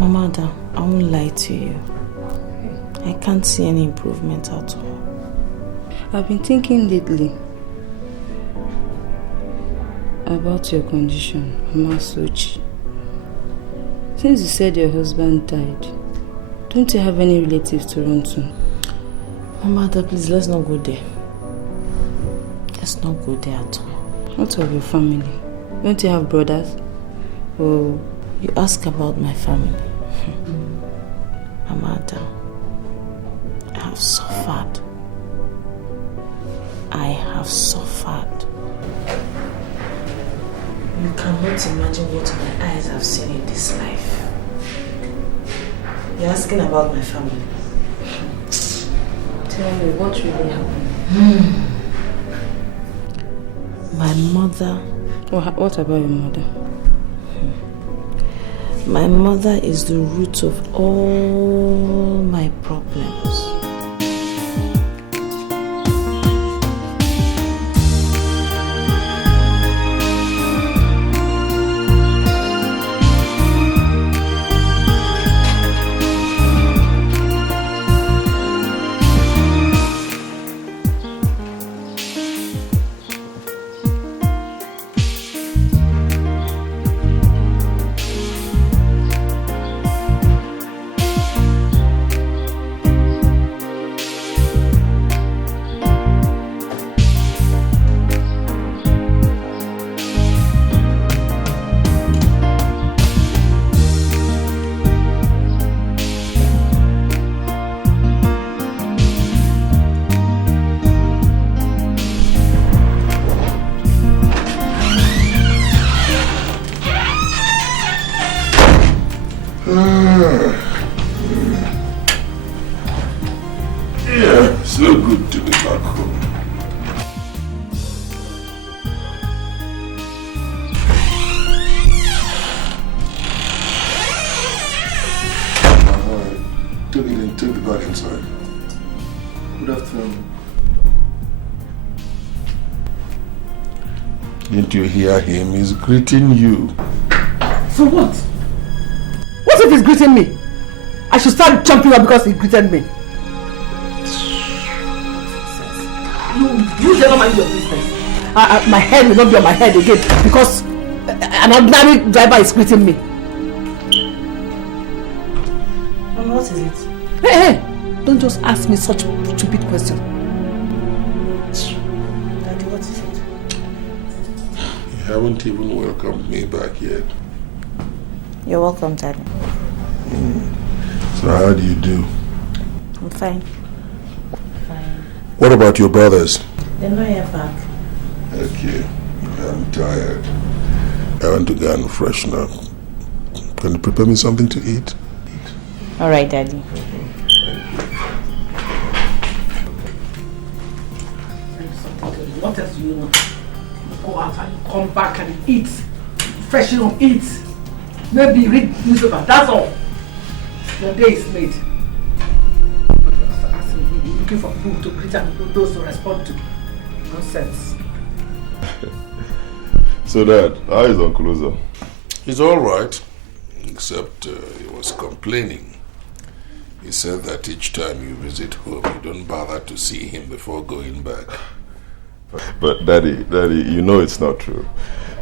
Mama, I won't lie to you. I can't see any improvement at all. I've been thinking lately about your condition, Mama Sochi. Since you said your husband died, don't you have any relatives to run to? Mama, please, let's not go there. Let's not go there at all. What of your family? Don't you have brothers? Oh, you ask about my family. Mama, I have suffered. I have suffered. You cannot imagine what my eyes have seen in this life. You're asking about my family. Tell me, what really happened? My mother... What about your mother? My mother is the root of all my problems. Didn't you hear him? He's greeting you. For what? What if he's greeting me? I should start jumping up because he greeted me. You never mind your business. My head will not be on my head again because an ordinary driver is greeting me. And what is it? Hey, don't just ask me such stupid questions. Daddy, what is it? You haven't even welcomed me back yet. You're welcome, Daddy. So how do you do? I'm fine. Fine. What about your brothers? They're not yet back. Okay, I'm tired. I want to go and freshen up. Can you prepare me something to eat? All right, Daddy. What else do you know? Go out and come back and eat. Freshen up, eat. Maybe read newspaper, that's all. Your day is made. Looking for people to greet and those to respond to. Nonsense. So Dad, how is Uncle Uzo? He's all right, except he was complaining. He said that each time you visit home, you don't bother to see him before going back. But Daddy, you know it's not true.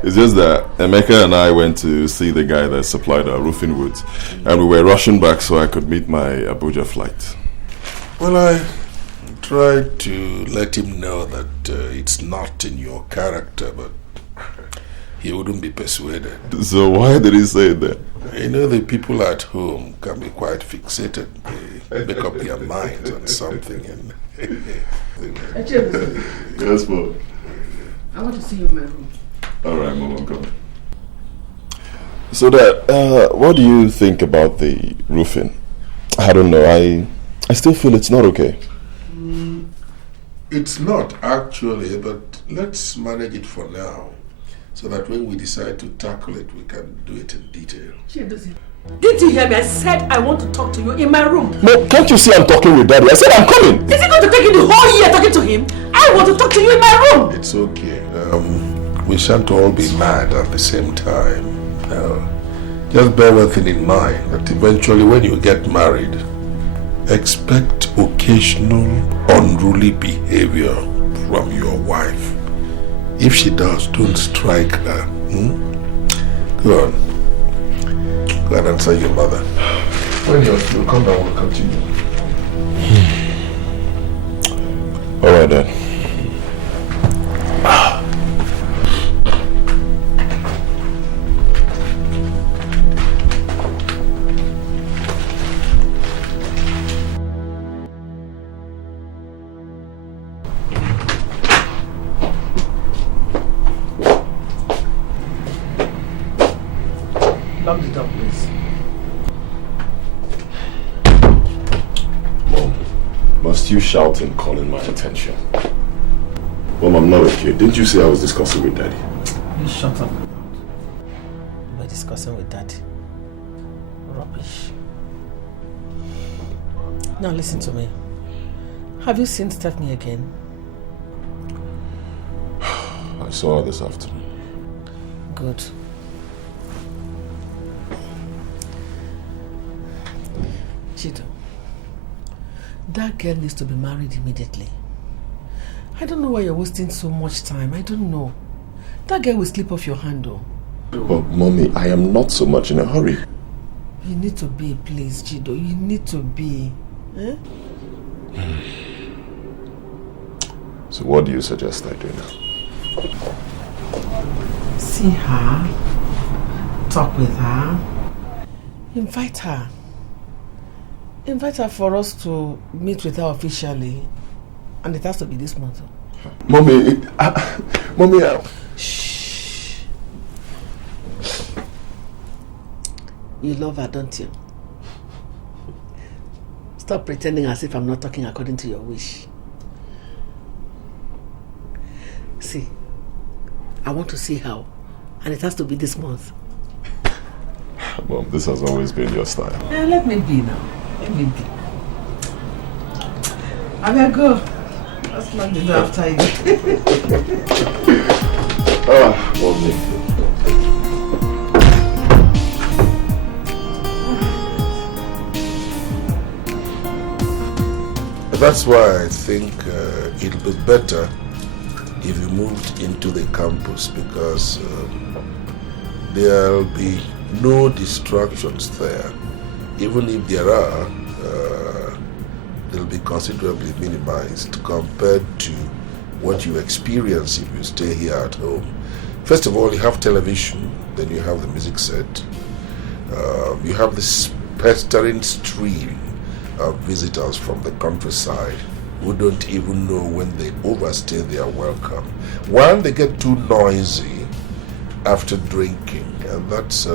It's just that Emeka and I went to see the guy that supplied our roofing woods, and we were rushing back so I could meet my Abuja flight. Well, I tried to let him know that it's not in your character, but he wouldn't be persuaded. So why did he say that? You know, the people at home can be quite fixated. They make up their minds on something and... Yes, Mom. I want to see you in my room. Alright, Mom, I'm coming. So Dad, what do you think about the roofing? I don't know, I still feel it's not okay. It's not actually, but let's manage it for now, so that when we decide to tackle it, we can do it in detail. Didn't you hear me? I said I want to talk to you in my room. No, can't you see I'm talking with Daddy? I said I'm coming. Is it going to take you the whole year talking to him? I want to talk to you in my room. It's okay. We shan't all be mad at the same time. Just bear one thing in mind, that eventually when you get married, expect occasional unruly behavior from your wife. If she does, don't strike her. Go on. Go and answer your mother. When you're through, come down, we'll continue. Alright then. Lock the door, please. Mom, must you shout and calling my attention? Mom, I'm not a kid. Didn't you say I was discussing with Daddy? You shut up. We're discussing with Daddy. Rubbish. Now listen to me. Have you seen Stephanie again? I saw her this afternoon. Good. Chido, that girl needs to be married immediately. I don't know why you're wasting so much time. I don't know. That girl will slip off your hand though. But Mommy, I am not so much in a hurry. You need to be, please, Chido. You need to be. Eh? So what do you suggest I do now? See her. Talk with her. Invite her. Invite her for us to meet with her officially. And it has to be this month. Mommy, Mommy, Shh. You love her, don't you? Stop pretending as if I'm not talking according to your wish. See, I want to see how. And it has to be this month. Mom, this has always been your style. Yeah, let me be now. Let me be. I will go. Let's not do that after you. Mommy. That's why I think it'll be better if you moved into the campus, because there'll be no distractions there. Even if there are, they'll be considerably minimized compared to what you experience if you stay here at home. First of all, you have television, then you have the music set. You have this pestering stream of visitors from the countryside who don't even know when they overstay their welcome. One, they get too noisy after drinking, and that's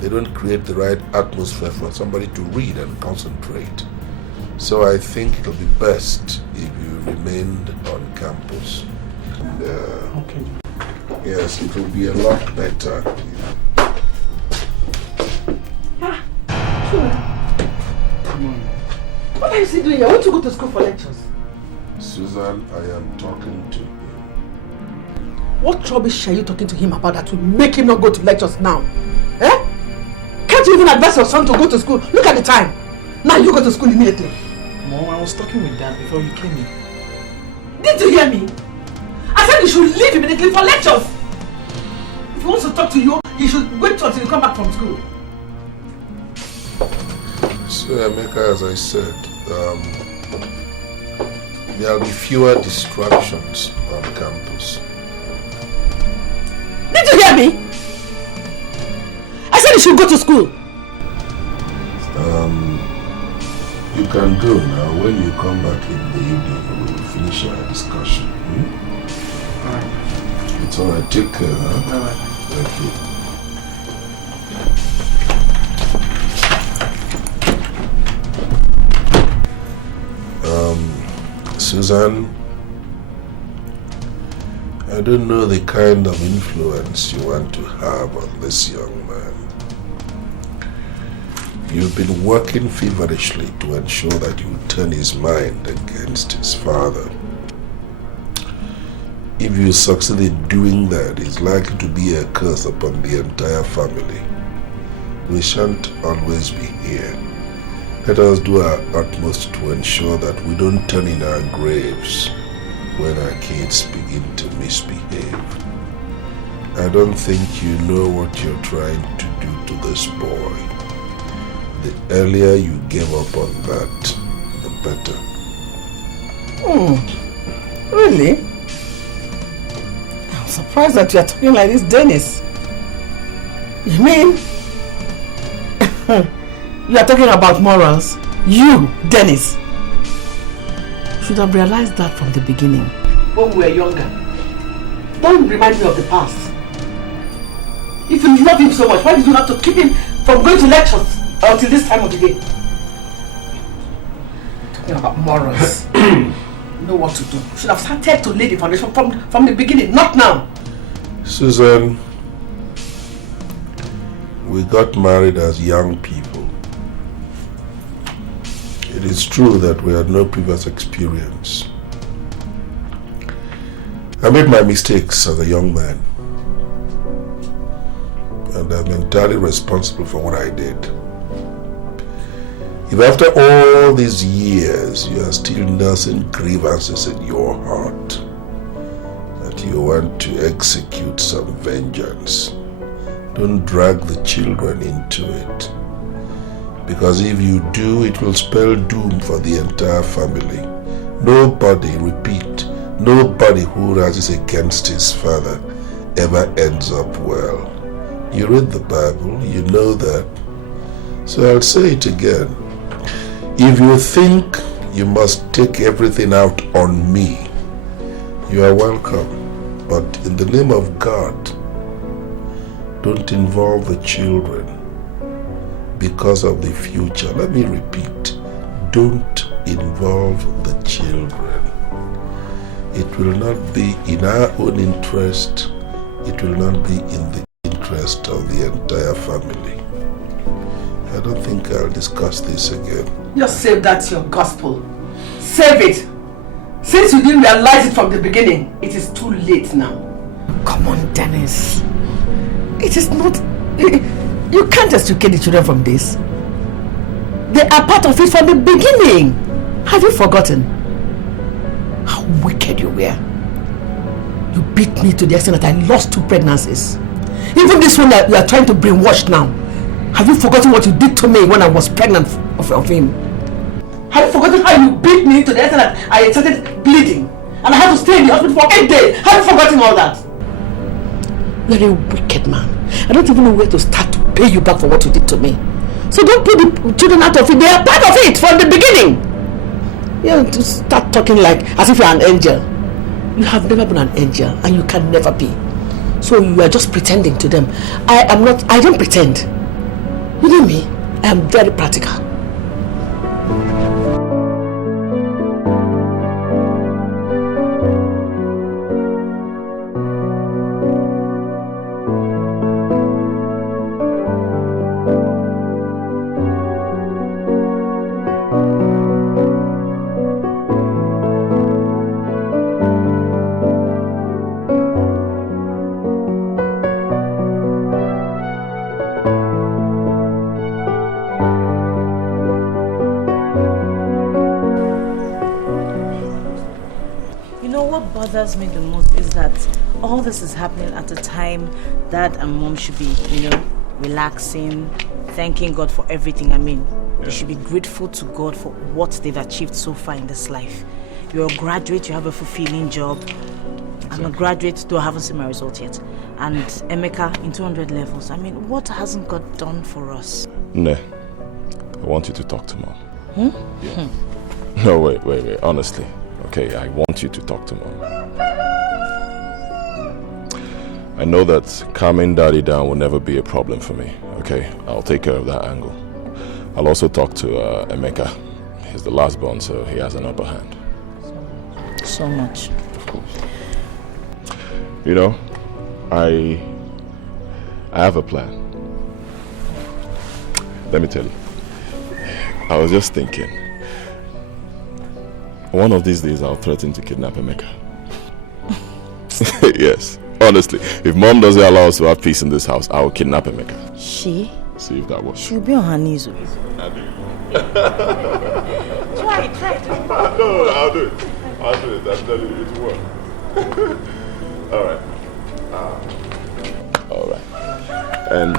they don't create the right atmosphere for somebody to read and concentrate. So I think it'll be best if you remained on campus. Okay. Yes, it will be a lot better. Sure. Come on. What are you still doing here? I want to go to school for lectures. Susan, I am talking to you. What rubbish are you talking to him about that will make him not go to lectures now? Eh? Can't you even advise your son to go to school? Look at the time. Now you go to school immediately. Mom, I was talking with Dad before you came in. Did you hear me? I said you should leave immediately for lectures. If he wants to talk to you, he should wait until you come back from school. So, Emeka, as I said, there will be fewer distractions on campus. Did you hear me? I said you should go to school. You can go now. When you come back in the evening, we will finish our discussion. Alright. It's alright. Take care, huh? Alright. Thank you. Susan, I don't know the kind of influence you want to have on this young man. You've been working feverishly to ensure that you turn his mind against his father. If you succeed in doing that, it's likely to be a curse upon the entire family. we shan't always be here. Let us do our utmost to ensure that we don't turn in our graves when our kids begin to misbehave. I don't think you know what you're trying to do to this boy. The earlier you give up on that, the better. Really? I'm surprised that you are talking like this, Dennis. You mean you are talking about morals? You, Dennis, should have realized that from the beginning. When we were younger. Don't remind me of the past. If you love him so much, why did you have to keep him from going to lectures until this time of the day? Talking about morals. You know what to do. Should have started to lay the foundation from the beginning, not now. Susan, we got married as young people. It is true that we had no previous experience. I made my mistakes as a young man, and I'm entirely responsible for what I did. If after all these years you are still nursing grievances in your heart, that you want to execute some vengeance, don't drag the children into it. Because if you do, it will spell doom for the entire family. Nobody, repeat, nobody who rises against his father ever ends up well. You read the Bible, you know that. So I'll say it again. If you think you must take everything out on me, you are welcome. But in the name of God, don't involve the children because of the future. Let me repeat, don't involve the children. It will not be in our own interest. It will not be in the interest of the entire family. I don't think I'll discuss this again. Just save that your gospel. Save it. Since you didn't realize it from the beginning, it is too late now. Come on, Dennis. It is not... You can't extricate the children from this. They are part of it from the beginning. Have you forgotten how wicked you were? You beat me to the extent that I lost 2 pregnancies. Even this one that you are trying to brainwash now. Have you forgotten what you did to me when I was pregnant of him? Have you forgotten how you beat me to the extent that I started bleeding? And I had to stay in the hospital for 8 days. Have you forgotten all that? You're a wicked man. I don't even know where to start to pay you back for what you did to me. So don't put the children out of it. They are part of it from the beginning. You have to start talking like as if you're an angel. You have never been an angel and you can never be. So you are just pretending to them. I don't pretend. You know me, I am very practical. Me the most is that all this is happening at a time Dad and Mom should be, relaxing, thanking God for everything. They should be grateful to God for what they've achieved so far in this life. You're a graduate, you have a fulfilling job. Exactly. I'm a graduate, though I haven't seen my result yet. And Emeka in 200 levels. What hasn't God done for us? Ne, I want you to talk to Mom. Yeah. No, wait, honestly. Okay, I want you to talk to Mom. I know that calming Daddy down will never be a problem for me, okay? I'll take care of that angle. I'll also talk to Emeka. He's the last born, so he has an upper hand. So much. Of course. I have a plan. Let me tell you. I was just thinking. One of these days, I'll threaten to kidnap Emeka. Yes, honestly. If Mom doesn't allow us to have peace in this house, I will kidnap Emeka. She? See if that works. She'll be on her knees. I do. Try it. No, I'll do it. I'm telling you, it will work. Alright. Alright. And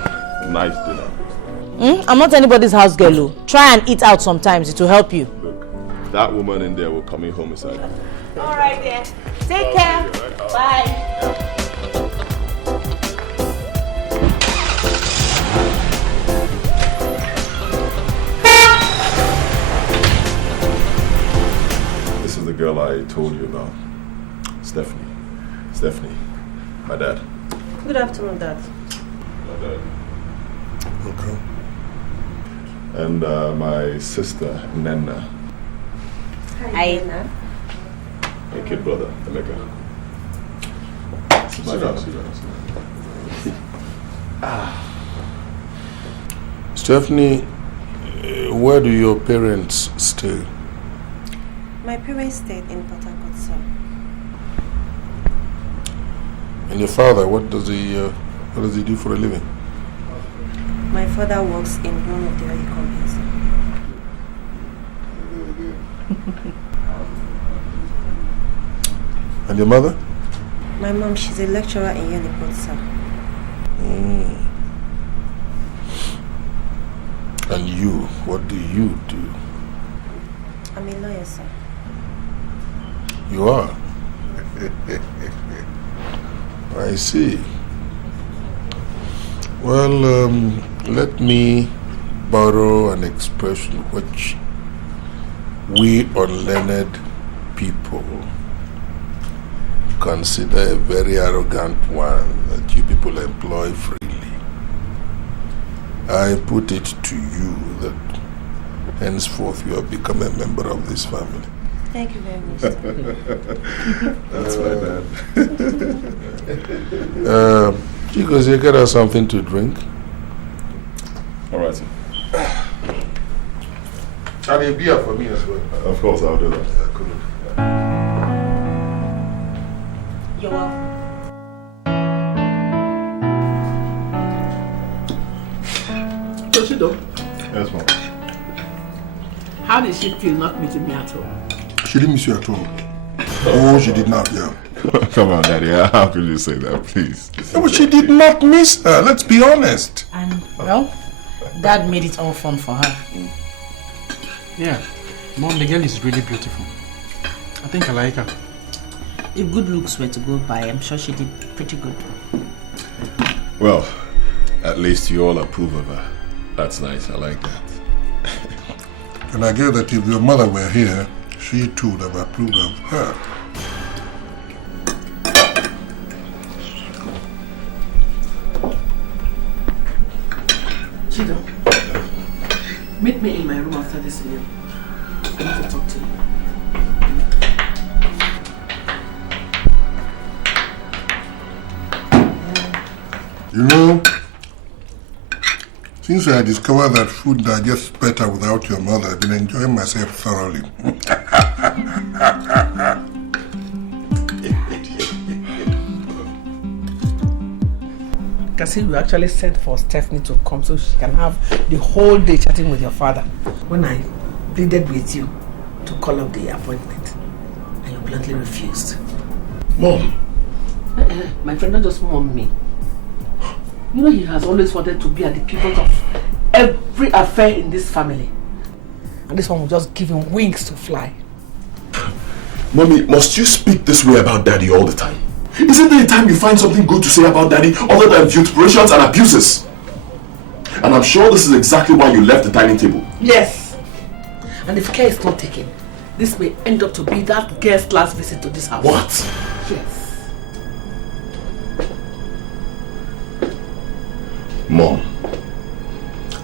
nice dinner. I'm not anybody's house girl. Try and eat out sometimes. It will help you. Look, that woman in there will come in home inside. Alright then. Take care. Bye. This is the girl I told you about. Stephanie. My dad. Good afternoon, Dad. My dad. Okay. And my sister, Nena. Hi, Nena. My kid brother, Emeka. This is my daughter. Stephanie, where do your parents stay? My parents stayed in Port Harcourt, sir. And your father, what does he do for a living? My father works in one of the oil companies. And your mother? My mom, she's a lecturer in Uniport, sir. And you, what do you do? I'm a lawyer, sir. You are? I see. Well, let me borrow an expression which we unlearned people consider a very arrogant one that you people employ freely. I put it to you that henceforth you have become a member of this family. Thank you very much, sir. That's my dad. Chicos, you get us something to drink? All right, sir. And a beer for me as well. Of course, I'll do that. You're welcome. Toshido, Yes, ma'am. how did she feel not meeting me at all? She didn't miss you at all. Oh, she did not, yeah. Come on, Daddy. How could you say that, please? No, but she did not miss her, let's be honest. And, well, Dad made it all fun for her. Yeah. Mom, the girl is really beautiful. I think I like her. If good looks were to go by, I'm sure she did pretty good. Well, at least you all approve of her. That's nice. I like that. And I guess that if your mother were here, she too would have approved of her. Chido, meet me in my room after this meal. I need to talk to you. You know, since I discovered that food digests better without your mother, I've been enjoying myself thoroughly. can see you actually sent for Stephanie to come so she can have the whole day chatting with your father. When I pleaded with you to call up the appointment, and you bluntly refused. Mom. My friend, not just mom me. You know he has always wanted to be at the pivot of every affair in this family. And this one will just give him wings to fly. Mommy, must you speak this way about Daddy all the time? Isn't there a time you find something good to say about Daddy other than vituperations and abuses? And I'm sure this is exactly why you left the dining table. Yes. And if care is not taken, this may end up to be that girl's last visit to this house. What? Yes. Mom,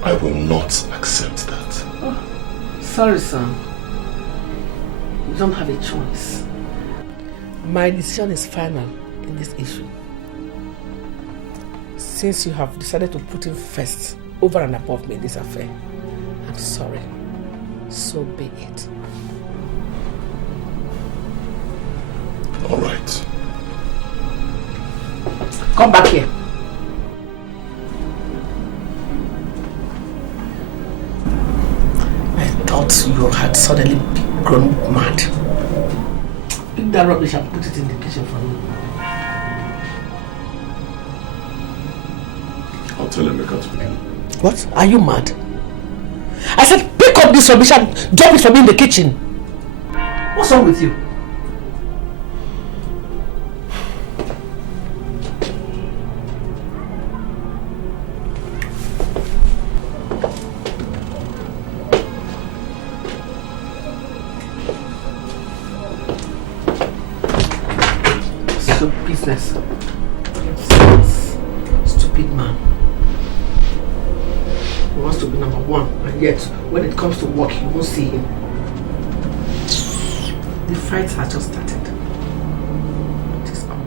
I will not accept that. Oh, sorry, son. You don't have a choice. My decision is final in this issue. Since you have decided to put him first, over and above me in this affair, I'm sorry. So be it. All right. Come back here. thought you had suddenly grown mad. Pick that rubbish and put it in the kitchen for me. I'll tell Emeka to pick it. What? Are you mad? I said pick up this rubbish and drop it for me in the kitchen. What's wrong with you? Business. Stupid man. He wants to be number one, and yet when it comes to work, you won't see him. The fight has just started. It is on.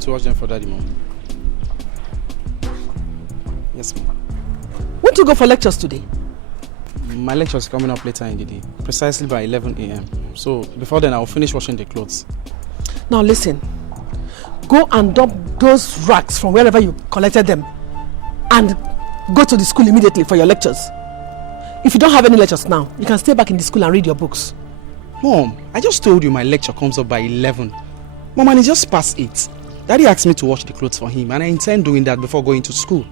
To watch them for Daddy, Mom. Yes, Mom. Won't you go for lectures today? My lecture is coming up later in the day, precisely by 11 a.m. So before then, I'll finish washing the clothes. Now listen, go and dump those racks from wherever you collected them and go to the school immediately for your lectures. If you don't have any lectures now, you can stay back in the school and read your books. Mom, I just told you my lecture comes up by 11. Mom, and it's just past 8. Daddy asked me to wash the clothes for him, and I intend doing that before going to school.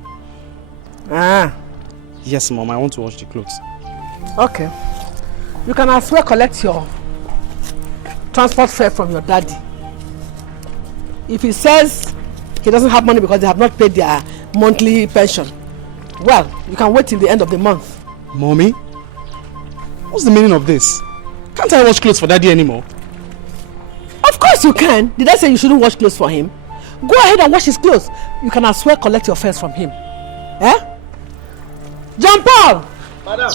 Ah. Yes, Mom, I want to wash the clothes. Okay. You can as well collect your transport fare from your daddy. If he says he doesn't have money because they have not paid their monthly pension, well, you can wait till the end of the month. Mommy? What's the meaning of this? Can't I wash clothes for Daddy anymore? Of course you can. Did I say you shouldn't wash clothes for him? Go ahead and wash his clothes. You can as well collect your fares from him. Eh? John Paul! Madam.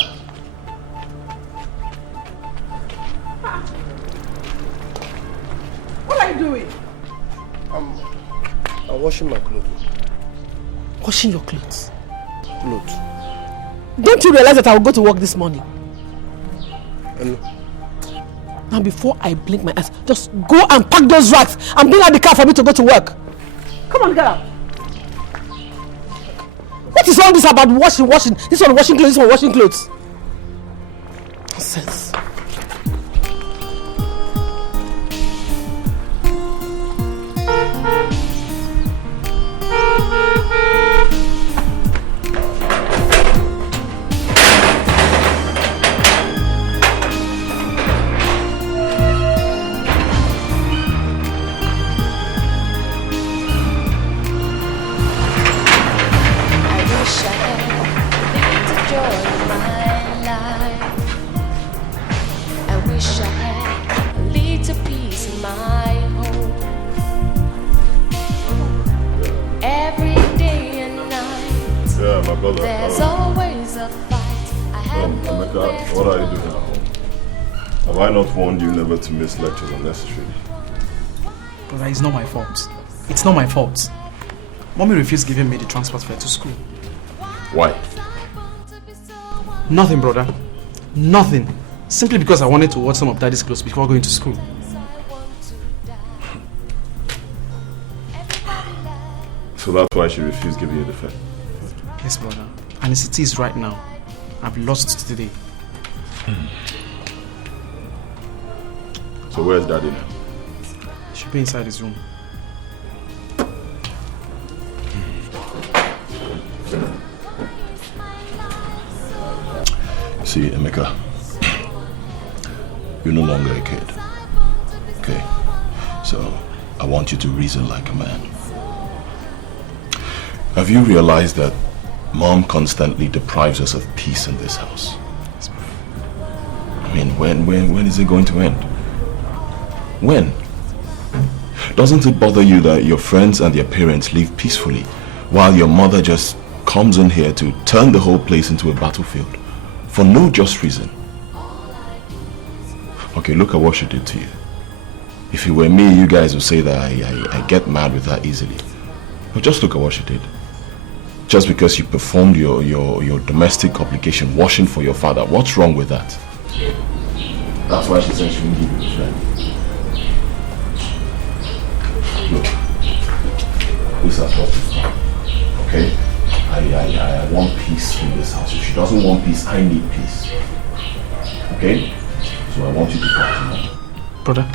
What are you doing? I'm washing my clothes. Washing your clothes? Clothes. Don't you realize that I will go to work this morning? No. Now before I blink my eyes, just go and pack those racks and bring out the car for me to go to work. Come on, get out. What is all this about washing? This one washing clothes, this one washing clothes. Nonsense. There's always a fight. Emeka, what are you doing at home? Have I not warned you never to miss lectures unnecessarily? Brother, it's not my fault. It's not my fault. Mommy refused giving me the transport fare to school. Why? Nothing, brother. Nothing. Simply because I wanted to watch some of Daddy's clothes before going to school. So that's why she refused giving you the fare? Yes, brother. And as it is right now, I've lost today. So where's Daddy now? He should be inside his room. See, Emeka, you're no longer a kid. Okay? So, I want you to reason like a man. Have you realized that Mom constantly deprives us of peace in this house? I mean, when is it going to end? When? Doesn't it bother you that your friends and their parents live peacefully while your mother just comes in here to turn the whole place into a battlefield for no just reason? Okay, look at what she did to you. If it were me, you guys would say that I get mad with her easily. But just look at what she did. Just because you performed your domestic obligation, washing for your father, what's wrong with that? That's why she said she won't give you a friend. Look, this is what is wrong. Okay? I want peace in this house. If she doesn't want peace, I need peace. Okay? So I want you to talk to mom. Brother,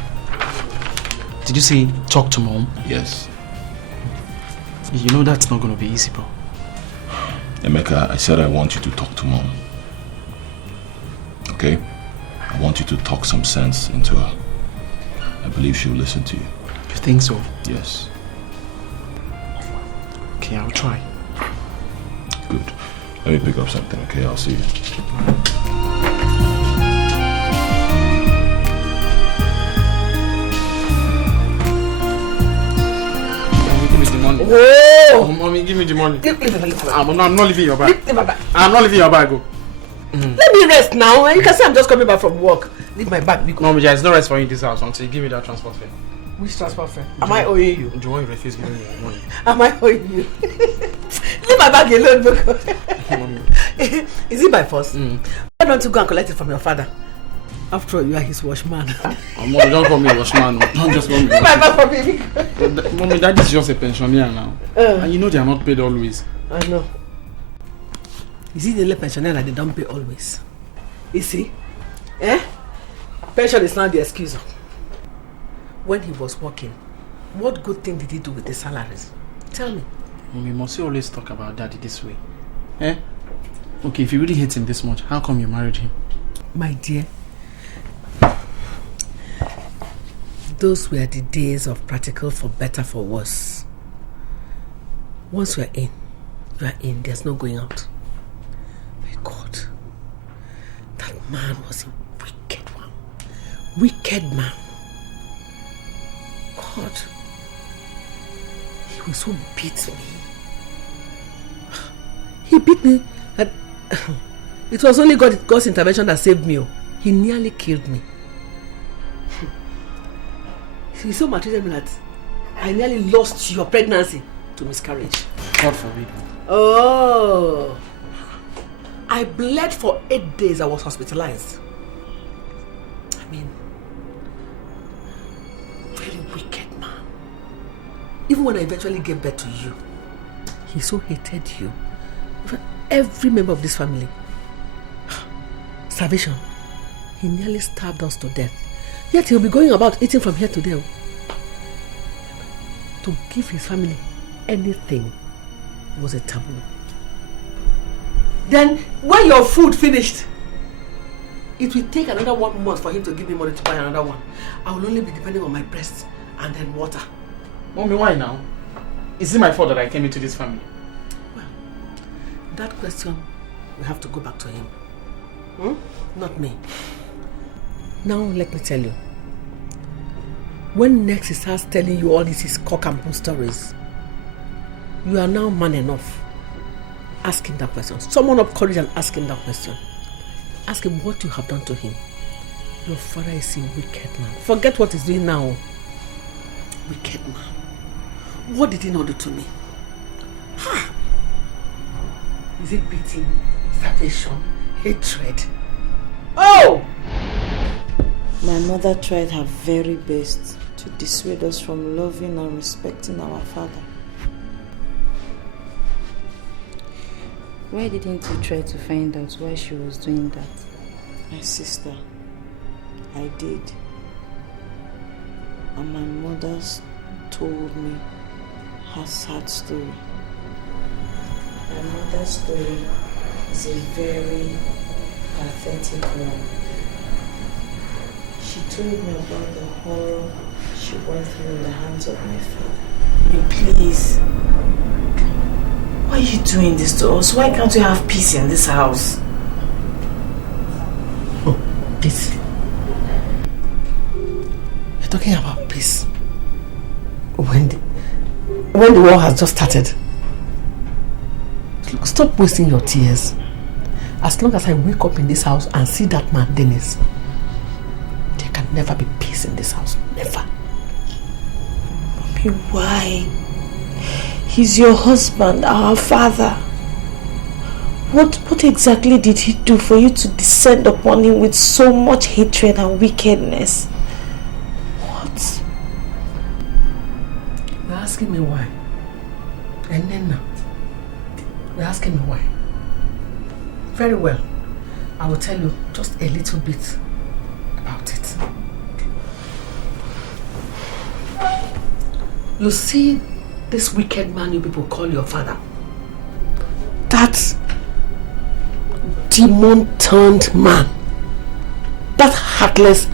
did you say talk to mom? Yes. You know that's not going to be easy, bro. Emeka, I said I want you to talk to mom. Okay? I want you to talk some sense into her. I believe she'll listen to you. You think so? Yes. Okay, I'll try. Good. Let me pick up something, okay? I'll see you. Oh, mommy, give me the money. I'm not leaving your bag. I'm not leaving your bag. Let me rest now. You can say I'm just coming back from work. Leave my bag. Mommy, there's no rest for you in this house until you give me that transport fare. Which transport fare? Am I owing you? Do you want to refuse giving me your money? Am I owing you? Leave my bag alone, because is it by force? Why don't you go and collect it from your father? After all, you are his washman. Mommy, don't call me a washman. Don't just call me. Leave my bag for me. Mommy, that is just a pensioner now. And you know they are not paid always. I know. Is it the only pensioner that they don't pay always? You see? Pension is not the excuse. When he was working, what good thing did he do with the salaries? Tell me. Mommy, must you always talk about daddy this way? Okay, if you really hate him this much, how come you married him? My dear, those were the days of practical for better, for worse. Once you are in, there's no going out. My God, that man was a wicked one. Wicked man. God, he was so beat me. He beat me. It was only God's intervention that saved me. He nearly killed me. He so maltreated me that I nearly lost your pregnancy to miscarriage. God forbid. Oh, I bled for 8 days. I was hospitalized. I mean, very wicked man. Even when I eventually gave birth to you, he so hated you. Every member of this family. Starvation. He nearly starved us to death. Yet he'll be going about eating from here to there. To give his family anything was a taboo. Then when your food finished, it will take another 1 month for him to give me money to buy another one. I will only be depending on my breasts and then water. Mommy, why now? Is it my fault that I came into this family? Well, that question, we have to go back to him. Not me. Now let me tell you. When next he starts telling you all his cock and bull stories, you are now man enough. Ask him that question. Summon up courage and ask him that question. Ask him what you have done to him. Your father is a wicked man. Forget what he's doing now. Wicked man. What did he not do to me? Is it beating, starvation, hatred? Oh! My mother tried her very best to dissuade us from loving and respecting our father. Why didn't you try to find out why she was doing that? My sister, I did. And my mother told me her sad story. My mother's story is a very pathetic one. She told me about the horror she went through in the hands of my father. Please, why are you doing this to us? Why can't we have peace in this house? Oh, peace. You're talking about peace when the war has just started. Look, stop wasting your tears. As long as I wake up in this house and see that man, Dennis, there never be peace in this house. Never. Mommy, why? He's your husband, our father. What exactly did he do for you to descend upon him with so much hatred and wickedness? What? You're asking me why? And then now, you're asking me why? Very well. I will tell you just a little bit about it. You see this wicked man you people call your father? That demon-turned man. That heartless,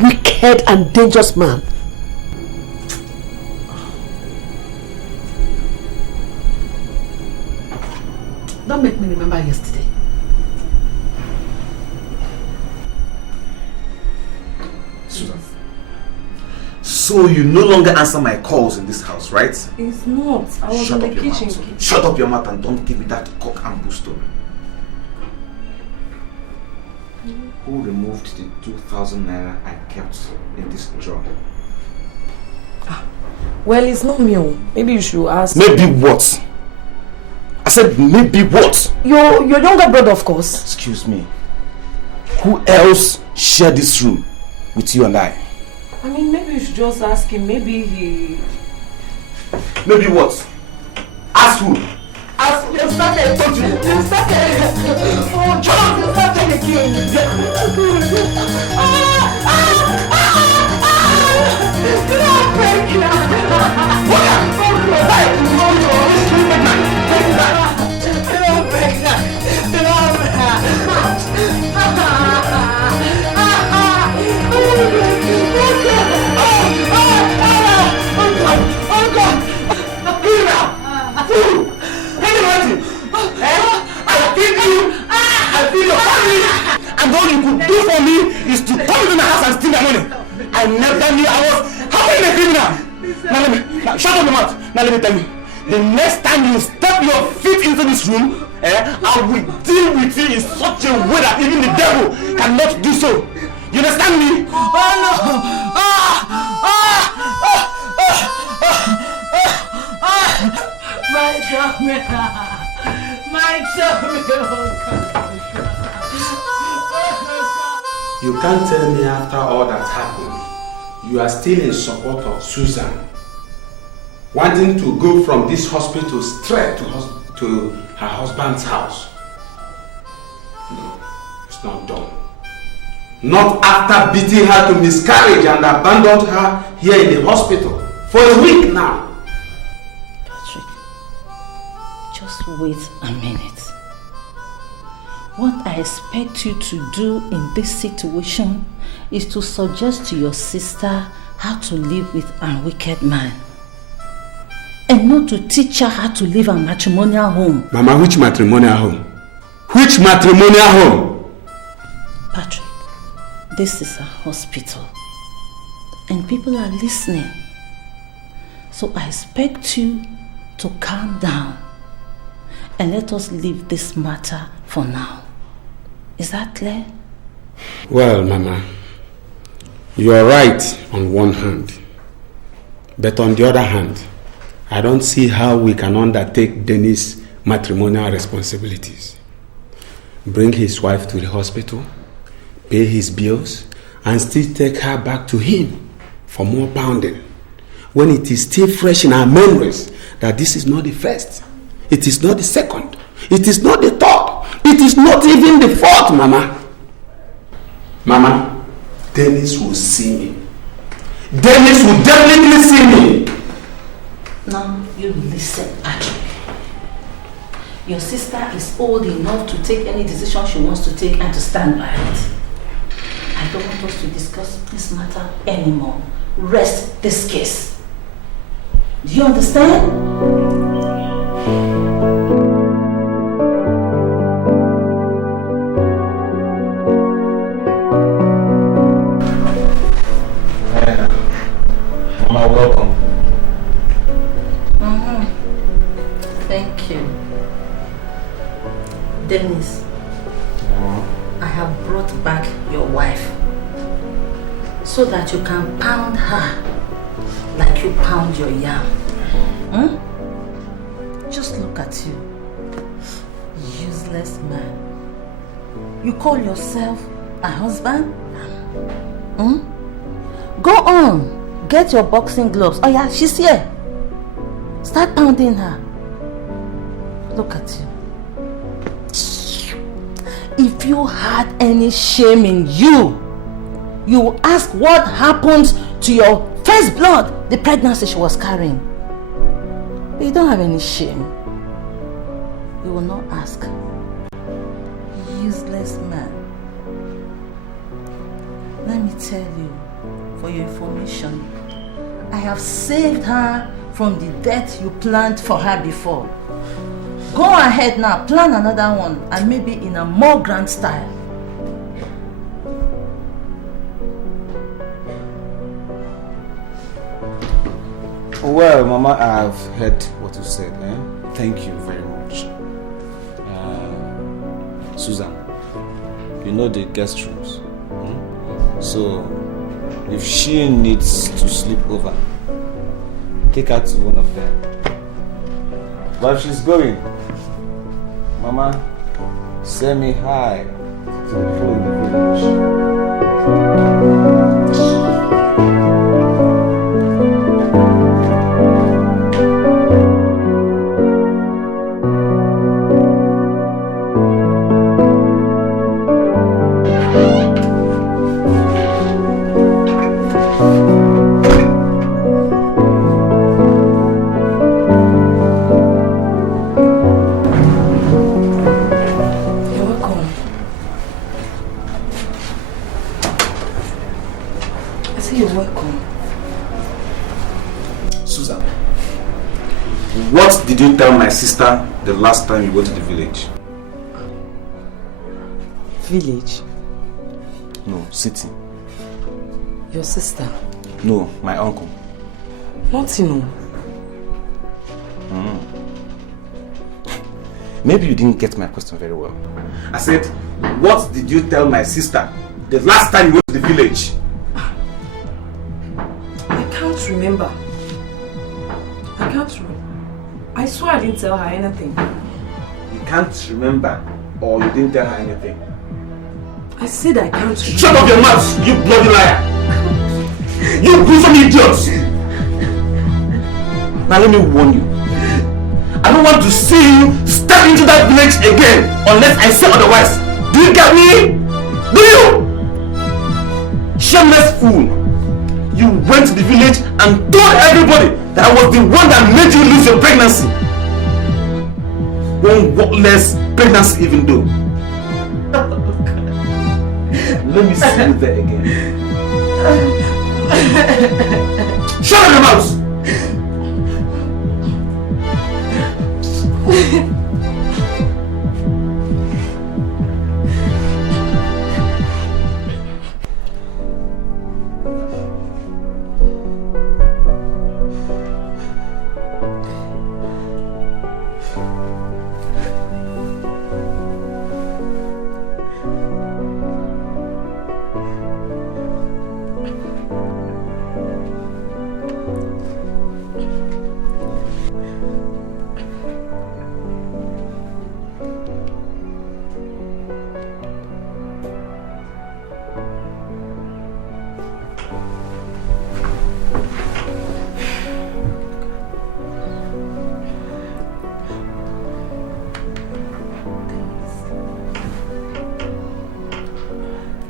wicked and dangerous man. Don't make me remember yesterday. Susan. So you no longer answer my calls in this house, right? It's not. I was in the kitchen. Shut up your mouth and don't give me that cock and bull story. Who removed the 2,000 naira I kept in this drawer? Well, it's not me. Maybe you should ask. Maybe what? I said maybe what? Your younger brother, of course. Excuse me. Who else shared this room with you and I? I mean, maybe you should just ask him. Maybe he... Maybe what? Ask who? Ask you started. You started. Oh, John, you started again. And all you could do for me is to come to my house and steal my money. I never knew I was having a criminal. Now shut up your mouth. Now let me tell you. The next time you step your feet into this room, I will deal with you in such a way that even the devil cannot do so. You understand me? Oh no! My tummy! My tummy! You can't tell me after all that happened, you are still in support of Susan, wanting to go from this hospital straight to her husband's house. No, it's not done. Not after beating her to miscarriage and abandoned her here in the hospital for a week now. Patrick, just wait a minute. What I expect you to do in this situation is to suggest to your sister how to live with a wicked man. And not to teach her how to live a matrimonial home. Mama, which matrimonial home? Which matrimonial home? Patrick, this is a hospital. And people are listening. So I expect you to calm down. And let us leave this matter for now. Is that clear? Well, Mama, you are right on one hand. But on the other hand, I don't see how we can undertake Dennis' matrimonial responsibilities. Bring his wife to the hospital, pay his bills, and still take her back to him for more pounding. When it is still fresh in our memories that this is not the first, it is not the second, it is not the third, it is not even the fourth, Mama. Mama, Dennis will see me. Dennis will definitely see me. Now you listen, Patrick. Your sister is old enough to take any decision she wants to take and to stand by it. I don't want us to discuss this matter anymore. Rest this case. Do you understand? Mama, welcome. Thank you. Dennis, I have brought back your wife. so that you can pound her like you pound your yam. Just look at you. Useless man. You call yourself a husband? Go on. Get your boxing gloves. Oh yeah, she's here. Start pounding her. Look at you. If you had any shame in you, you will ask what happened to your first blood, the pregnancy she was carrying. But you don't have any shame. You will not ask. Useless man. Let me tell you, for your information, I have saved her from the death you planned for her before. Go ahead now, plan another one, and maybe in a more grand style. Well, Mama, I've heard what you said. Thank you very much. Susan, you know the guest rooms. So, if she needs to sleep over, take her to one of them. But if she's going, Mama, send me hi to the people in the Did you tell my sister the last time you went to the village? Village? No, city. Your sister? No, my uncle. Nothing. Maybe you didn't get my question very well. I said, what did you tell my sister the last time you went to the village? I can't remember. I swear I didn't tell her anything. You can't remember, or you didn't tell her anything? I said I can't remember. Shut up your mouth, you bloody liar! You gruesome idiots! Now let me warn you. I don't want to see you step into that village again unless I say otherwise. Do you get me? Do you? Shameless fool! You went to the village and told everybody that I was the one that made you lose your pregnancy. One worthless pregnancy even though. Let me see you there again. Shut up your mouth!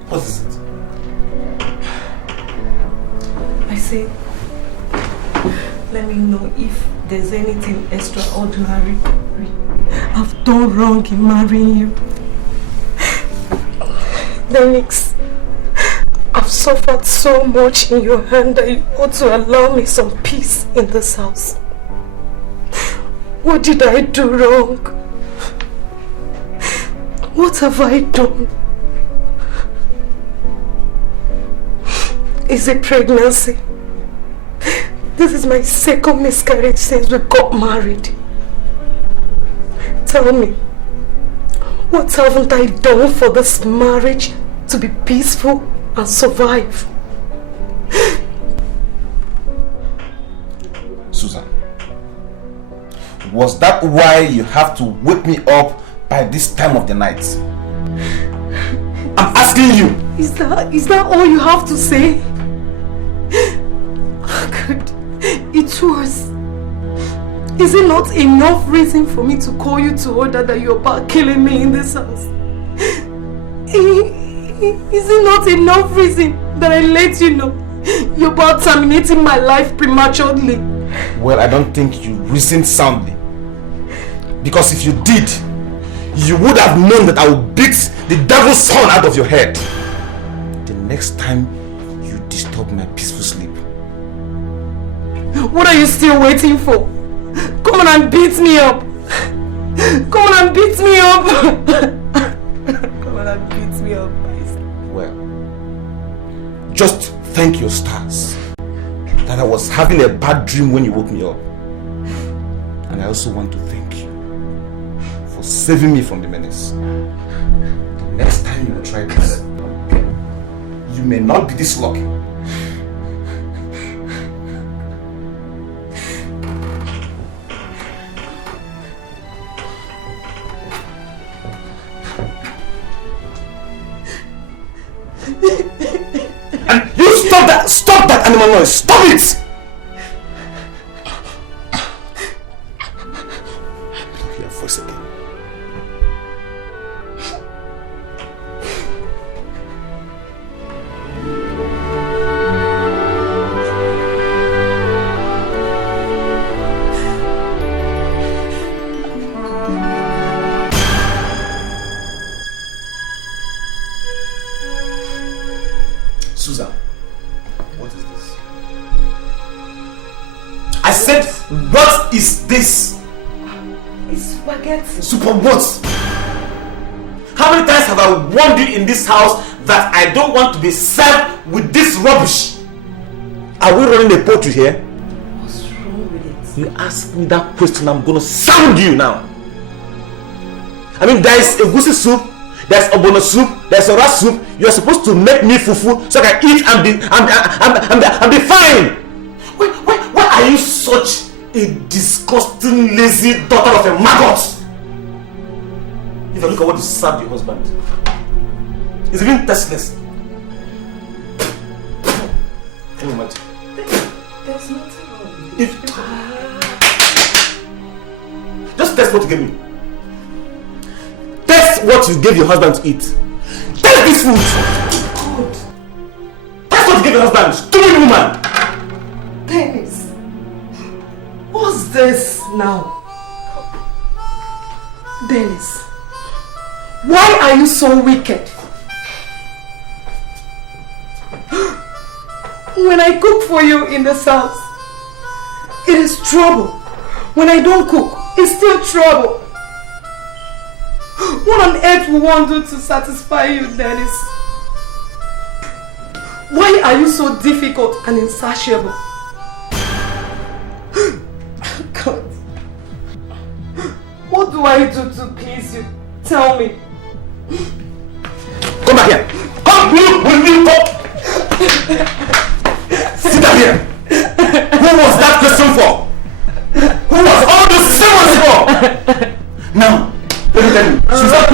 What is it? I said, let me know if there's anything extraordinary I've done wrong in marrying you. Denix, I've suffered so much in your hand that you ought to allow me some peace in this house. What did I do wrong? What have I done? Is it pregnancy? This is my second miscarriage since we got married. Tell me, what haven't I done for this marriage to be peaceful and survive? Was that why you have to wake me up by this time of the night? I'm asking you. Is that all you have to say? Oh God, it was. Is it not enough reason for me to call you to order that you're about killing me in this house? Is it not enough reason that I let you know you're about terminating my life prematurely? Well, I don't think you reasoned soundly. Because if you did, you would have known that I would beat the devil's son out of your head the next time you disturb my peaceful sleep. What are you still waiting for? Come on and beat me up! Come on and beat me up! Come on and beat me up. Well, just thank your stars that I was having a bad dream when you woke me up. And I also want to thank you for saving me from the menace. Next time you will try this, you may not be this lucky. And you stop that animal noise, stop it! Don't hear your voice again. Susan, what is this? I said, what is this? It's spaghetti. Super what? How many times have I warned you in this house that I don't want to be served with this rubbish? Are we running a poultry here? What's wrong with it? You ask me that question, I'm gonna sound you now. I mean, there is a goosey soup, there's obono soup, there's a rat soup. You're supposed to make me fufu so I can eat and be fine. Why are you such a disgusting, lazy daughter of a maggot? If I look at what you served your husband, it's even tasteless. Can you imagine? There's nothing wrong with it. Just taste what you gave me. Taste what you gave your husband to eat. Taste this food. God. Taste what you gave your husband. Stupid woman. Dennis, what's this now? Dennis, why are you so wicked? When I cook for you in this house, it is trouble. When I don't cook, it's still trouble. What on earth will one do to satisfy you, Dennis? Why are you so difficult and insatiable? God, what do I do to please you? Tell me. Come back here. Come, will you come? Sit down here. Who was that question for? Who was all those sermons for? Now, let me tell you, Susan,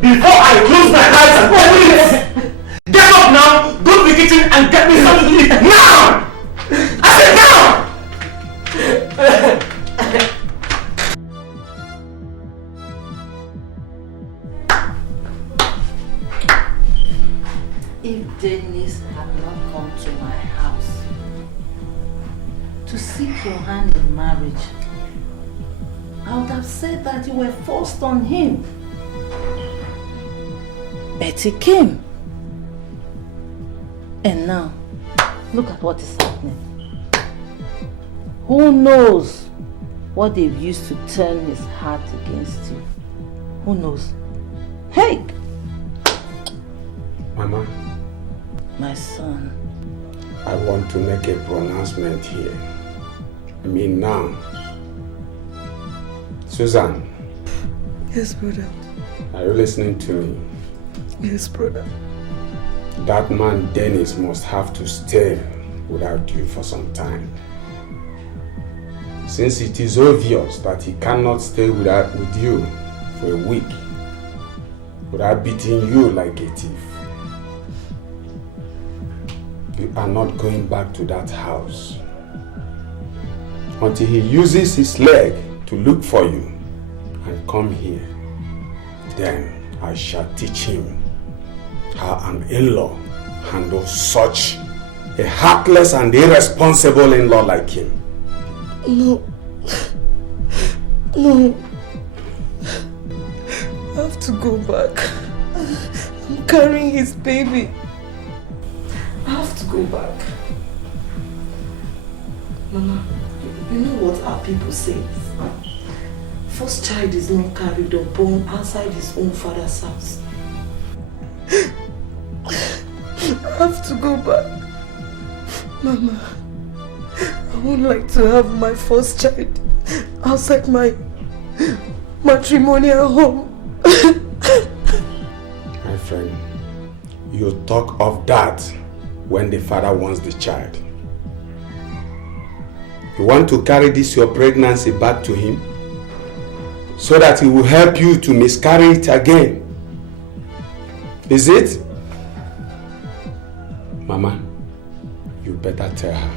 before I close my eyes and open it, get up now, go to the kitchen and get me something to eat. Now! I said now! If Dennis had not come to my house to seek your hand in marriage, I would have said that you were forced on him. But he came. And now, look at what is happening. Who knows what they've used to turn his heart against you? Who knows? Hey! Mama. My son. I want to make a pronouncement here. I mean now. Susan. Yes, brother. Are you listening to me? Yes, brother. That man Dennis must have to stay without you for some time. since it is obvious that he cannot stay with you for a week without beating you like a thief, you are not going back to that house until he uses his leg to look for you and come here. Then I shall teach him how an in-law handles such a heartless and irresponsible in-law like him. No. No. I have to go back. I'm carrying his baby. I have to go back. Mama, you know what our people say? First child is not carried or born outside his own father's house. I have to go back. Mama, I would like to have my first child outside my matrimonial home. My friend, you talk of that when the father wants the child. You want to carry this your pregnancy back to him so that he will help you to miscarry it again. Is it? Mama, you better tell her.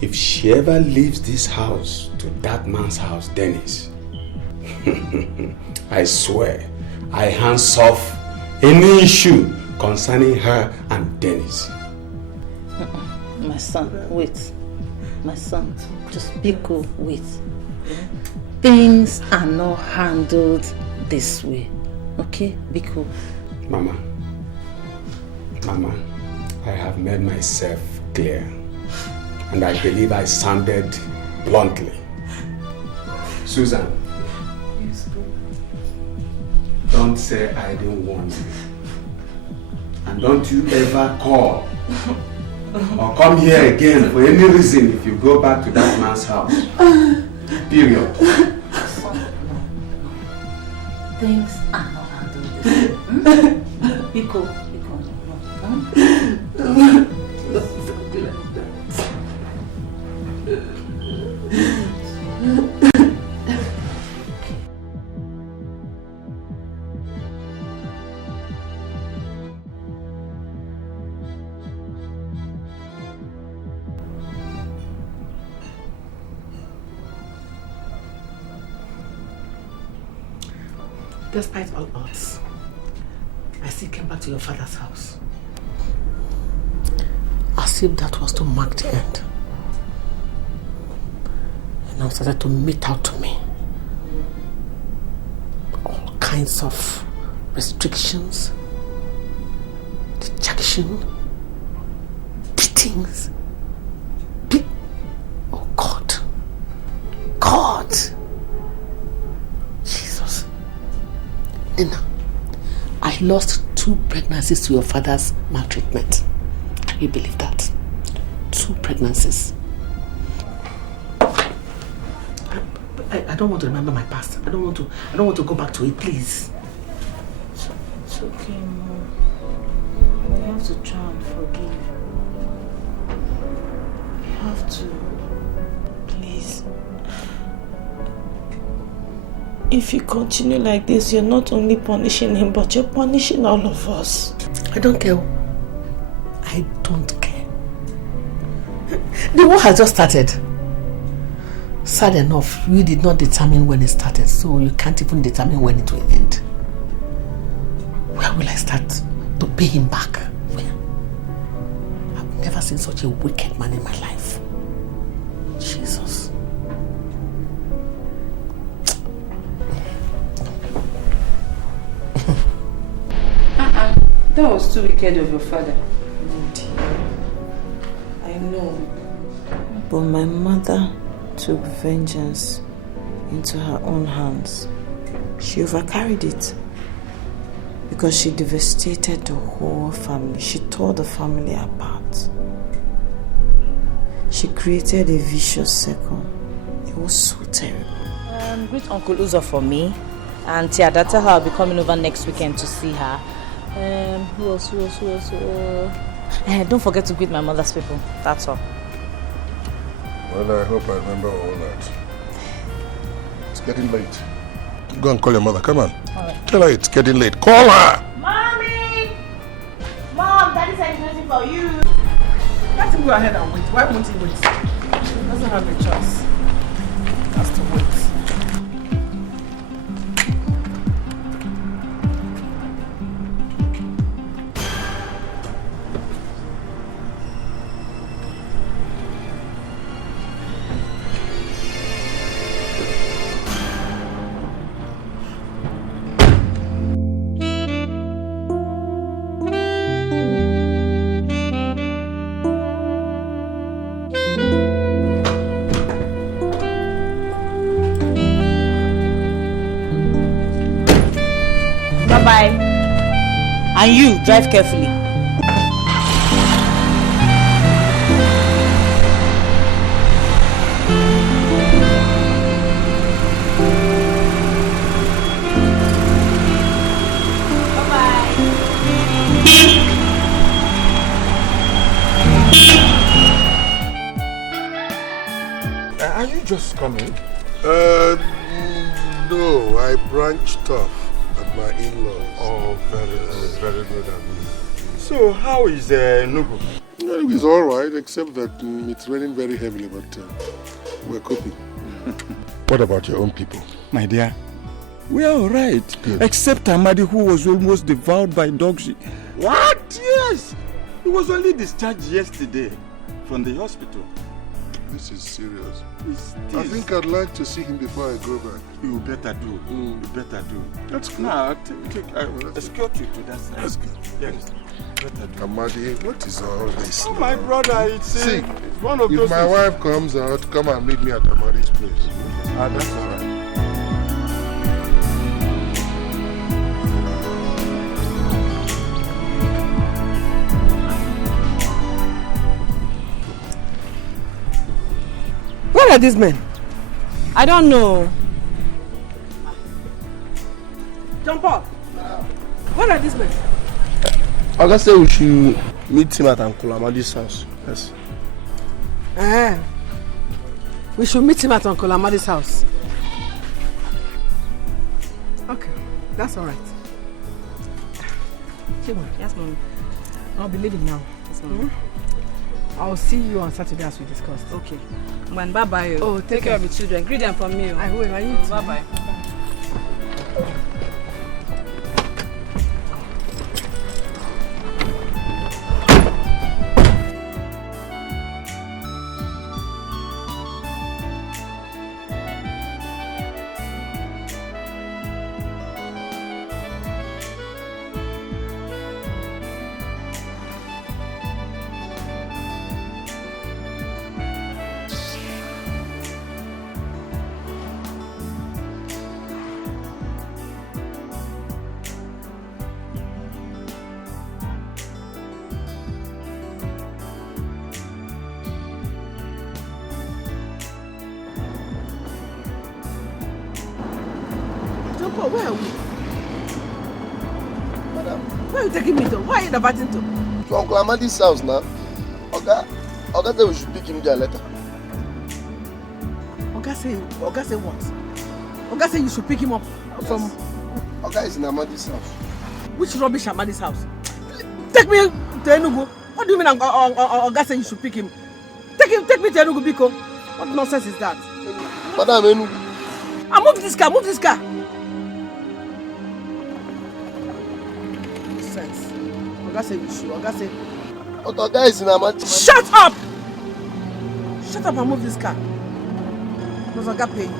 If she ever leaves this house to that man's house, Dennis, I swear, I hands off any issue concerning her and Dennis. My son, wait. My son, just be cool, wait. Things are not handled this way. Okay? Be cool. Mama, I have made myself clear. And I believe I sounded bluntly. Susan, don't say I didn't warn you. And don't you ever call or come here again for any reason if you go back to that man's house. Period. Things are not handled this way. Be cool. Despite all odds, I still came back to your father's house. As if that was to mark the end. And now started to mete out to me all kinds of restrictions, dejection, beatings. Oh God. God! Jesus. Nina, I lost 2 pregnancies to your father's maltreatment. Can you believe that? 2 pregnancies. I don't want to remember my past. I don't want to go back to it, please. It's okay, Mom. We have to try and forgive. We have to. Please. If you continue like this, you're not only punishing him, but you're punishing all of us. I don't care. I don't care. The war has just started. Sad enough, you did not determine when it started, so you can't even determine when it will end. Where will I start to pay him back? Where? I've never seen such a wicked man in my life. Jesus. That was too wicked of your father. I know. But my mother took vengeance into her own hands. She overcarried it because she devastated the whole family. She tore the family apart. She created a vicious circle. It was so terrible. Greet Uncle Uzo for me. And Tiada, tell her I'll be coming over next weekend to see her. Who else? Don't forget to greet my mother's people. That's all. Well, I hope I remember all that. It's getting late. Go and call your mother. Come on. All right. Tell her it's getting late. Call her! Mommy! Mom, Daddy said he's waiting for you. Let him go ahead and wait. Why won't he wait? He doesn't have a choice. He has to wait. Bye-bye. And you, drive carefully. Are you just coming? No, I branched off at my in-laws. Oh, very good. So, how is Nugu? He's all right, except that it's raining very heavily, but we're coping. What about your own people? My dear, we are all right. Good. Except Amadi, who was almost devoured by dogs. What? Yes. He was only discharged yesterday from the hospital. This is serious. I think I'd like to see him before I go back. You better do. You better do. That's good. Now, I'll escort you to that side. That's good. Yes. Better do. Amadi, what is all this? Oh, my brother, it's one of those if my things. wife comes out, come and meet me at Amadi's place. That's all right. Where are these men? I don't know. Jump up. Where are these men? Oga said we should meet him at Uncle Amadi's house. Yes. We should meet him at Uncle Amadi's house. Okay, that's all right. Chioma. Yes, Mom. I'll be leaving now. Yes, Mom. I'll see you on Saturday as we discussed. Okay. When bye-bye. Oh, take care of the children. Greet them from me. I will. I need to. Bye-bye. Where are we? Madam. Where are you taking me to? Why are you inviting to? To Uncle Amadi's house now. Oga said we should pick him there later. Oga say what? Oga say you should pick him up from... Oga is in Amadi's house. Which rubbish Amadi's house? Take me to Enugu. What do you mean Oga say you should pick him? Take me to Enugu, Biko. What nonsense is that? Madam, Enugu. Move this car, move this car. Sense. Oga say you should. Oga say... But Oga is in Amadi. Shut up! Shut up and move this car. Does Oga pay?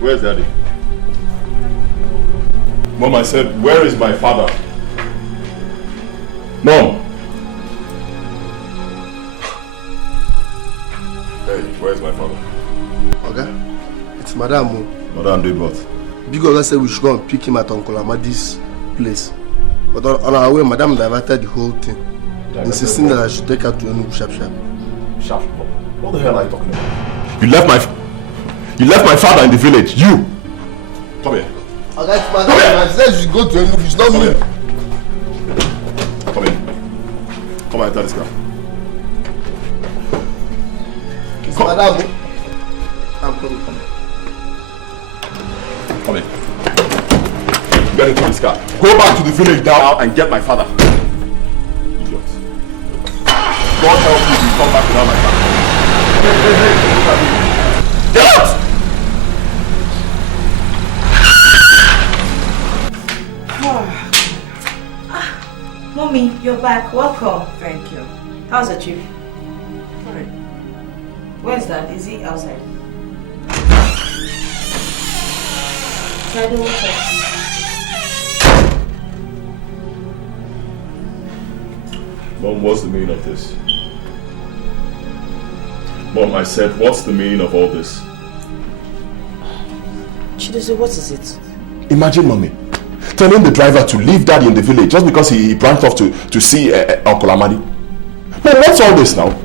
Where's Daddy? Mom, I said, where is my father? Mom! Hey, where's my father? Okay, it's Madame. Madame did what? Big Oga said we should go and pick him at Uncle Amadi's place. But on our way, Madame diverted the whole thing, insisting that I should take her to Enugu sharp. Sharp? What the hell are you talking about? You left my father in the village. You! Come here. Okay, it's Madame. I said you should go to Enugu. It's not me. Come here. Come on, enter this car. It's Madame. I'm coming. Come in. Get into this car. Go back to the village now and get my father. Idiot. God help you if you come back without my father. Hey, get out! Mommy, you're back. Welcome. Thank you. How's the trip? Alright. Where's Dad? Is he outside? Mom, what's the meaning of this? Mom, I said, what's the meaning of all this? Chidozie, what is it? Imagine, Mommy, telling the driver to leave Daddy in the village just because he branched off to see Uncle Amadi. Mom, what's all this now?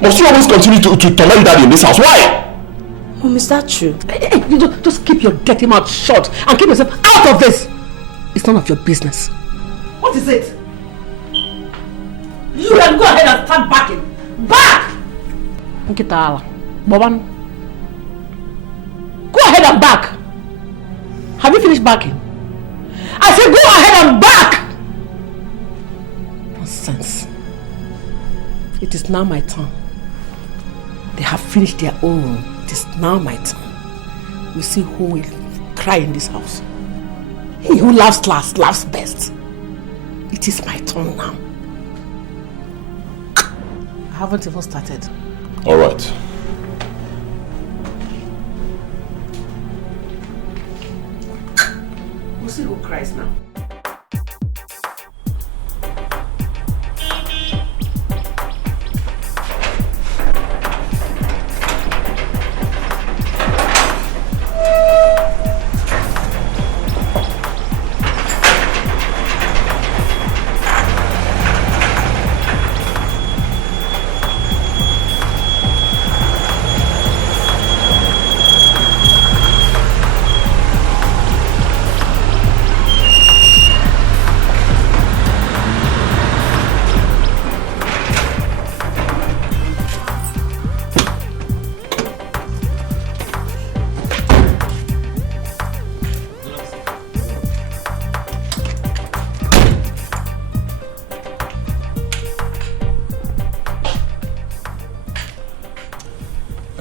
Must you always continue to torment Daddy in this house? Why? Mom, is that true? Hey, you just keep your dirty mouth shut and keep yourself out of this. It's none of your business. What is it? You can go ahead and start backing. Back! Nkita Boban. Go ahead and back. Have you finished backing? I said go ahead and back! Nonsense. It is now my turn. They have finished their own. It is now my turn. We see who will cry in this house. He who laughs last laughs best. It is my turn now. I haven't even started. All right. We'll see who cries now.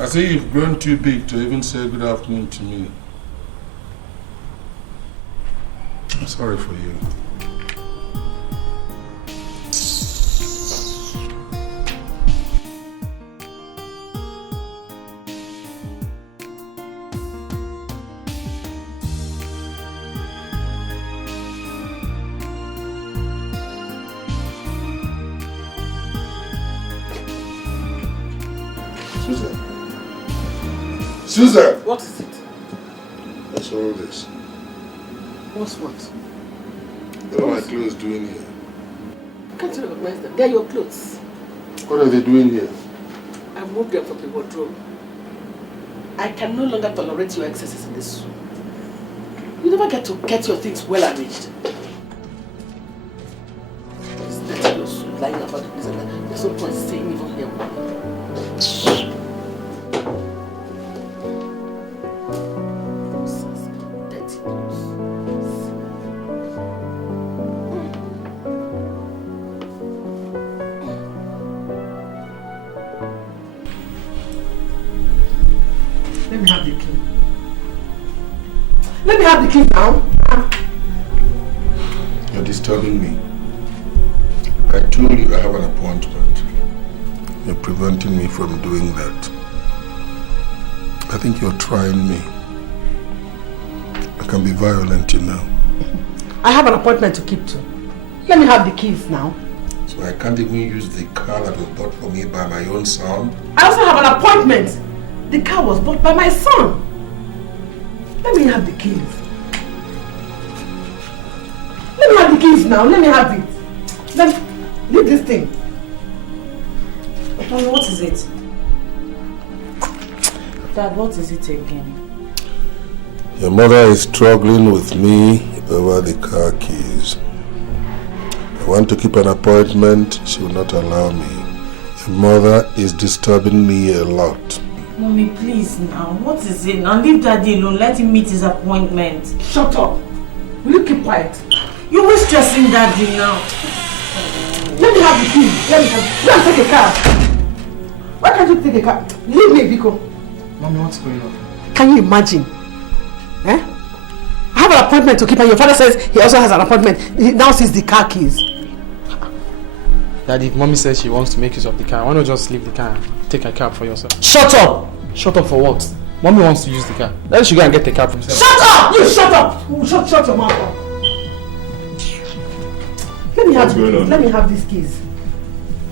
I see you've grown too big to even say good afternoon to me. I'm sorry for you. Susan! What is it? What's all this? What's what? What are my clothes doing here? Can't you recognize them? They're your clothes. What are they doing here? I moved them from the wardrobe. I can no longer tolerate your excesses in this room. You never get to get your things well arranged. This dirty clothes lying about the place and that. There's no point staying even here. Let me have the key. Let me have the key now. You're disturbing me. I told you I have an appointment. You're preventing me from doing that. I think you're trying me. can be violent, you know. I have an appointment to keep to. Let me have the keys now. So I can't even use the car that was bought for me by my own son? I also have an appointment. The car was bought by my son. Let me have the keys. Let me have the keys now. Let me have it. Leave this thing. Mommy, what is it? Dad, what is it again? Your mother is struggling with me over the car keys. I want to keep an appointment. She will not allow me. Your mother is disturbing me a lot. Mommy, please now. What is it? Now leave Daddy alone. Let him meet his appointment. Shut up. Will you keep quiet? You're always stressing Daddy now. Let me have the keys. Let me have. Go and take a car. Why can't you take a car? Leave me, Biko. Mommy, what's going on? Can you imagine? Eh? I have an appointment to keep and your father says he also has an appointment. He now sees the car keys. Daddy, if Mommy says she wants to make use of the car, why not just leave the car and take a cab for yourself? Shut up! Shut up for what? Mommy wants to use the car. Then she go and get the cab from herself. Shut up! You shut up! Shut your mouth up. Let me have the keys. Let me have these keys.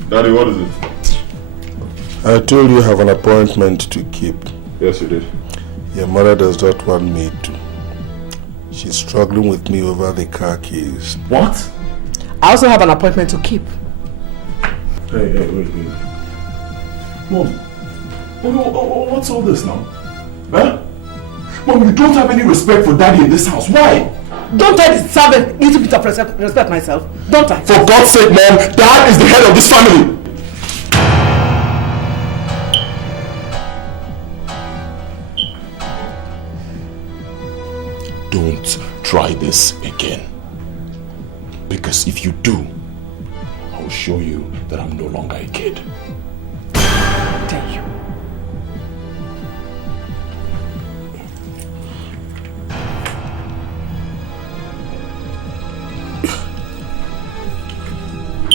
Daddy, what is it? I told you I have an appointment to keep. Yes, you did. Your mother does not want me to. She's struggling with me over the car keys. What? I also have an appointment to keep. Hey, wait. Mom, what's all this now? Huh? Mom, you don't have any respect for Daddy in this house. Why? Don't I deserve a little bit of respect myself? Don't I? For God's sake, Mom, Dad is the head of this family. Don't try this again. Because if you do, I'll show you that I'm no longer a kid. Tell you.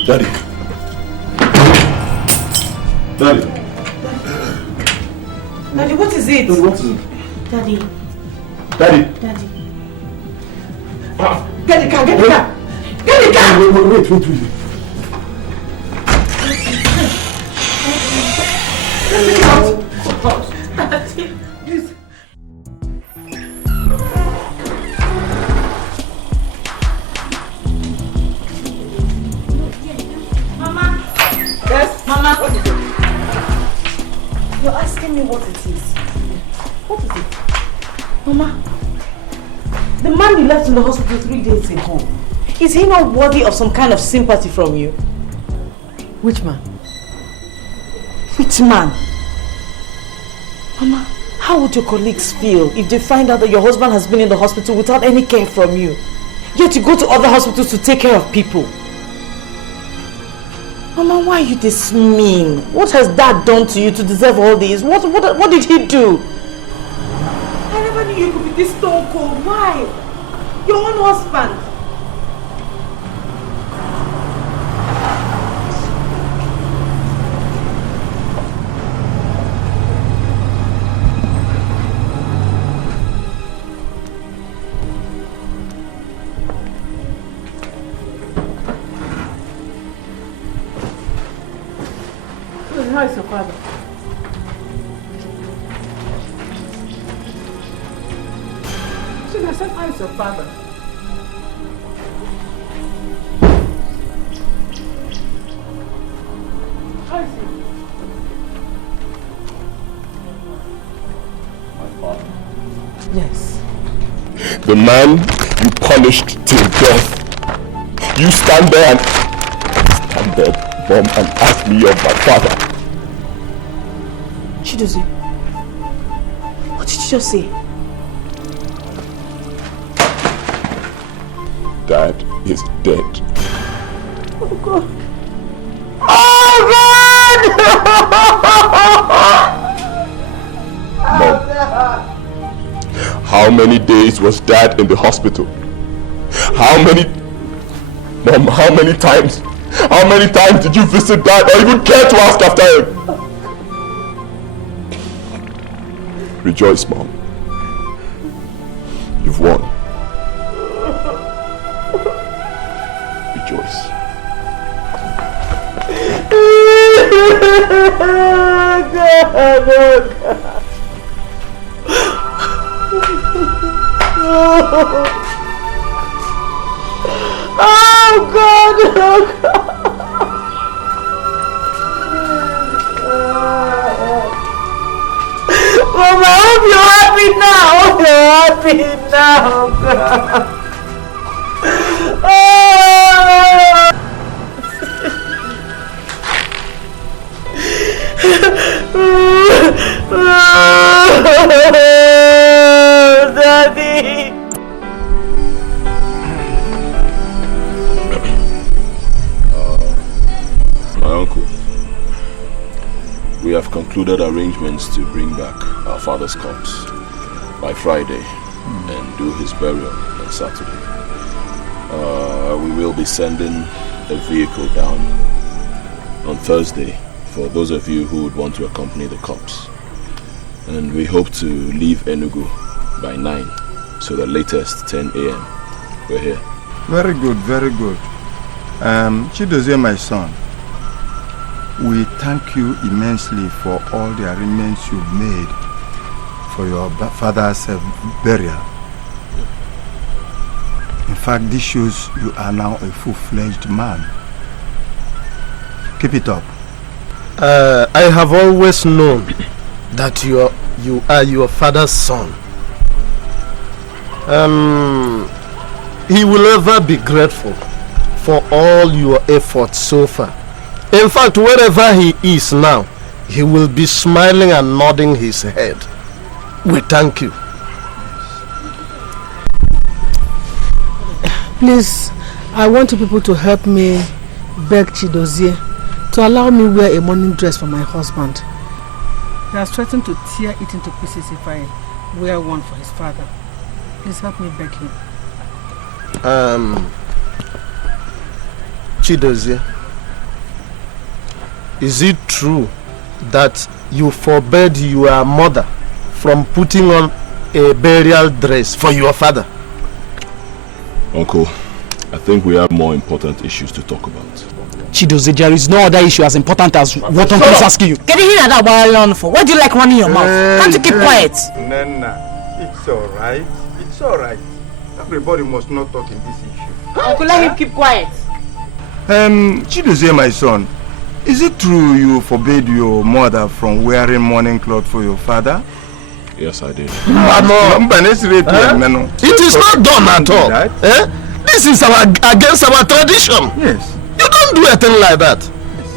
Daddy. Daddy, what is it? Daddy, what is it? Daddy. Daddy. Daddy. Get the car, get the car! Get the car! Wait. Please. Mama. Yes? Mama. What is it? You're asking me what it is. What is it? Mama. The man you left in the hospital 3 days ago, is he not worthy of some kind of sympathy from you? Which man? Which man? Mama, how would your colleagues feel if they find out that your husband has been in the hospital without any care from you? Yet you go to other hospitals to take care of people. Mama, why are you this mean? What has Dad done to you to deserve all this? What did he do? I never knew you could be this stone cold. Why? Your own husband. How is your father? I said, how is your father? How is he? My father. Yes. The man you punished till death. You stand there, Mom, and ask me of my father. Chidozie, what did you just say? Dad is dead. Oh God. Mom, how many days was Dad in the hospital? How many times? How many times did you visit Dad or even care to ask after him? Rejoice, Mom. You've won. Oh God! Oh God! Mama, I hope you're happy now. I hope you're happy now. God. Daddy. My uncle, we have concluded arrangements to bring back our father's corpse by Friday and do his burial on Saturday. We will be sending a vehicle down on Thursday for those of you who would want to accompany the corpse. And we hope to leave Enugu by 9, so the latest 10 a.m. We're here. Very good, very good. Chidozie, my son, we thank you immensely for all the arrangements you've made for your father's burial. In fact, this shows you are now a full-fledged man. Keep it up. I have always known that you are your father's son. He will ever be grateful for all your efforts so far. In fact, wherever he is now, he will be smiling and nodding his head. We thank you. Please, I want you people to help me beg Chidozie to allow me wear a morning dress for my husband. He has threatened to tear it into pieces if I wear one for his father. Please help me beg him. Chidozie, is it true that you forbade your mother from putting on a burial dress for your father? Uncle, I think we have more important issues to talk about. Chidozie, there is no other issue as important as what Uncle is asking you. Can you hear that while for? Why do you like running your mouth? Can't you keep quiet? Nana, it's alright. It's alright. Everybody must not talk in this issue. Uncle, let him keep quiet. Chidozie, my son, is it true you forbade your mother from wearing mourning cloth for your father? Yes, I did. It is not done at all. This is against our tradition. Yes. You don't do a thing like that.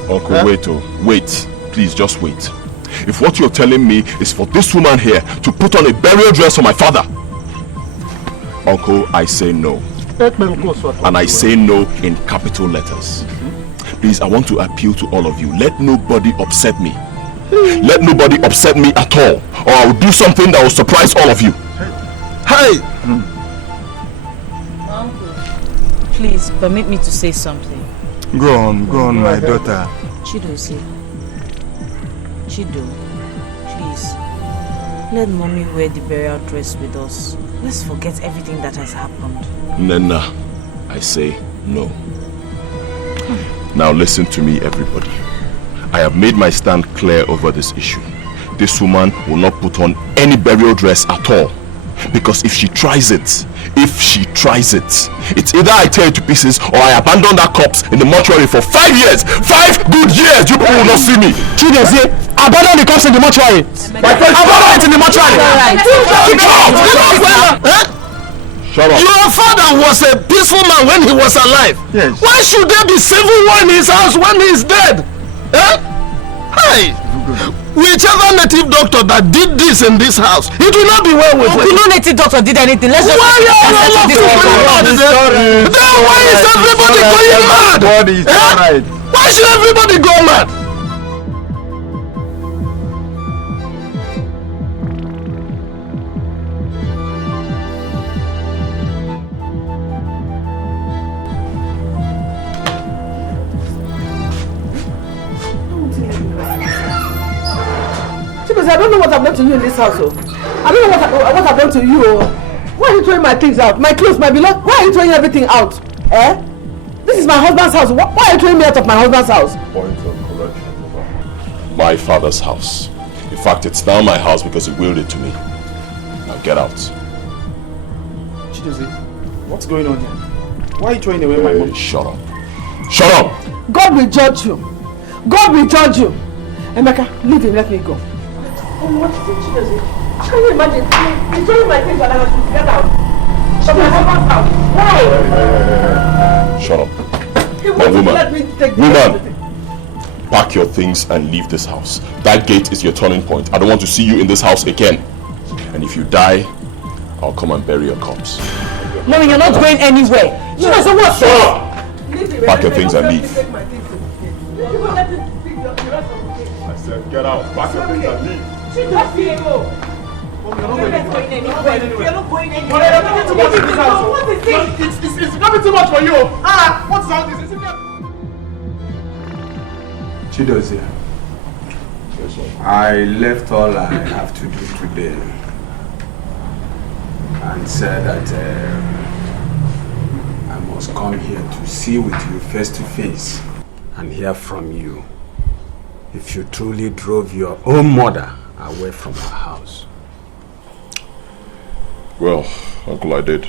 Uncle, wait. Please, just wait. If what you're telling me is for this woman here to put on a burial dress for my father, Uncle, I say no. And I say no in capital letters. Please, I want to appeal to all of you. Let nobody upset me. Let nobody upset me at all, or I will do something that will surprise all of you. Hey! Uncle, please permit me to say something. Go on, my daughter. Chidozie. Chido, please. Let mommy wear the burial dress with us. Let's forget everything that has happened. Nana, I say no. Now listen to me, everybody. I have made my stand clear over this issue. This woman will not put on any burial dress at all. Because if she tries it, it's either I tear it to pieces or I abandon that corpse in the mortuary for 5 years. 5 good years! You people will not see me. Chidozie, abandon the corpse in the mortuary. Abandon it in the mortuary. Shut up. Your father was a peaceful man when he was alive. Yes. Why should there be civil war in his house when he is dead? Hey! Whichever native doctor that did this in this house, it will not be well with him. No native doctor did anything. Let's just... Why is everybody going mad? Why should everybody go mad? I don't know what I've done to you in this house. I don't know what I've done to you. Why are you throwing my things out? My clothes, my beloved. Why are you throwing everything out? This is my husband's house. Why are you throwing me out of my husband's house? Point of correction. My father's house. fact, it's now my house because he willed it to me. Now get out. Chidozie, what's going on here? Why are you throwing away my money? Shut up. Shut up! God will judge you. God will judge you. Emeka, leave him, let me go. Oh, what is it, Chidozie? Can you imagine? He's throwing my things and I have to get out. Shut my husband's house. Why? Shut up. He won't let me take Woman! Pack your things and leave this house. That gate is your turning point. I don't want to see you in this house again. And if you die, I'll come and bury your corpse. No, you're not going anywhere. You know, so what? Shut up! Pack your things and leave. I said get out. Pack your things and leave. You're not going anywhere. You're not going anywhere. What is it? It's becoming too much for you. What's all this? Chidozie, I left all I have to do today and said that I must come here to see with you face to face and hear from you if you truly drove your own mother away from her house. Well, Uncle, I did.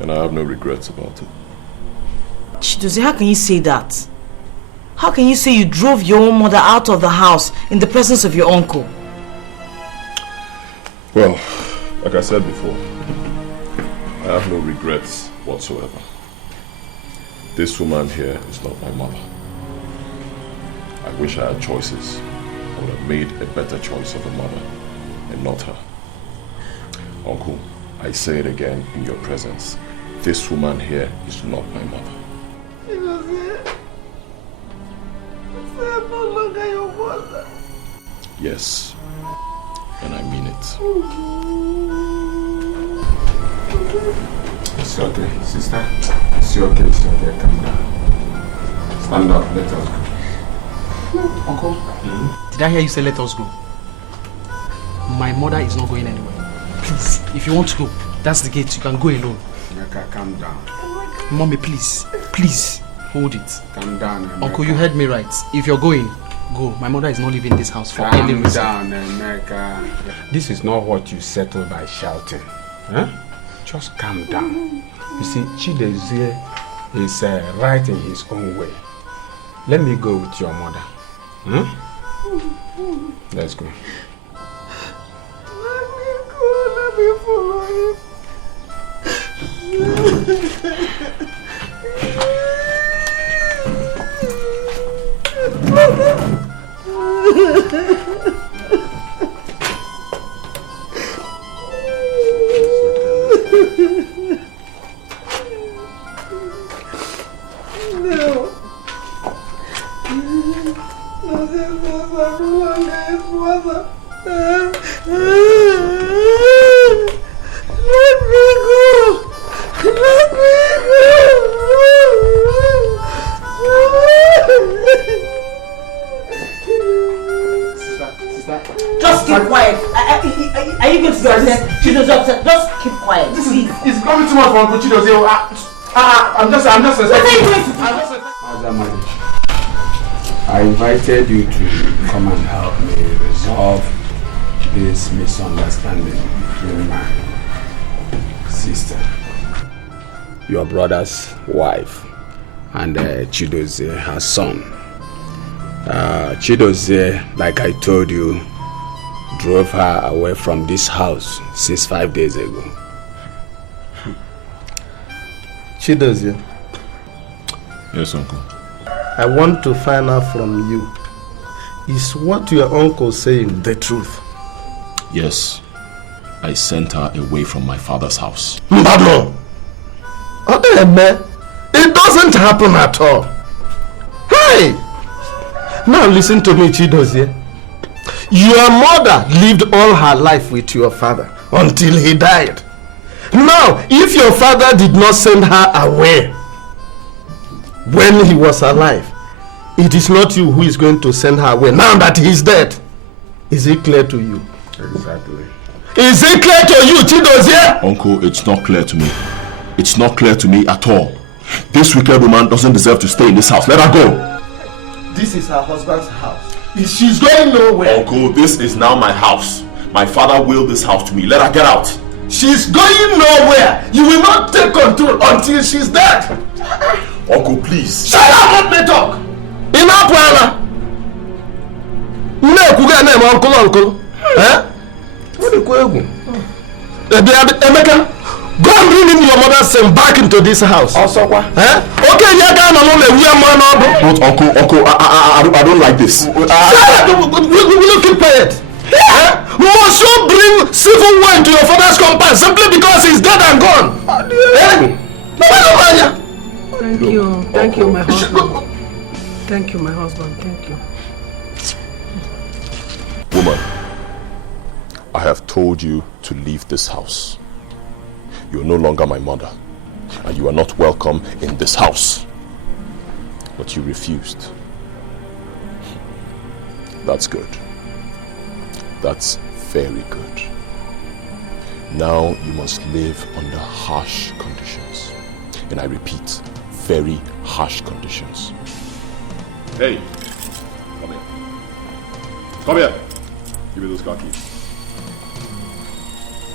And I have no regrets about it. Chidozie, how can you say that? How can you say you drove your own mother out of the house in the presence of your uncle? Well, like I said before, I have no regrets whatsoever. This woman here is not my mother. I wish I had choices. I would have made a better choice of a mother and not her. Uncle, I say it again in your presence. This woman here is not my mother. I'm no longer your mother. Yes, and I mean it. It's okay, sister. It's okay, calm down. Stand up, let us go. Uncle, did I hear you say let us go? My mother is not going anywhere. Please, if you want to go, that's the gate. You can go alone. Emeka, calm down. Mommy, please, please, hold it. Calm down, Emeka. Uncle, you heard me right. If you're going, go. My mother is not leaving this house for any reason. Calm down, Emeka. This is not what you settle by shouting. Huh? Just calm down. You see, Chidozie is right in his own way. Let me go with your mother. Huh? Let's go. Let me go. Let me follow him. No. Let me go. Let me go. Just keep quiet. Are you going to be upset? Chidozie upset. Just keep quiet. This is becoming too much for Uncle Chidozie. I'm just respecting. I invited you to come and help me resolve this misunderstanding between my sister, your brother's wife, and Chidozie, her son. Chidozie, like I told you, drove her away from this house 5 days ago. Chidozie. Yes, Uncle. I want to find out from you, is what your uncle saying the truth? Yes, I sent her away from my father's house. Mbado! It doesn't happen at all. Hey! Now listen to me, Chidozie. Your mother lived all her life with your father until he died. Now, if your father did not send her away when he was alive, it is not you who is going to send her away now that he is dead. Is it clear to you? Exactly. Is it clear to you, Chidozie? Uncle, it's not clear to me. It's not clear to me at all. This wicked woman doesn't deserve to stay in this house. Let her go. This is her husband's house. She's going nowhere. Uncle, this is now my house. My father willed this house to me. Let her get out. She's going nowhere. You will not take control until she's dead. Uncle, please. Shut up, let me talk. Enough, Anna. Uncle. Eh? What do you Emeka, go and bring in your mother's son back into this house. Also, what? Eh? Okay, you can't But Uncle, I don't like this. Will you keep quiet? Must you bring civil war into your father's compound simply because he's dead and gone? Thank you. Thank you, my husband. Thank you, my husband. Thank you. Woman, I have told you to leave this house. You are no longer my mother, and you are not welcome in this house. But you refused. That's good. That's very good. Now you must live under harsh conditions. And I repeat, very harsh conditions. Hey, come here. Come here. Give me those car keys.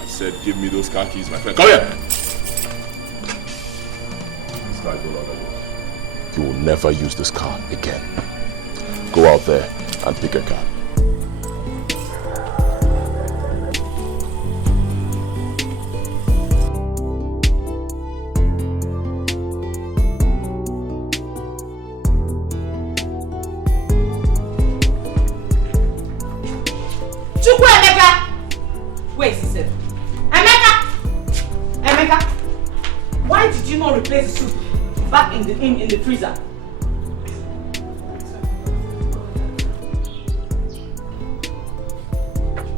I said give me those car keys, my friend. Come here. This car is no longer yours. You will never use this car again. Go out there and pick a cab. Wait, sister. Emeka! Why did you not replace the soup back in the freezer?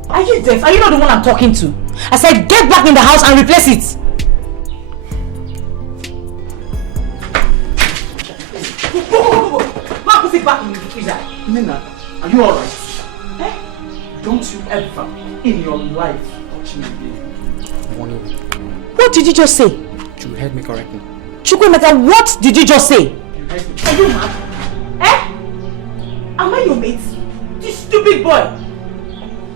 Are you deaf? Are you not the one I'm talking to? I said get back in the house and replace it. Go. Put it back in the freezer. Nina, are you alright? Eh? Don't you ever in your life touch me again. Warning you. What did you just say? You heard me correctly. Chukwuka, what did you just say? You heard me. Are you mad? Eh? Am I your mate? You stupid boy!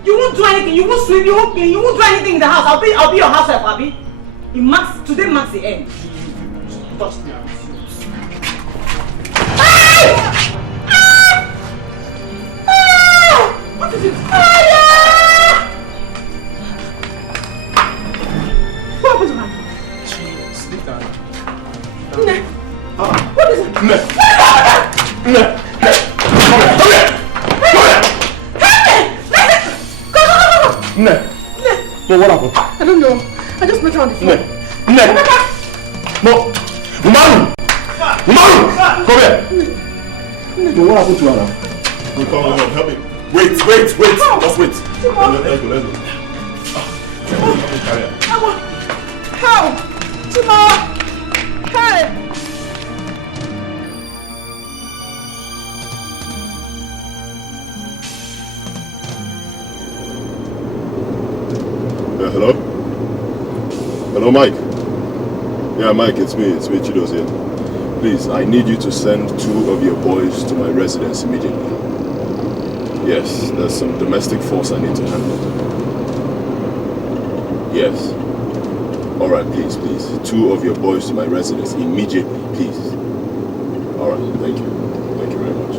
You won't do anything, you won't sweep, you won't clean, you won't do anything in the house. I'll be your housewife, Abby. Today marks the end. You touched me, I refuse. What is it? What happened to her? She slipped down. What is it? No, what happened? I don't know. I just met her on the phone. No, Umaru! Come here! No, what happened to her now? Come on, help me. Wait. Just wait. Let's go. How? Tomorrow. Hey! Hello? Hello, Mike? Yeah, Mike, it's me. It's me, Chido's here. Please, I need you to send 2 of your boys to my residence immediately. Yes, there's some domestic force I need to handle. Yes. Alright, please. 2 of your boys to my residence immediately, please. Alright, thank you. Thank you very much.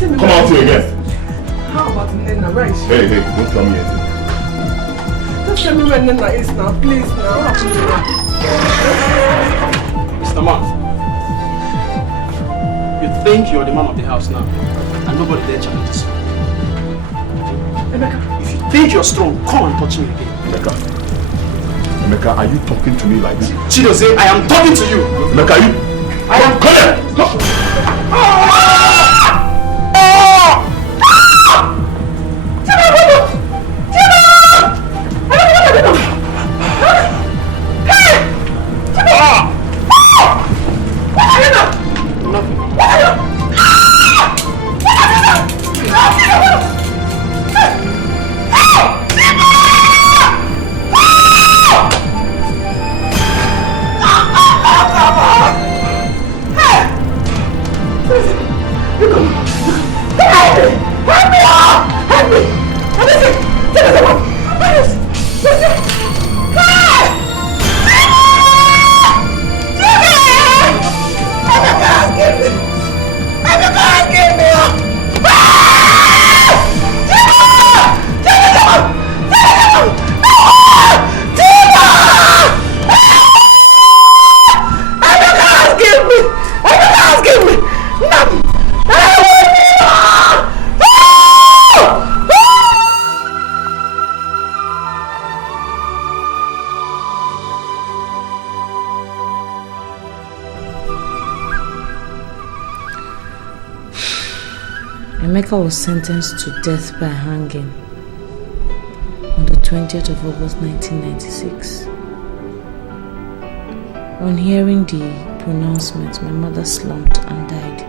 Come out here again. How about Nena? Where is she? Hey, don't tell me anything. Just tell me where Nena is now, please now. Mr. Man, you think you're the man of the house now, and nobody there challenges you. Emeka. If you think you're strong, come and touch me again. Emeka, are you talking to me like this? Chidozie, I am talking to you. Emeka, are you? I am calling. Emeka was sentenced to death by hanging on the 20th of August 1996. On hearing the pronouncement, my mother slumped and died.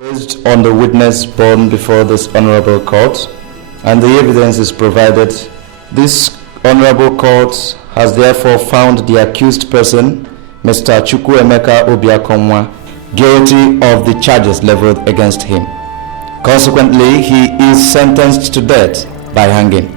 Based on the witness borne before this honorable court and the evidence is provided, this honorable court has therefore found the accused person, Mr. Chukwuemeka Obiakomwa, guilty of the charges leveled against him. Consequently, he is sentenced to death by hanging.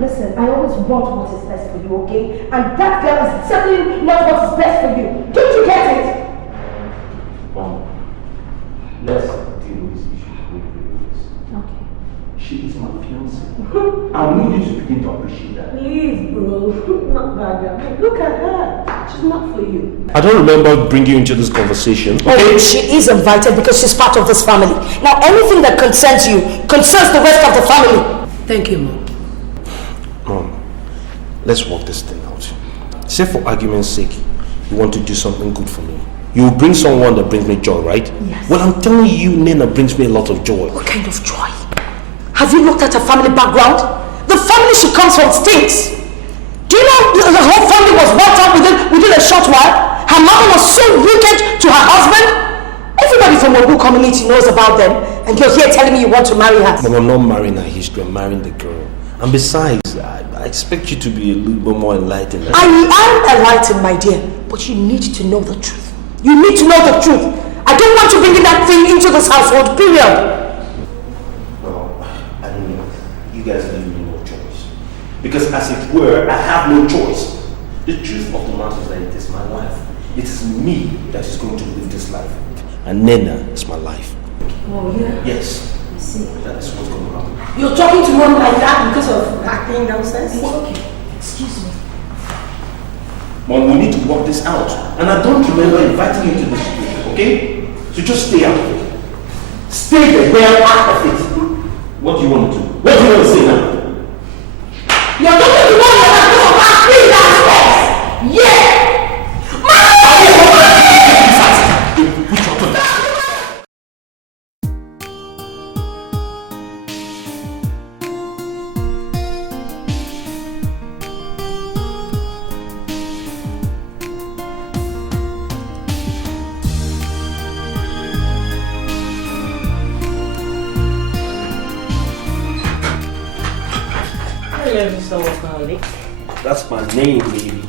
Listen, I always want what is best for you, okay? And that girl is certainly not what is best for you. Don't you get it? Mom, let's deal with this issue with this. Okay. She is my fiancé. I need you to begin to appreciate that. Please, bro. Not that. Look at her. She's not for you. I don't remember bringing you into this conversation. Okay? She is invited because she's part of this family. Now, anything that concerns you concerns the rest of the family. Thank you, Mom. Mom, let's work this thing out. Say for argument's sake, you want to do something good for me. You will bring someone that brings me joy, right? Yes. Well, I'm telling you, Nena brings me a lot of joy. What kind of joy? Have you looked at her family background? The family she comes from stinks. Do you know the whole family was wiped out within a short while? Her mother was so wicked to her husband. Everybody from the Ogu community knows about them. And you're here telling me you want to marry her. Mom, I'm not marrying her history, I'm marrying the girl. And besides, I expect you to be a little bit more enlightened. I am enlightened, my dear. But you need to know the truth. You need to know the truth. I don't want you bringing that thing into this household, period. No, I Because as it were, I have no choice. The truth of the matter is that it is my life. It is me that is going to live this life. And Nena is my life. Oh, yeah? Yes. I see. That is what's going to happen. You're talking to mom like that because of that thing downstairs? It's okay. Excuse me. Mom, we need to work this out. And I don't remember inviting you to this situation, okay? So just stay out of it. Stay the hell out of it. What do you want to do? What do you want to say now? You're talking to mom like that because of that thing downstairs? Yeah! That's my name, baby.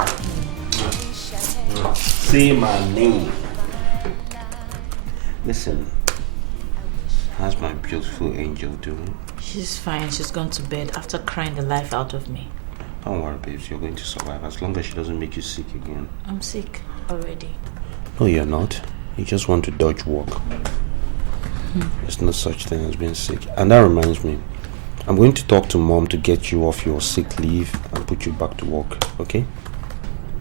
Say my name. Listen, how's my beautiful angel doing? She's fine. She's gone to bed after crying the life out of me. Don't worry, babes. You're going to survive as long as she doesn't make you sick again. I'm sick already. No, you're not. You just want to dodge work. There's no such thing as being sick. And that reminds me, I'm going to talk to mom to get you off your sick leave and put you back to work, okay?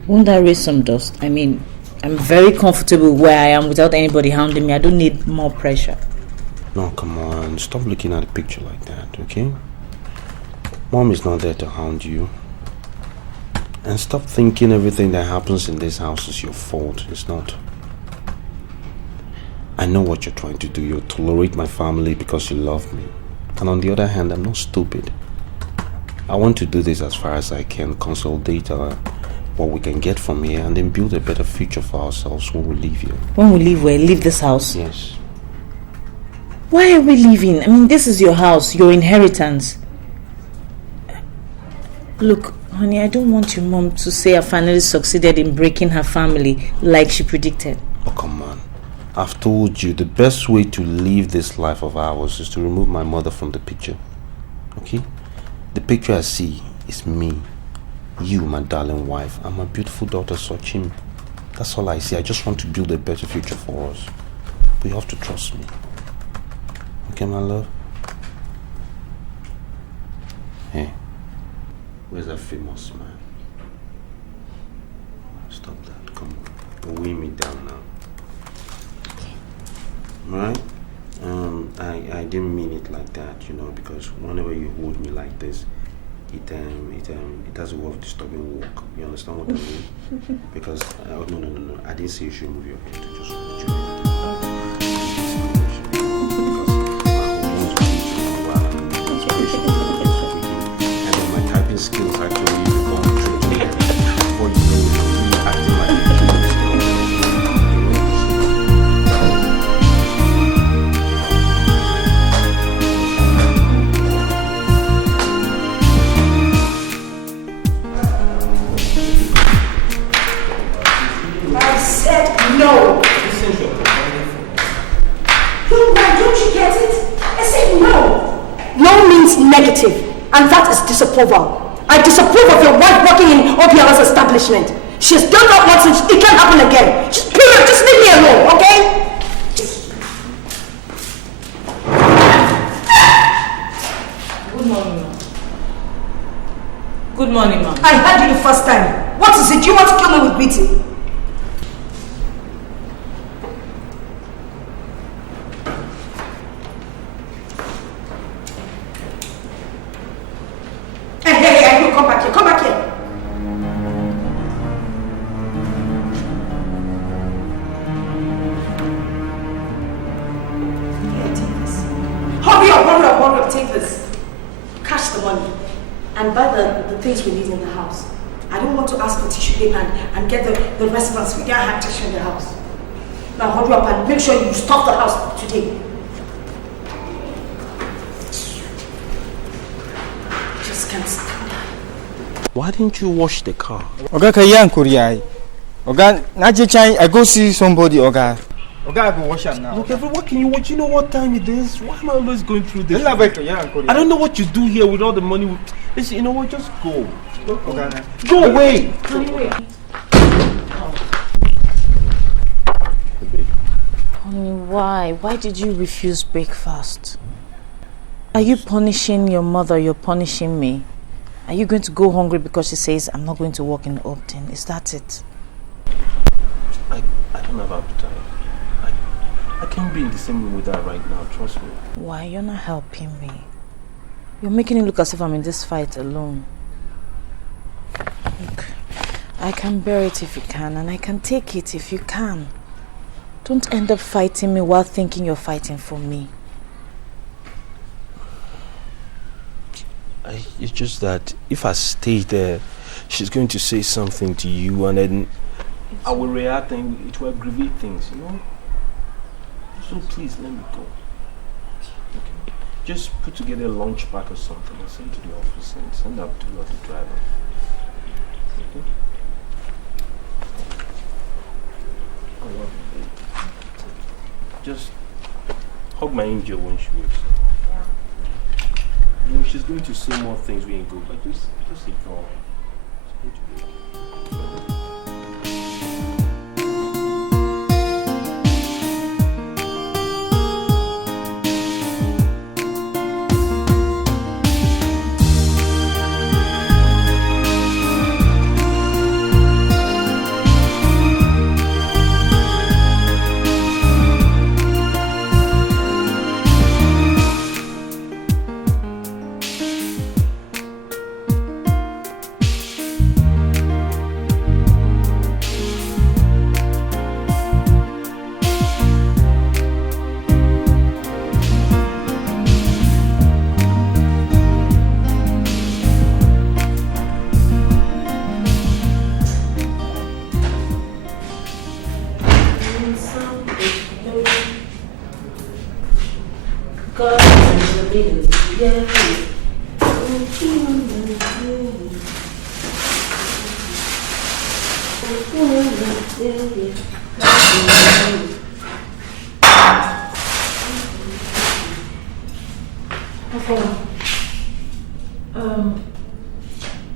Won't that raise some dust? I mean, I'm very comfortable where I am without anybody hounding me. I don't need more pressure. No, come on. Stop looking at the picture like that, okay? Mom is not there to hound you. And stop thinking everything that happens in this house is your fault. It's not. I know what you're trying to do. You tolerate my family because you love me. And on the other hand, I'm not stupid. I want to do this as far as I can, consolidate what we can get from here, and then build a better future for ourselves when we leave here. When we leave where? Leave this house? Yes. Why are we leaving? I mean, this is your house, your inheritance. Look, honey, I don't want your mom to say I finally succeeded in breaking her family like she predicted. Oh, come on. I've told you the best way to live this life of ours is to remove my mother from the picture. Okay? The picture I see is me, you, my darling wife, and my beautiful daughter, Sochim. That's all I see. I just want to build a better future for us. But you have to trust me. Okay, my love? Hey, where's that famous man? Stop that. Come on. Weigh me down now. Right? I didn't mean it like that, you know, because whenever you hold me like this, it has a way of disturbing work. You understand what I mean? Because no, I didn't say you should move your head. Just put your head. And then my typing skills actually gone through to me. Before you know it, I'm really acting like a No! Why don't you get it? I said no! No means negative, and that is disapproval. I disapprove of your wife working in Obiala's establishment. She's done that once and it can't happen again. Just period, just leave me alone, okay? Good morning, ma'am. Good morning, ma'am. I heard you the first time. What is it? Do you want to kill me with beating? Hey, come back here, come back here. Here, take this. Hurry up, take this. Cash the money and buy the things we need in the house. I don't want to ask for tissue paper and get the residents. We can't have tissue in the house. Now hurry up and make sure you stop the house today. Just can't stand. Why didn't you wash the car? Oga Kayan Korea. Oga, I go see somebody, Oga. Okay, I can wash up now. Look, what can you watch? You know what time it is? Why am I always going through this? I don't know what you do here with all the money. Listen, you know what? Just go. Okay. Go away. Honey, why? Why did you refuse breakfast? Are you punishing your mother? You're punishing me. Are you going to go hungry because she says I'm not going to work in Upton? Is that it? I don't have appetite. I can't be in the same room with her right now, trust me. Why? You're not helping me. You're making it look as if I'm in this fight alone. Look, I can bear it if you can, and I can take it if you can. Don't end up fighting me while thinking you're fighting for me. It's just that if I stay there, she's going to say something to you, and then I will react and it will aggravate things, you know? So please, let me go. Okay? Just put together a lunch pack or something and send to the office and send up to the driver. Okay? I love you, babe. Just hug my angel when she wakes up. You know, she's going to say more things we ain't good, but just ignore her.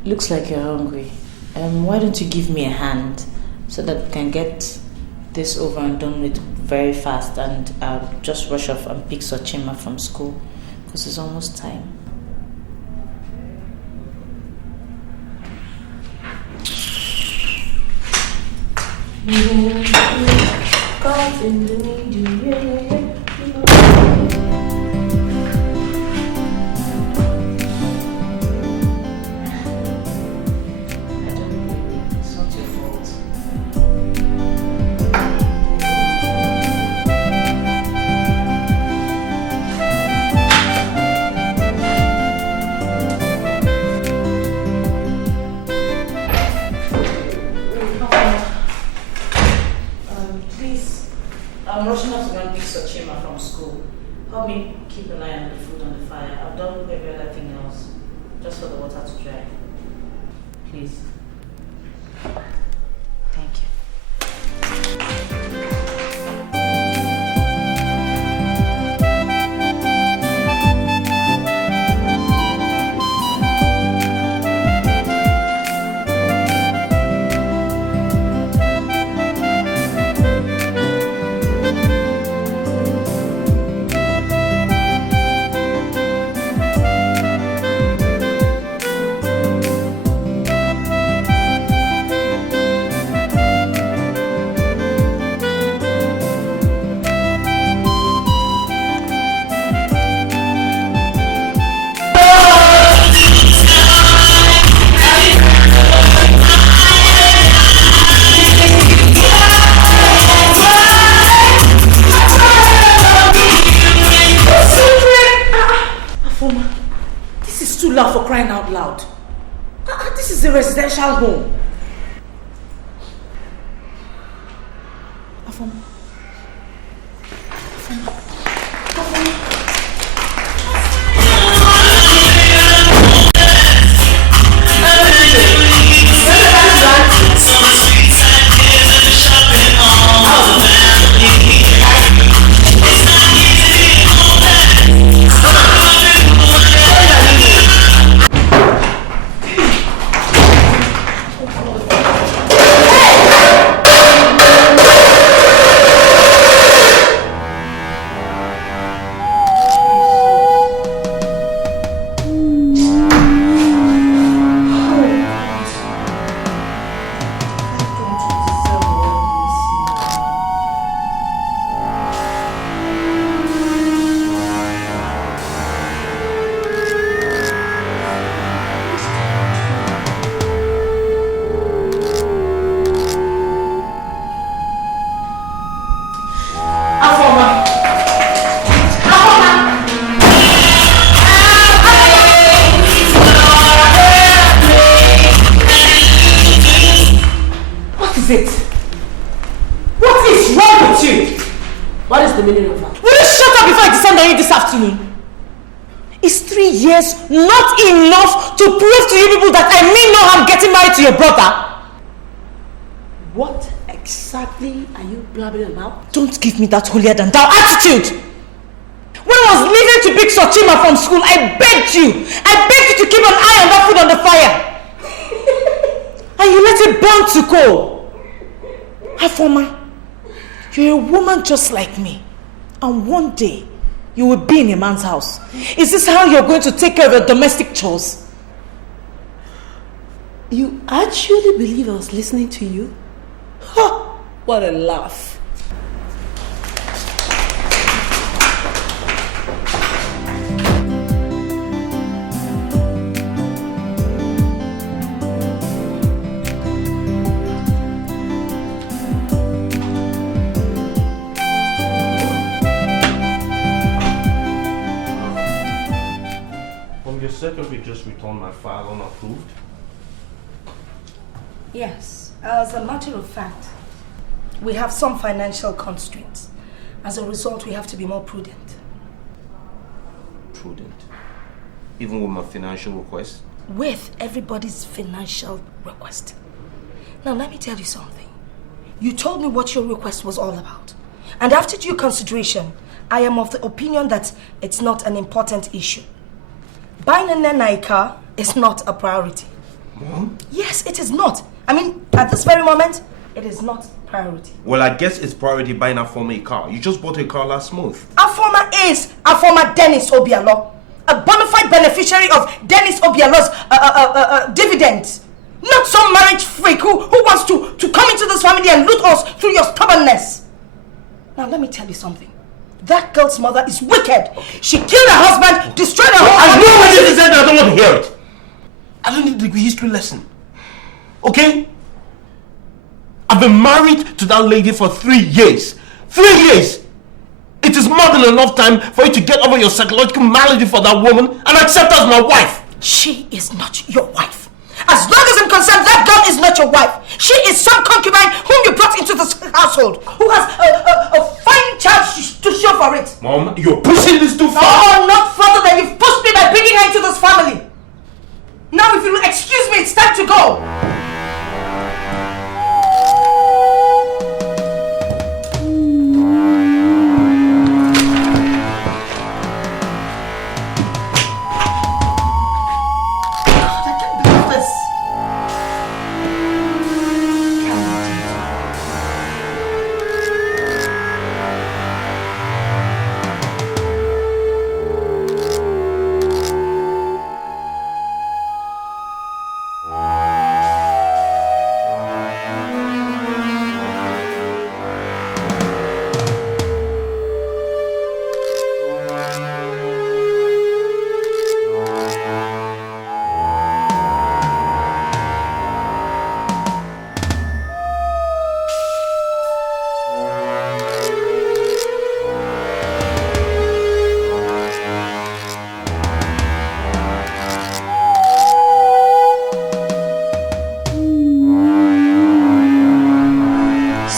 Looks like you're hungry. Why don't you give me a hand so that we can get this over and done with very fast, and I'll just rush off and pick Chioma from school because it's almost time. Caught in the middle, yeah. I'm rushing off to go and pick Chioma from school. Help me keep an eye on the food on the fire. I've done every other thing else, just for the water to dry. Please. Thank you. For crying out loud. This is a residential home. is it? What is wrong with you? What is the meaning of that? Will you shut up before I descend on you this afternoon? Is 3 years not enough to prove to you people that I mean no harm getting married to your brother? What exactly are you blabbering about? Don't give me that holier than thou attitude! When I was leaving to pick Chioma from school, I begged you! I begged you to keep an eye on that food on the fire! And you let it burn to coal! Afoma, you're a woman just like me. And one day, you will be in a man's house. Is this how you're going to take care of your domestic chores? You actually believe I was listening to you? Ha! What a laugh. Your secretary just returned my file unapproved. Yes, as a matter of fact, we have some financial constraints. As a result, we have to be more prudent. Prudent? Even with my financial request? With everybody's financial request. Now, let me tell you something. You told me what your request was all about. And after due consideration, I am of the opinion that it's not an important issue. Buying a Nenai car is not a priority. Mom? Yes, it is not. I mean, at this very moment, it is not priority. Well, I guess it's priority buying Afoma a car. You just bought a car last month. Afoma is Afoma Dennis Obialo, a bona fide beneficiary of Dennis Obialo's dividends. Not some marriage freak who wants to come into this family and loot us through your stubbornness. Now, let me tell you something. That girl's mother is wicked. She killed her husband, destroyed her home. I know what you said, I don't want to hear it. I don't need the history lesson. Okay? I've been married to that lady for 3 years. 3 years! It is more than enough time for you to get over your psychological malady for that woman and accept her as my wife. She is not your wife. As long as I'm concerned, that girl is not your wife. She is some concubine whom you brought into this household, who has a fine child to show for it. Mom, you're pushing this too far. No, not further than you've pushed me by bringing her into this family. Now, if you'll excuse me, it's time to go.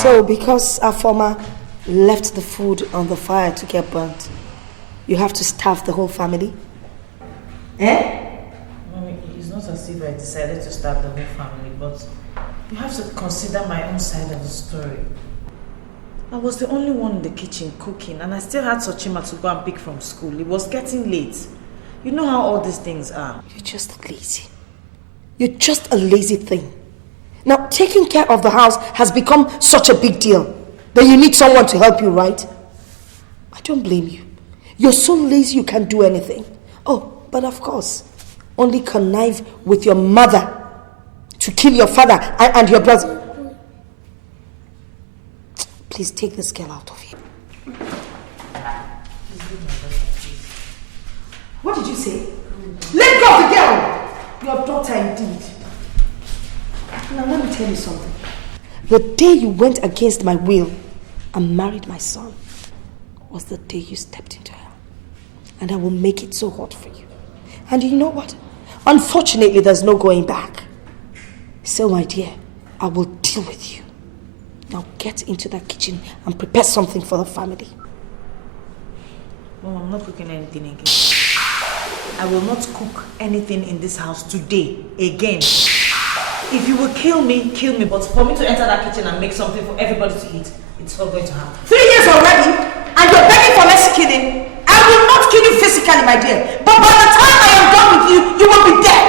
So, because Afoma left the food on the fire to get burnt, you have to starve the whole family? Eh? Mommy, it's not as if I decided to starve the whole family, but you have to consider my own side of the story. I was the only one in the kitchen cooking, and I still had Chioma to go and pick from school. It was getting late. You know how all these things are. You're just lazy. You're just a lazy thing. Now, taking care of the house has become such a big deal that you need someone to help you, right? I don't blame you. You're so lazy you can't do anything. Oh, but of course, only connive with your mother to kill your father and your brother. Please take this girl out of here. What did you say? Let go of the girl! Your daughter indeed. Now let me tell you something. The day you went against my will and married my son was the day you stepped into hell. And I will make it so hot for you. And you know what? Unfortunately, there's no going back. So my dear, I will deal with you Now get into the kitchen and prepare something for the family. Mom, I'm not cooking anything again. I will not cook anything in this house today again. If you will kill me, but for me to enter that kitchen and make something for everybody to eat, it's not going to happen. 3 years already, and you're begging for less killing. I will not kill you physically, my dear, but by the time I am done with you, you will be dead.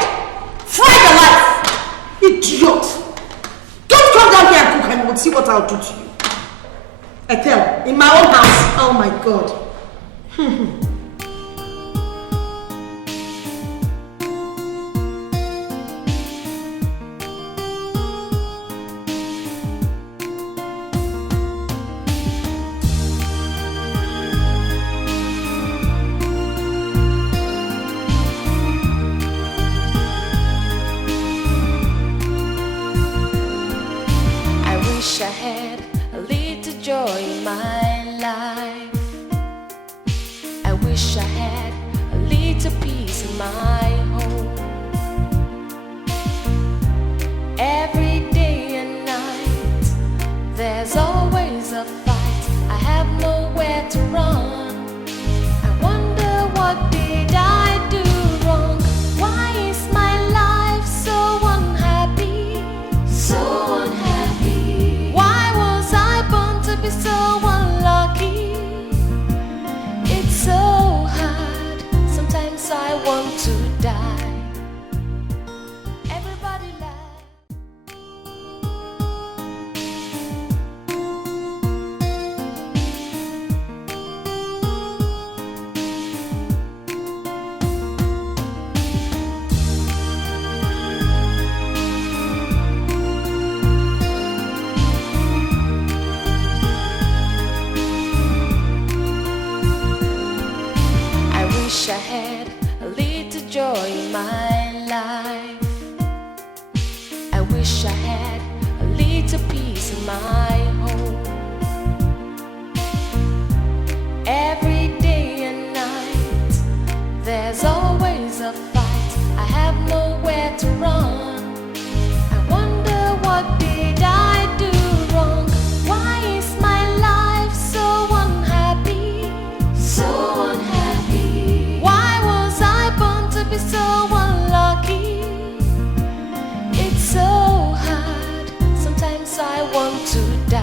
Fried alive. Idiot. Don't come down here and cook and we'll see what I'll do to you. I tell, in my own house. Oh my God. I had a little joy in my life. I wish I had a little peace in my home. Every day and night, there's always a fight. I have nowhere to run. I wonder what did I do wrong? Why is my life so unhappy? So unhappy. Be so unlucky. It's so hard. Sometimes I want to die. Everybody I had a little joy in my life. I wish I had a little peace in my home. Every day and night, there's always a fight. I have nowhere to run. I wonder what did I do wrong? Why is my life so unhappy? So unhappy. Be so unlucky. It's so hard. Sometimes I want to die.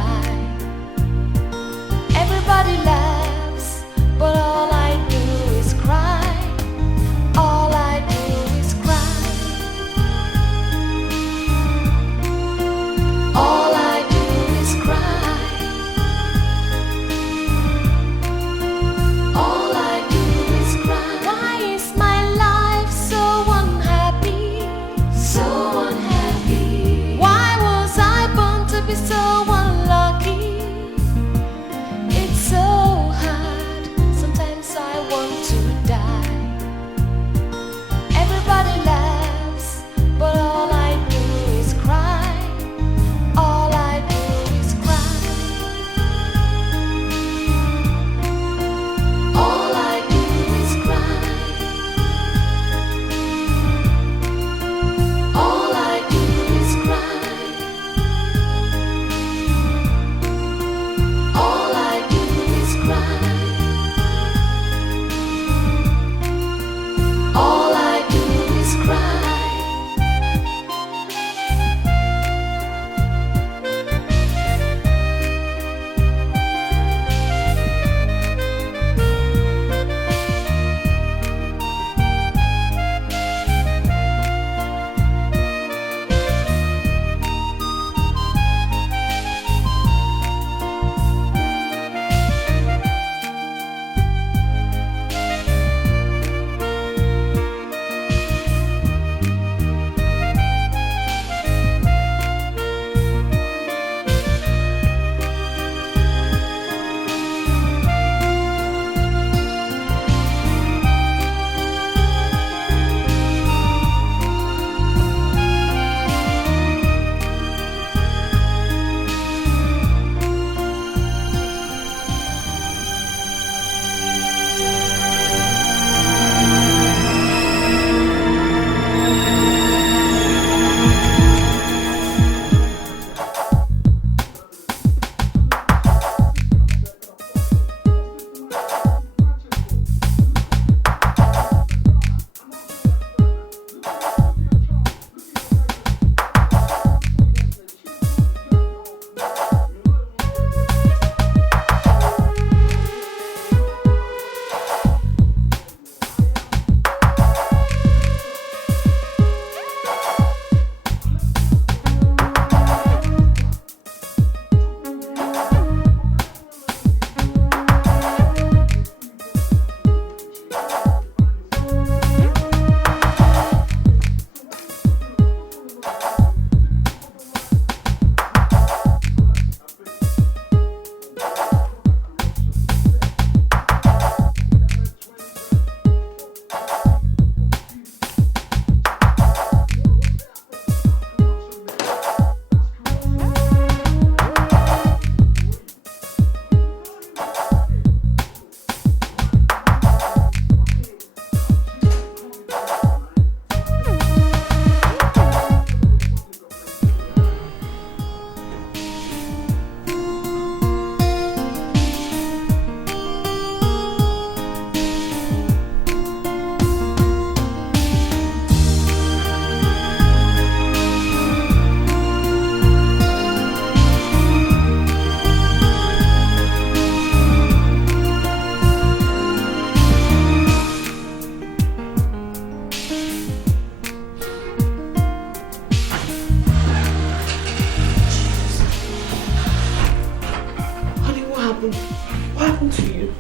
happened? What happened to you?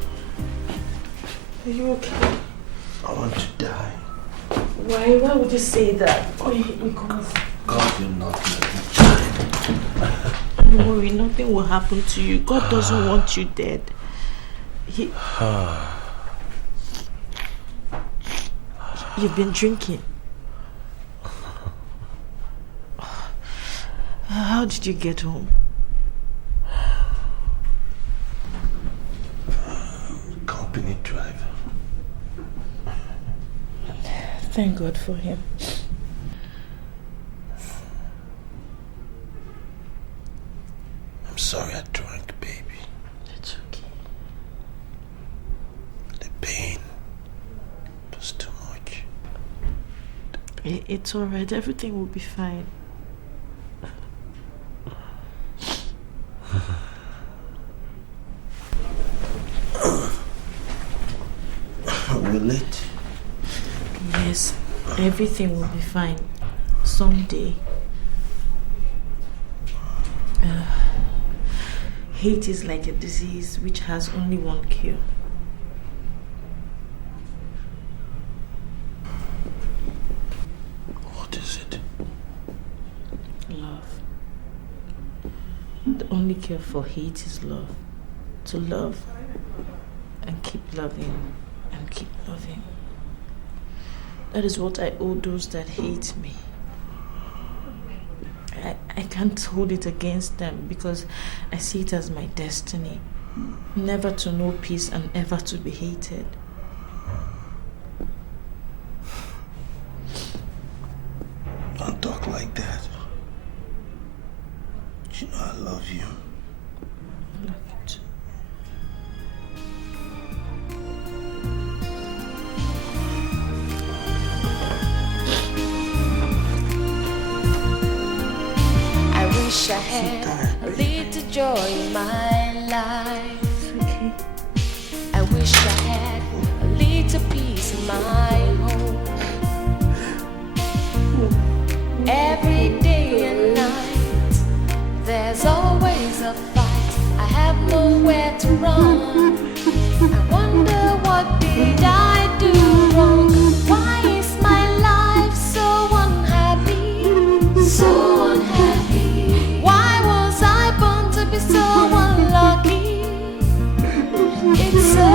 Are you okay? I want to die. Why? Why would you say that? Oh, because... God will not let me die. Don't worry, nothing will happen to you. God doesn't want you dead. You've been drinking. How did you get home? Company driver. Thank God for him. I'm sorry I drank, baby. It's okay. The pain was too much. It's alright. Everything will be fine. Will it? Yes, everything will be fine. Someday. Hate is like a disease which has only one cure. What is it? Love. The only cure for hate is love. To love and keep loving and keep loving. That is what I owe those that hate me. I can't hold it against them because I see it as my destiny. Never to know peace and ever to be hated. Don't talk like that. You know I love you. I love you too. I wish I had a little joy in my life. I wish I had a little peace in my home. Every day and night, there's always a fight. I have nowhere to run. I wonder what did I do wrong? Why is my life so unhappy? So unhappy. Why was I born to be so unlucky? It's so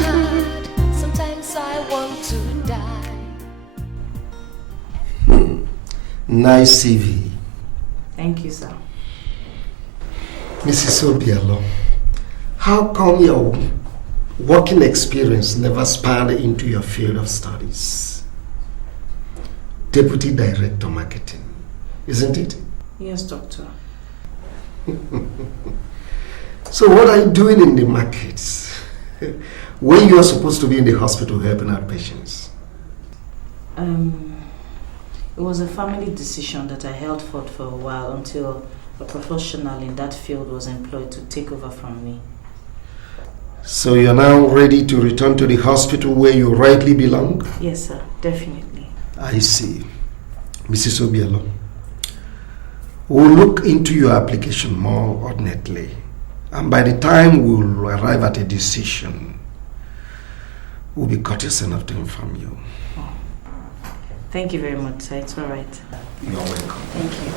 hard. Sometimes I want to die. Nice CV. Thank you, sir. Mrs. Obialo, how come your working experience never spanned into your field of studies? Deputy Director Marketing, isn't it? Yes, doctor. So what are you doing in the markets when you are supposed to be in the hospital helping out patients? It was a family decision that I held forth for a while until a professional in that field was employed to take over from me. So you're now ready to return to the hospital where you rightly belong? Yes, sir, definitely. I see. Mrs. Obialo, we'll look into your application more ordinately. And by the time we'll arrive at a decision, we'll be courteous enough to inform you. Thank you very much, sir. It's all right. You're welcome. Thank you.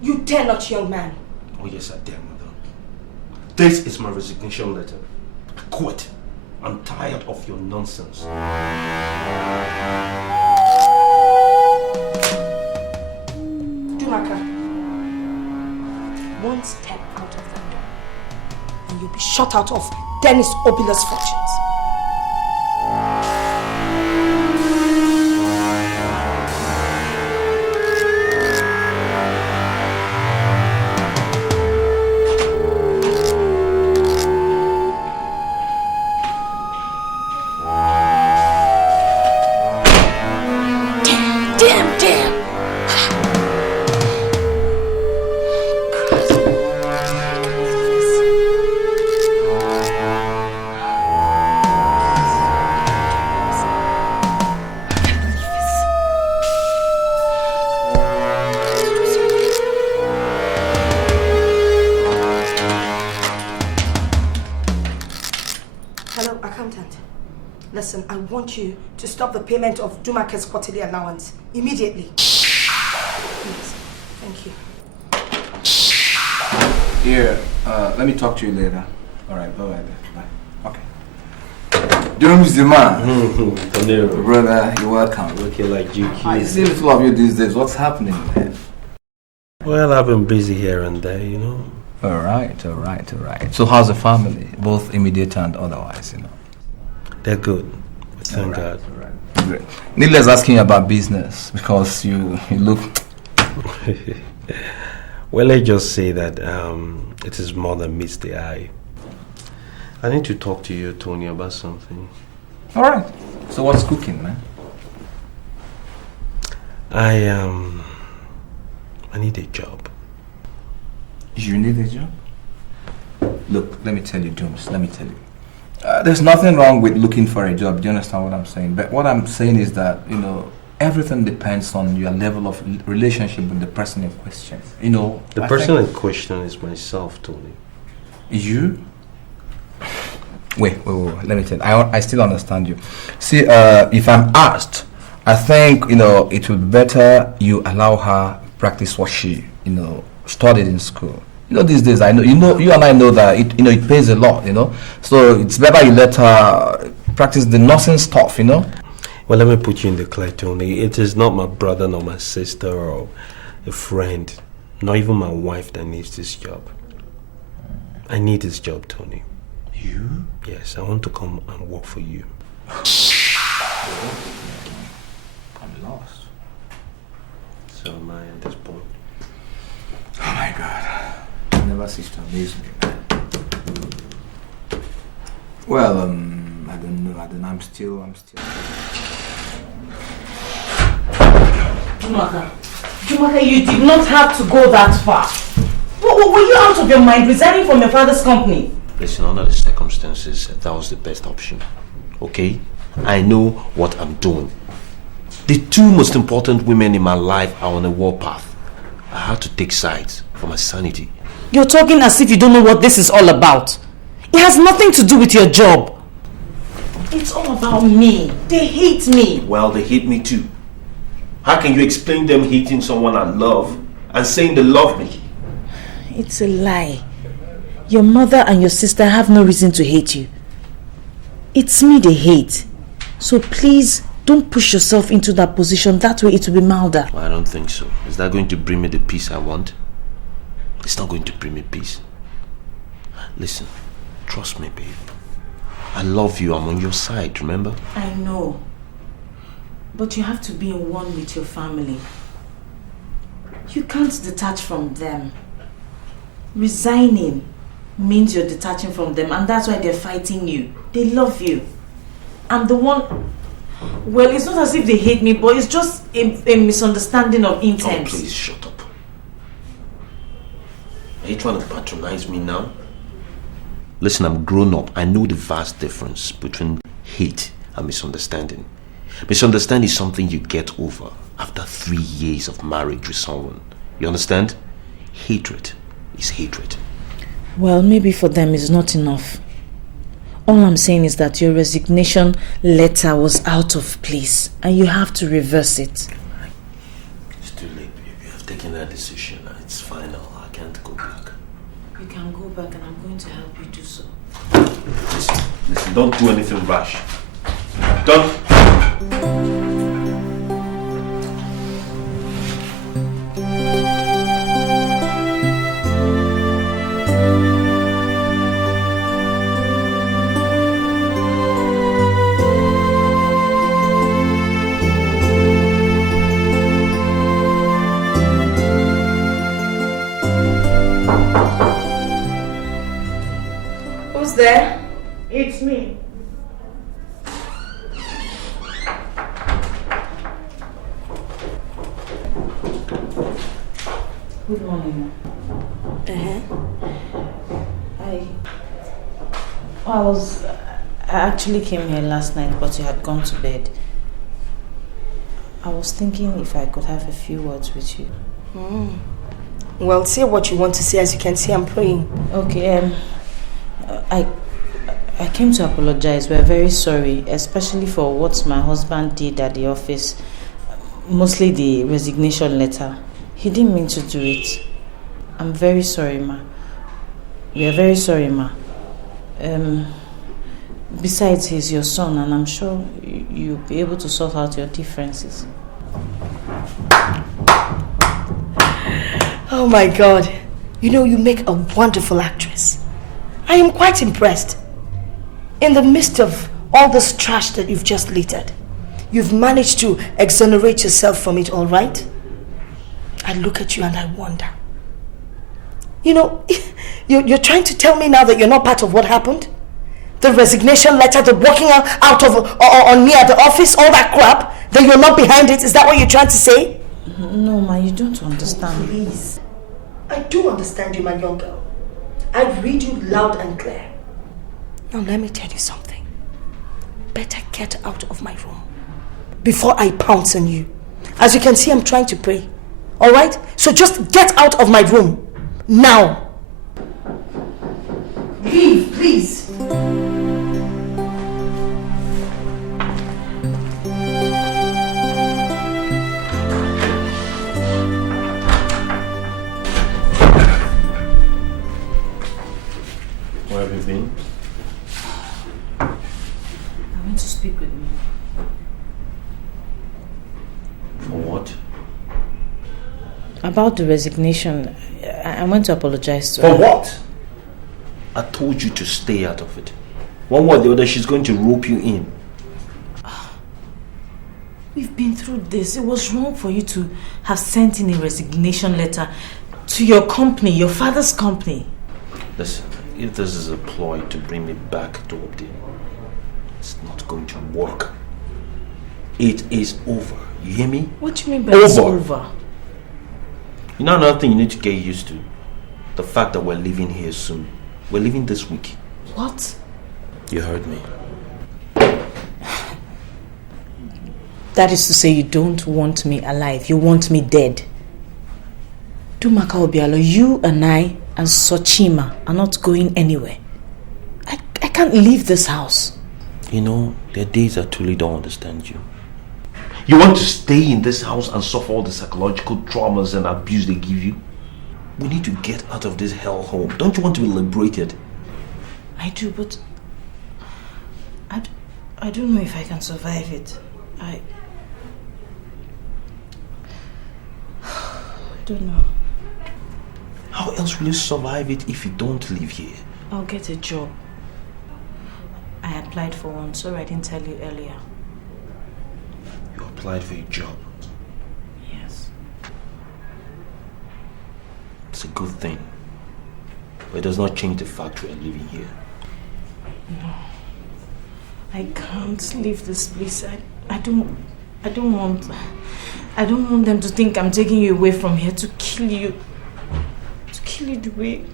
You dare not, young man. Oh yes, I dare, madam. This is my resignation letter. I quit. I'm tired of your nonsense. Dumaka, one step out of that door and you'll be shut out of Dennis Obila's fortunes. want you to stop the payment of Dumake's quarterly allowance immediately. Please. Thank you. Here, let me talk to you later. Alright, bye-bye then. Bye. Okay. Doom's the man. Brother, you're welcome. Looking like GQ. I see little of you these days. What's happening, man? Well, I've been busy here and there, you know. Alright. So how's the family? Both immediate and otherwise, you know? They're good. Thank God. Alright. Great. Needless asking about business because you look... Well, let's just say that it is more than meets the eye. I need to talk to you, Tony, about something. Alright. So what's cooking, man? I need a job. You need a job? Look, let me tell you, Dooms, let me tell you. There's nothing wrong with looking for a job. Do you understand what I'm saying? But what I'm saying is that, you know, everything depends on your level of relationship with the person in question. You know, the person in question is myself, Tony. You? Wait, let me tell you. I still understand you. See, if I'm asked, I think, you know, it would be better you allow her practice what she, you know, studied in school. You know, these days, I know, you and I know that it pays a lot, you know. So it's better you let her practice the nursing stuff, you know. Well, let me put you in the clear, Tony. It is not my brother, nor my sister, or a friend, not even my wife that needs this job. I need this job, Tony. You? Yes, I want to come and work for you. I'm lost. So am I at this point. Oh my God. You never cease to amaze me, man. Well, I don't know. I'm still. Jumaka, you did not have to go that far. Were you out of your mind resigning from your father's company? Listen, under the circumstances, that was the best option. Okay? I know what I'm doing. The two most important women in my life are on a warpath. I had to take sides for my sanity. You're talking as if you don't know what this is all about. It has nothing to do with your job. It's all about me. They hate me. Well, they hate me too. How can you explain them hating someone I love and saying they love me? It's a lie. Your mother and your sister have no reason to hate you. It's me they hate. So please, don't push yourself into that position. That way it will be milder. Well, I don't think so. Is that going to bring me the peace I want? It's not going to bring me peace. Listen, trust me, babe. I love you. I'm on your side, remember? I know. But you have to be in one with your family. You can't detach from them. Resigning means you're detaching from them, and that's why they're fighting you. They love you. I'm the one... Well, it's not as if they hate me, but it's just a misunderstanding of intent. Oh, please, shut up. Are you trying to patronize me now? Listen, I'm grown up. I know the vast difference between hate and misunderstanding. Misunderstanding is something you get over after 3 years of marriage with someone. You understand? Hatred is hatred. Well, maybe for them it's not enough. All I'm saying is that your resignation letter was out of place and you have to reverse it. It's too late, baby. You have taken that decision. It's final. I can't go back. You can go back and I'm going to help you do so. Listen, don't do anything rash. Don't. Who's there? It's me. Good morning. I actually came here last night, but you had gone to bed. I was thinking if I could have a few words with you. Well, say what you want to say. As you can see, I'm praying. Okay, I I came to apologize. We're very sorry, especially for what my husband did at the office. Mostly the resignation letter. He didn't mean to do it. I'm very sorry, ma. We are very sorry, ma. Besides, he's your son, and I'm sure you'll be able to sort out your differences. Oh my God. You know, you make a wonderful actress. I am quite impressed. In the midst of all this trash that you've just littered, you've managed to exonerate yourself from it, all right? I look at you and I wonder. You know, you're trying to tell me now that you're not part of what happened? The resignation letter, the walking out of on me at the office, all that crap, that you're not behind it? Is that what you're trying to say? No, ma, you don't understand. Please. I do understand you, my young girl. I read you loud and clear. Now let me tell you something. Better get out of my room before I pounce on you. As you can see, I'm trying to pray. Alright? So just get out of my room. Now. Leave, please. Where have you been? I want to speak with you. For what? About the resignation. I want to apologize to her. For what? I told you to stay out of it. One way or the other, she's going to rope you in. We've been through this. It was wrong for you to have sent in a resignation letter to your company, your father's company. Listen, if this is a ploy to bring me back to Obdi, it's not going to work. It is over. You hear me? What do you mean by it's over? You know another thing you need to get used to? The fact that we're leaving here soon. We're leaving this week. What? You heard me. That is to say, you don't want me alive. You want me dead. Dumaka Obialo, you and I and Sochima are not going anywhere. I can't leave this house. You know, there are days I truly don't understand you. You want to stay in this house and suffer all the psychological traumas and abuse they give you? We need to get out of this hellhole. Don't you want to be liberated? I do, but I don't know if I can survive it. I don't know. How else will you survive it if you don't live here? I'll get a job. I applied for one. Sorry I didn't tell you earlier. You applied for a job? Yes. It's a good thing. But it does not change the fact we are living here. No. I can't leave this place. I don't want them to think I'm taking you away from here to kill you. To kill you the way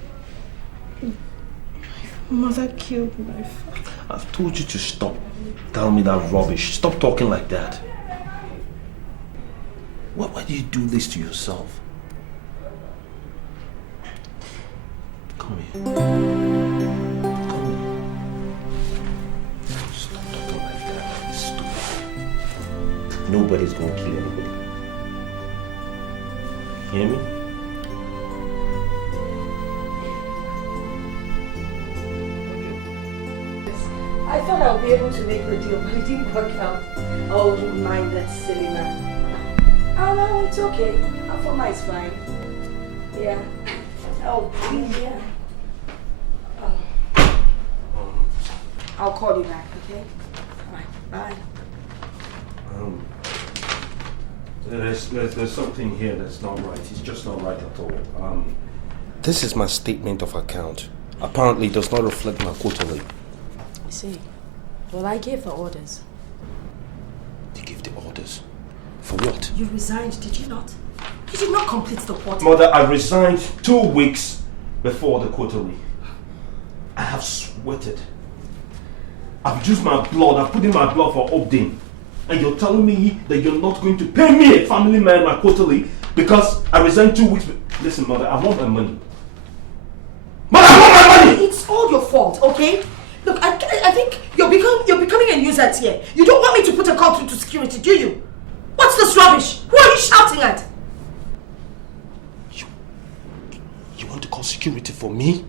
my mother killed my father. I've told you to stop telling me that rubbish. Stop talking like that. Why do you do this to yourself? Come here. Come here. Stop talking like that. It's stupid. Nobody's gonna kill anybody. Hear me? I thought I would be able to make the deal, but it didn't work out. Oh, don't mind that silly man. Oh no, it's okay. Afoma is fine. Yeah. Oh, please, yeah. I'll call you back, okay? Alright, bye. There's something here that's not right. It's just not right at all. This is my statement of account. Apparently, it does not reflect my quarterly. I see. Well, I gave her orders. You gave the orders? For what? You resigned, did you not? You did not complete the quarter. Mother, I resigned 2 weeks before the quarterly. I have sweated. I've used my blood. I've put in my blood for Obdin. And you're telling me that you're not going to pay me, a family man, my quarterly because I resigned 2 weeks. Listen, Mother, I want my money. Mother, I want my money! It's all your fault, okay? Look, I I think you're becoming a nuisance here. You don't want me to put a call through to security, do you? What's this rubbish? Who are you shouting at? You want to call security for me?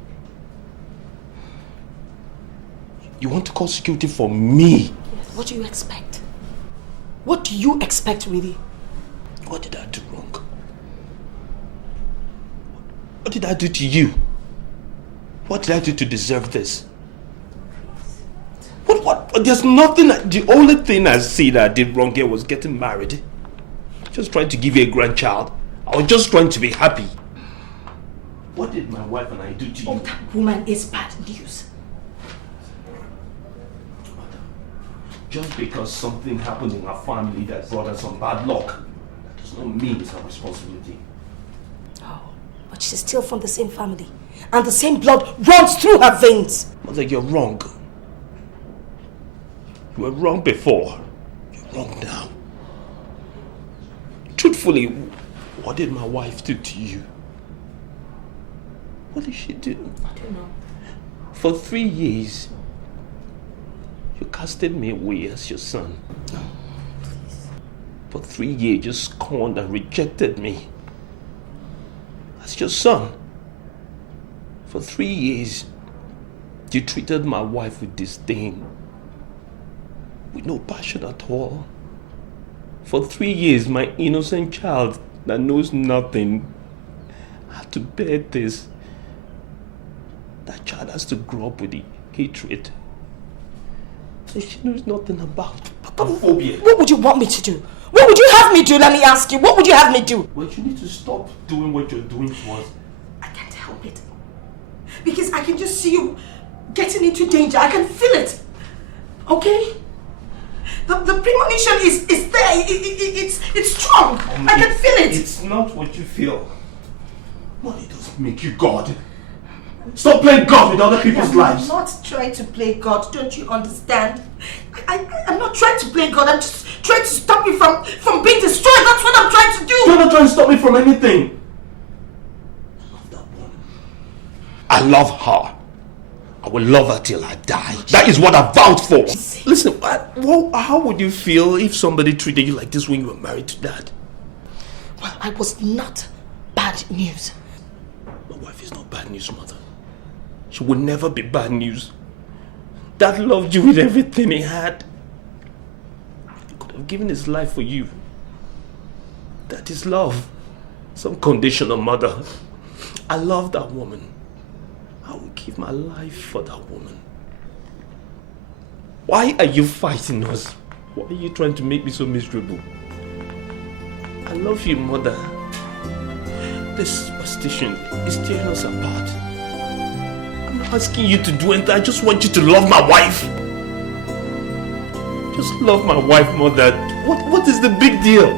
You want to call security for me? Yes, what do you expect? What do you expect, really? What did I do wrong? What did I do to you? What did I do to deserve this? What? There's nothing. The only thing I see that I did wrong here was getting married. Just trying to give you a grandchild. I was just trying to be happy. What did my wife and I do to you? Oh, that woman is bad news. Just because something happened in our family that brought us some bad luck, that does not mean it's our responsibility. Oh, but she's still from the same family. And the same blood runs through her veins. Mother, you're wrong. You were wrong before. You're wrong now. Truthfully, what did my wife do to you? What did she do? I don't know. For 3 years, you casted me away as your son. No. For 3 years, you scorned and rejected me as your son. For 3 years, you treated my wife with disdain, with no passion at all. For 3 years, my innocent child that knows nothing had to bear this. That child has to grow up with the hatred that she knows nothing about. Phobia. What would you want me to do? What would you have me do? Let me ask you. What would you have me do? Well, you need to stop doing what you're doing to us. I can't help it. Because I can just see you getting into danger. I can feel it. Okay? The premonition is there. It's strong. I can feel it. It's not what you feel. Money doesn't make you God. Stop playing God with other people's lives. I'm not trying to play God. Don't you understand? I'm not trying to play God. I'm just trying to stop you from being destroyed. That's what I'm trying to do. You're not trying to stop me from anything. I love that woman. I love her. I will love her till I die. That is what I vowed for. Listen, how would you feel if somebody treated you like this when you were married to Dad? Well, I was not bad news. My wife is not bad news, Mother. She will never be bad news. Dad loved you with everything he had. He could have given his life for you. That is love. Some conditional, Mother. I love that woman. I will give my life for that woman. Why are you fighting us? Why are you trying to make me so miserable? I love you, Mother. This superstition is tearing us apart. I'm not asking you to do anything. I just want you to love my wife. Just love my wife, Mother. What is the big deal?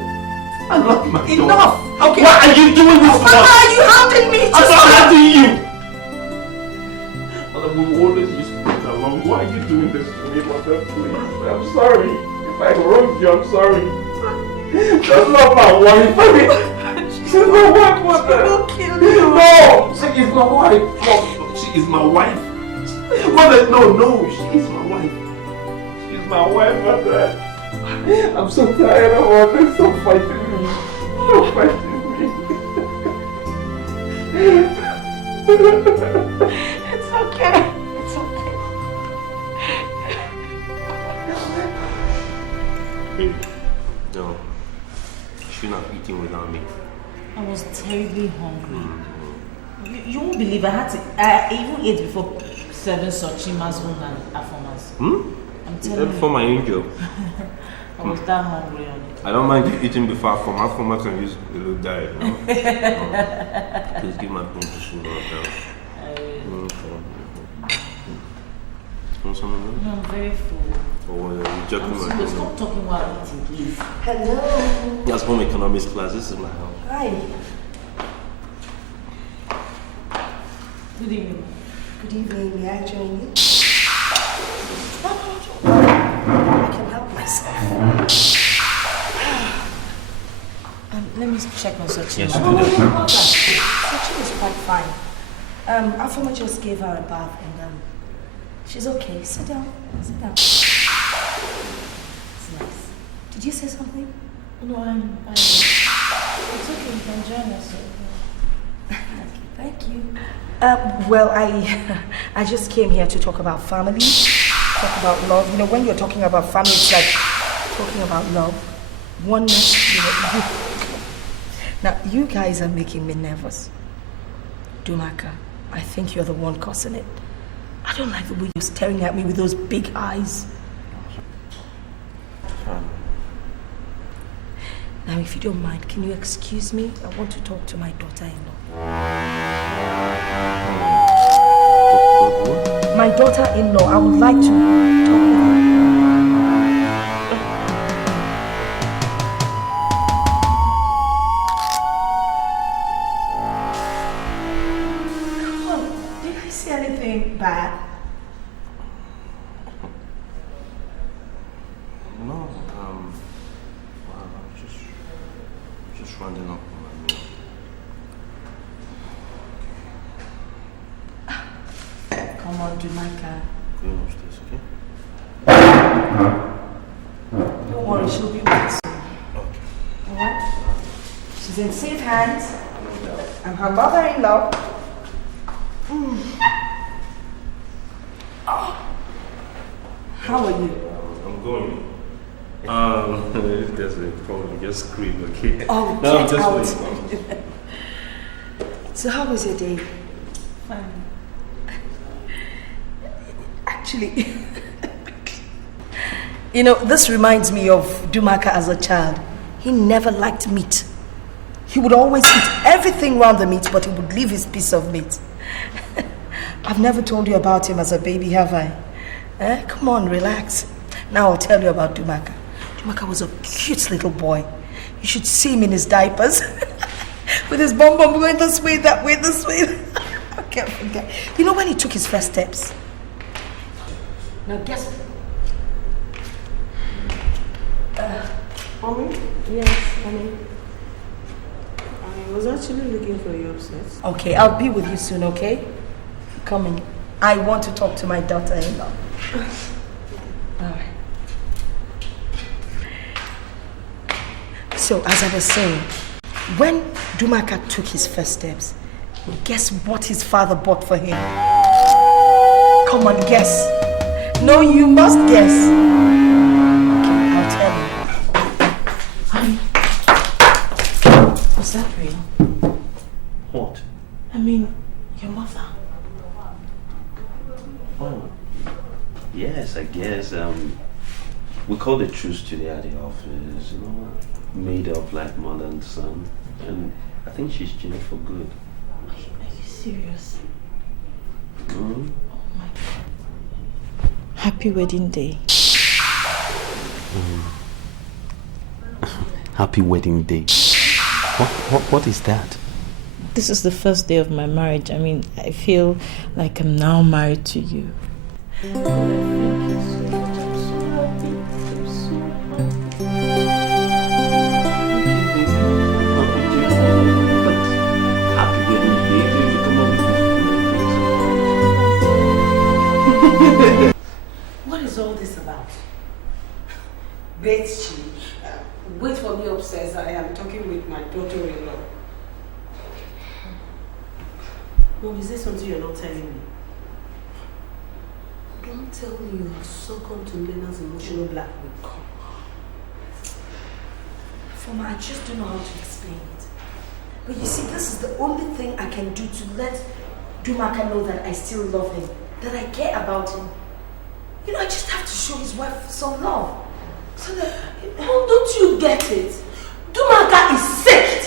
I love my daughter. Enough. Okay. Why are you doing this to us? Why are you hounding me? I'm not hounding you. Mother, we always used to get along. Why are you doing this to me, Mother? Please. I'm sorry. If I wronged you, I'm sorry. Just love my wife. She's my wife, Mother. She will kill you. No, she is my wife. No, she is my wife. Mother, no, she is my wife. She is my wife, Mother. I'm so tired of all this. Stop fighting me. Stop fighting me. It's okay. It's okay. No, you're not eating without me. I was terribly hungry. You won't believe I even ate before serving Sochima's own and Afoma's. I'm telling you. For my angel. I was that hungry on it. I don't mind you eating before Afoma can use a little diet. No? Please give my phone to food right now. Want some of No, I'm very full. Oh, you're joking my phone. Stop talking while eating, please. Hello. That's home economics class. This is my house. Hi. Good evening. Good evening. May I join you? I can help myself. Let me check on Sochi. Yes, No, Sochi is quite fine. Afoma just gave her a bath and She's okay. Sit down. Sit down. It's nice. Did you say something? No, it's okay. You can join us. Thank you. Well, I just came here to talk about family, talk about love. You know, when you're talking about family, it's like talking about love, oneness. You know, now, you guys are making me nervous. Dumaka, I think you're the one causing it. I don't like the way you're staring at me with those big eyes. Now, if you don't mind, can you excuse me? I want to talk to my daughter-in-law. My daughter-in-law, I would like to talk with her. Come on, did I say anything bad? No, just rounding up on my meal. Come on, Dumaka. Going upstairs, okay? Don't worry, she'll be with us soon. Alright? She's in safe hands. I'm her mother-in-law. Oh. How are you? I'm going. If there's a problem, just scream, okay? Oh, no, get just out. So how was your day? Fine. Actually, you know, this reminds me of Dumaka as a child. He never liked meat. He would always eat everything around the meat, but he would leave his piece of meat. I've never told you about him as a baby, have I? Come on, relax. Now I'll tell you about Dumaka. Dumaka was a cute little boy. You should see him in his diapers. With his bum going this way, that way, this way. I can't forget. You know when he took his first steps? Now guess what? Mommy? Yes, honey. I was actually looking for you upstairs. Okay, I'll be with you soon, okay? Come in. I want to talk to my daughter-in-law. Alright. So, as I was saying, when Dumaka took his first steps, guess what his father bought for him? Come on, guess. No, you must guess. Okay, I'll tell you. Honey, was that real? What? I mean, your mother. Oh, yes, I guess. We called a truce today at the office, you know, made up like mother and son, and I think she's changed for good. Are you serious? Mm-hmm. Oh my God. Happy wedding day. Happy wedding day. What is that? This is the first day of my marriage. I mean, I feel like I'm now married to you. What is all this about? Betsy, wait for me upstairs. I am talking with my daughter-in-law. Mom, is there something you're not telling me? Don't tell me you have succumbed to Lena's emotional blackmail. Foma, I just don't know how to explain it. But you see, this is the only thing I can do to let Dumaka know that I still love him, that I care about him. You know, I just have to show his wife some love. So that, oh, don't you get it? Dumaka is sick.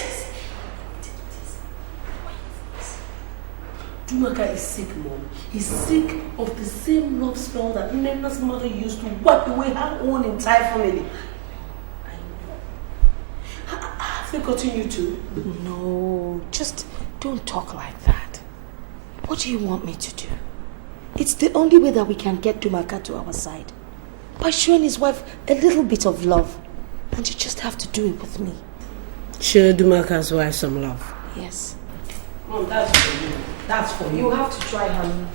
Dumaka is sick, Mom. He's sick of the same love spell that Lena's mother used to wipe away her own entire family. I know. Have they gotten you too? No, just don't talk like that. What do you want me to do? It's the only way that we can get Dumaka to our side. By showing his wife a little bit of love. And you just have to do it with me. Show Dumaka's wife some love. Yes. Mom, that's for you. That's for you. You have to try, honey.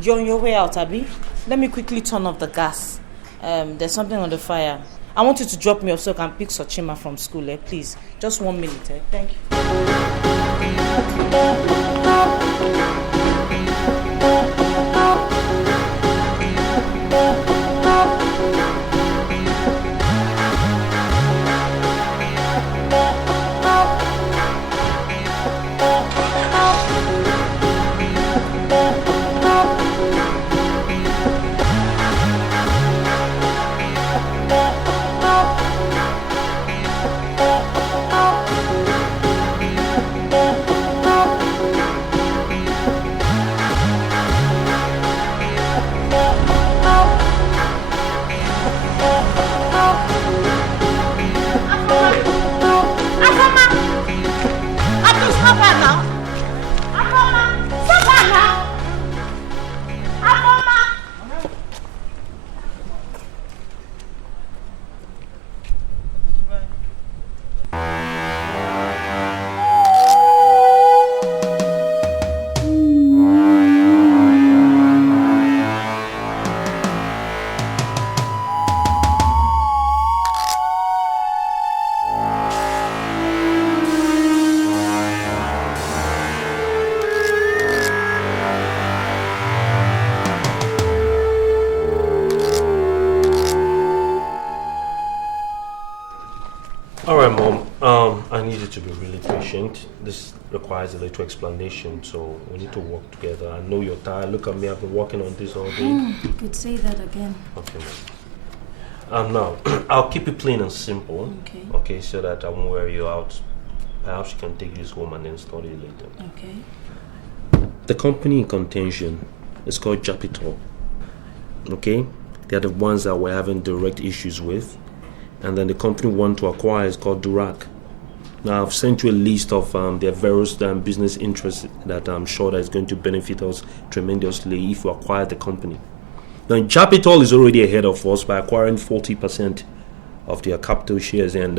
You're on your way out, Abby. Let me quickly turn off the gas. There's something on the fire. I want you to drop me off so I can pick Sochima from school, please. Just 1 minute, Thank you. Alright, Mom. I need you to be really patient. This requires a little explanation, so we need to work together. I know you're tired. Look at me, I've been working on this all day. You could say that again. Okay, Mom. Now, I'll keep it plain and simple. Okay. Okay, so that I won't wear you out. Perhaps you can take this home and then study later. Okay. The company in contention is called Japitol. Okay? They're the ones that we're having direct issues with. And then the company we want to acquire is called Durak. Now, I've sent you a list of their various business interests that I'm sure that is going to benefit us tremendously if we acquire the company. Now, Japitol is already ahead of us by acquiring 40% of their capital shares, and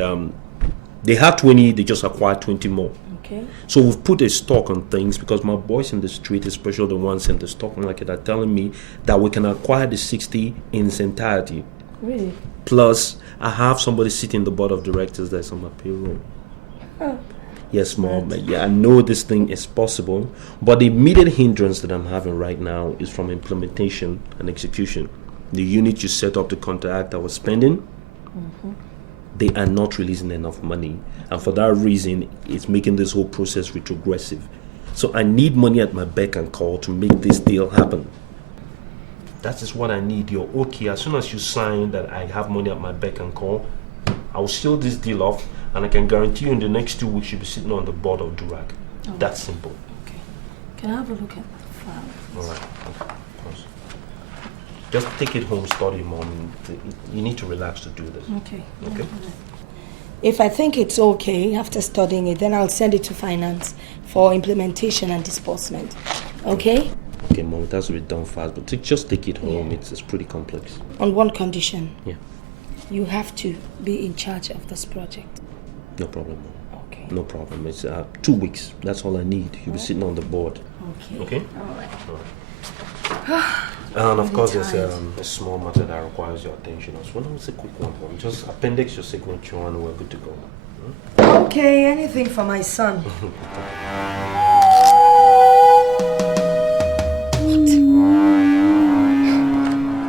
they had 20, they just acquired 20 more. Okay. So we've put a stock on things because my boys in the street, especially the ones in the stock market, are telling me that we can acquire the 60 in its entirety. Really? Plus, I have somebody sitting in the board of directors that's on my payroll. Oh. Yes, Mom. Yeah, I know this thing is possible, but the immediate hindrance that I'm having right now is from implementation and execution. The unit you set up to counteract our spending, they are not releasing enough money, and for that reason, it's making this whole process retrogressive. So I need money at my beck and call to make this deal happen. That is what I need. You're okay. As soon as you sign that I have money at my beck and call, I'll seal this deal off, and I can guarantee you in the next 2 weeks you'll be sitting on the board of Durak. Oh. That's simple. Okay. Can I have a look at the file? All right. Okay. Of course. Just take it home, study, Mom. You need to relax to do this. Okay. Okay? If I think it's okay after studying it, then I'll send it to finance for implementation and disbursement. Okay? Okay, Mom, it has to be done fast, but just take it home. Yeah. It's pretty complex. On one condition. Yeah. You have to be in charge of this project. No problem, Mom. Okay. No problem. It's 2 weeks. That's all I need. You'll be sitting on the board. Okay. Okay? All right. And of course, tired. there's a small matter that requires your attention as well. It's a quick one, Mom. Just appendix your signature and we're good to go. Okay, anything for my son.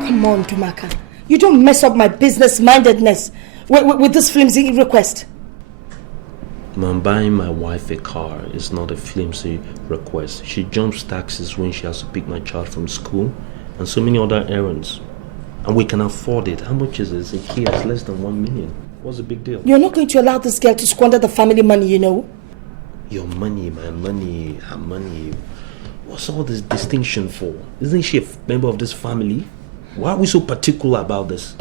Come on, Dumaka. You don't mess up my business-mindedness with this flimsy request. Mom, buying my wife a car is not a flimsy request. She jumps taxes when she has to pick my child from school and so many other errands. And we can afford it. How much is it? A Kia is less than 1 million. What's the big deal? You're not going to allow this girl to squander the family money, you know. Your money, my money, her money. What's all this distinction for? Isn't she a member of this family? Why are we so particular about this?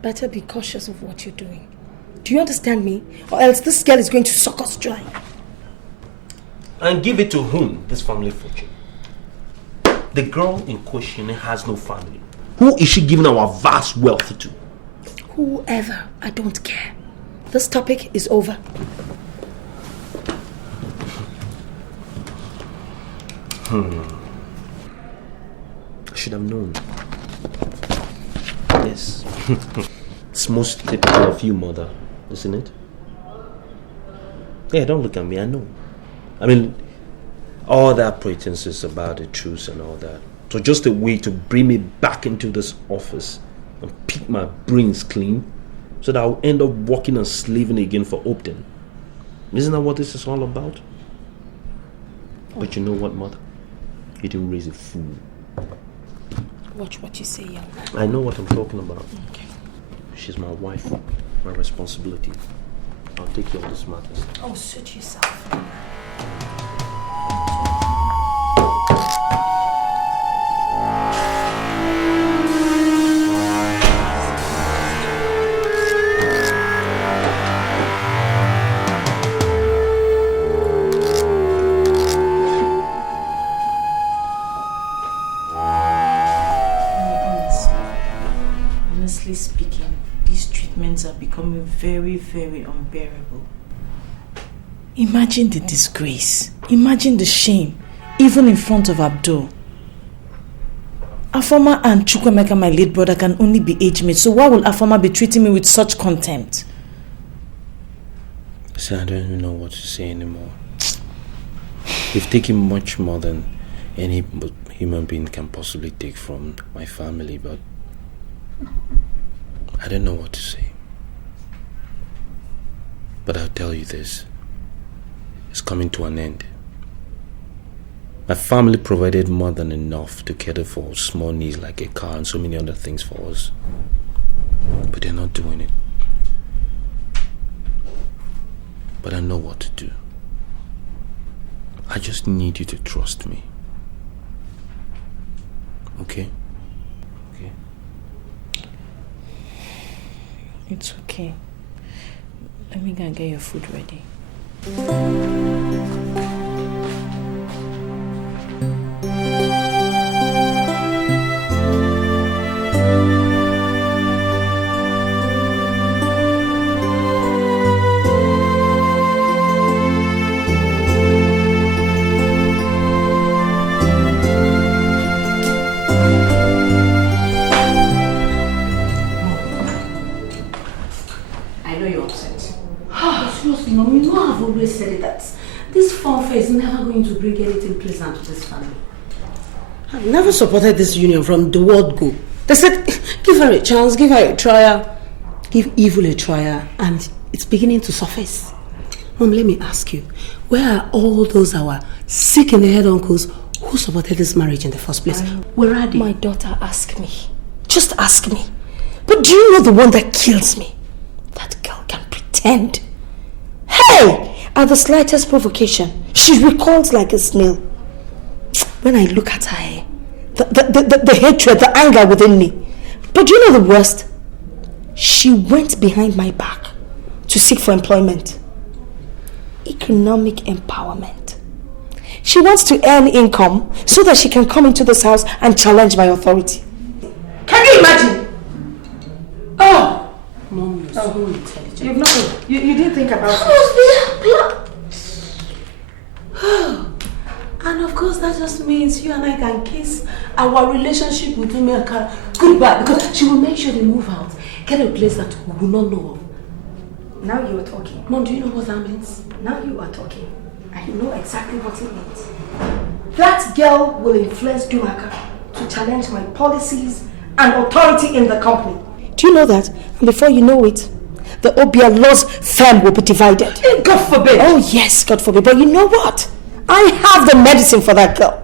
Better be cautious of what you're doing. Do you understand me? Or else this girl is going to suck us dry. And give it to whom? This family fortune. The girl in question has no family. Who is she giving our vast wealth to? Whoever, I don't care. This topic is over. I should have known. Yes. It's most typical of you, mother, isn't it? Yeah, don't look at me, I know. I mean, all that pretenses about the truth and all that. So just a way to bring me back into this office and pick my brains clean so that I'll end up working and slaving again for Upton. Isn't that what this is all about? But you know what, mother? You didn't raise a fool. Watch what you say, young man. I know what I'm talking about. Okay. She's my wife, my responsibility. I'll take care of this matters. Oh, suit yourself. Honestly speaking, these treatments are becoming very, very unbearable. Imagine the disgrace. Imagine the shame, even in front of Abdul. Afoma and Chukwuemeka, my late brother, can only be age mates, so why will Afoma be treating me with such contempt? See, I don't even know what to say anymore. You've taken much more than any human being can possibly take from my family, but I don't know what to say. But I'll tell you this. It's coming to an end. My family provided more than enough to cater for small needs like a car and so many other things for us. But they're not doing it. But I know what to do. I just need you to trust me. Okay? Okay. It's okay. Let me go and get your food ready. Said it that this fanfare is never going to bring anything pleasant to this family. I've never supported this union from the word go. They said, give her a chance, give her a trial, give evil a trial, and it's beginning to surface. Mom, let me ask you, where are all those our sick in the head uncles who supported this marriage in the first place? Where are they? My daughter, ask me. Just ask me. But do you know the one that kills me? That girl can pretend. Hey! At the slightest provocation, she recoils like a snail. When I look at her, the hatred, the anger within me. But do you know the worst? She went behind my back to seek for employment. Economic empowerment. She wants to earn income so that she can come into this house and challenge my authority. Can you imagine? Oh! Mom, you're so intelligent. You've not, you didn't think about it. And of course that just means you and I can kiss our relationship with Umeka goodbye, because she will make sure they move out, get a place that we will not know of. Now you are talking. Mom, do you know what that means? Now you are talking. I know exactly what it means. That girl will influence Dumaka to challenge my policies and authority in the company. Do you know that? And before you know it, the Obialo's firm will be divided. God forbid. Oh yes, God forbid. But you know what? I have the medicine for that girl.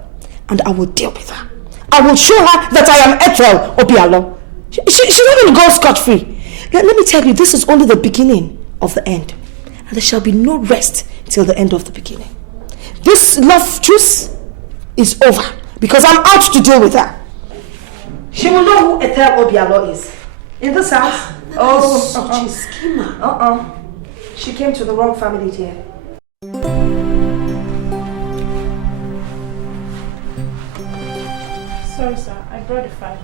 And I will deal with her. I will show her that I am Ethel Obialo. She's not going to go scot-free. Let me tell you, this is only the beginning of the end. And there shall be no rest till the end of the beginning. This love truce is over because I'm out to deal with her. She will know who Ethel Obialo is. In this house? Oh, such a schemer. She came to the wrong family, dear. Sorry, sir. I brought a file.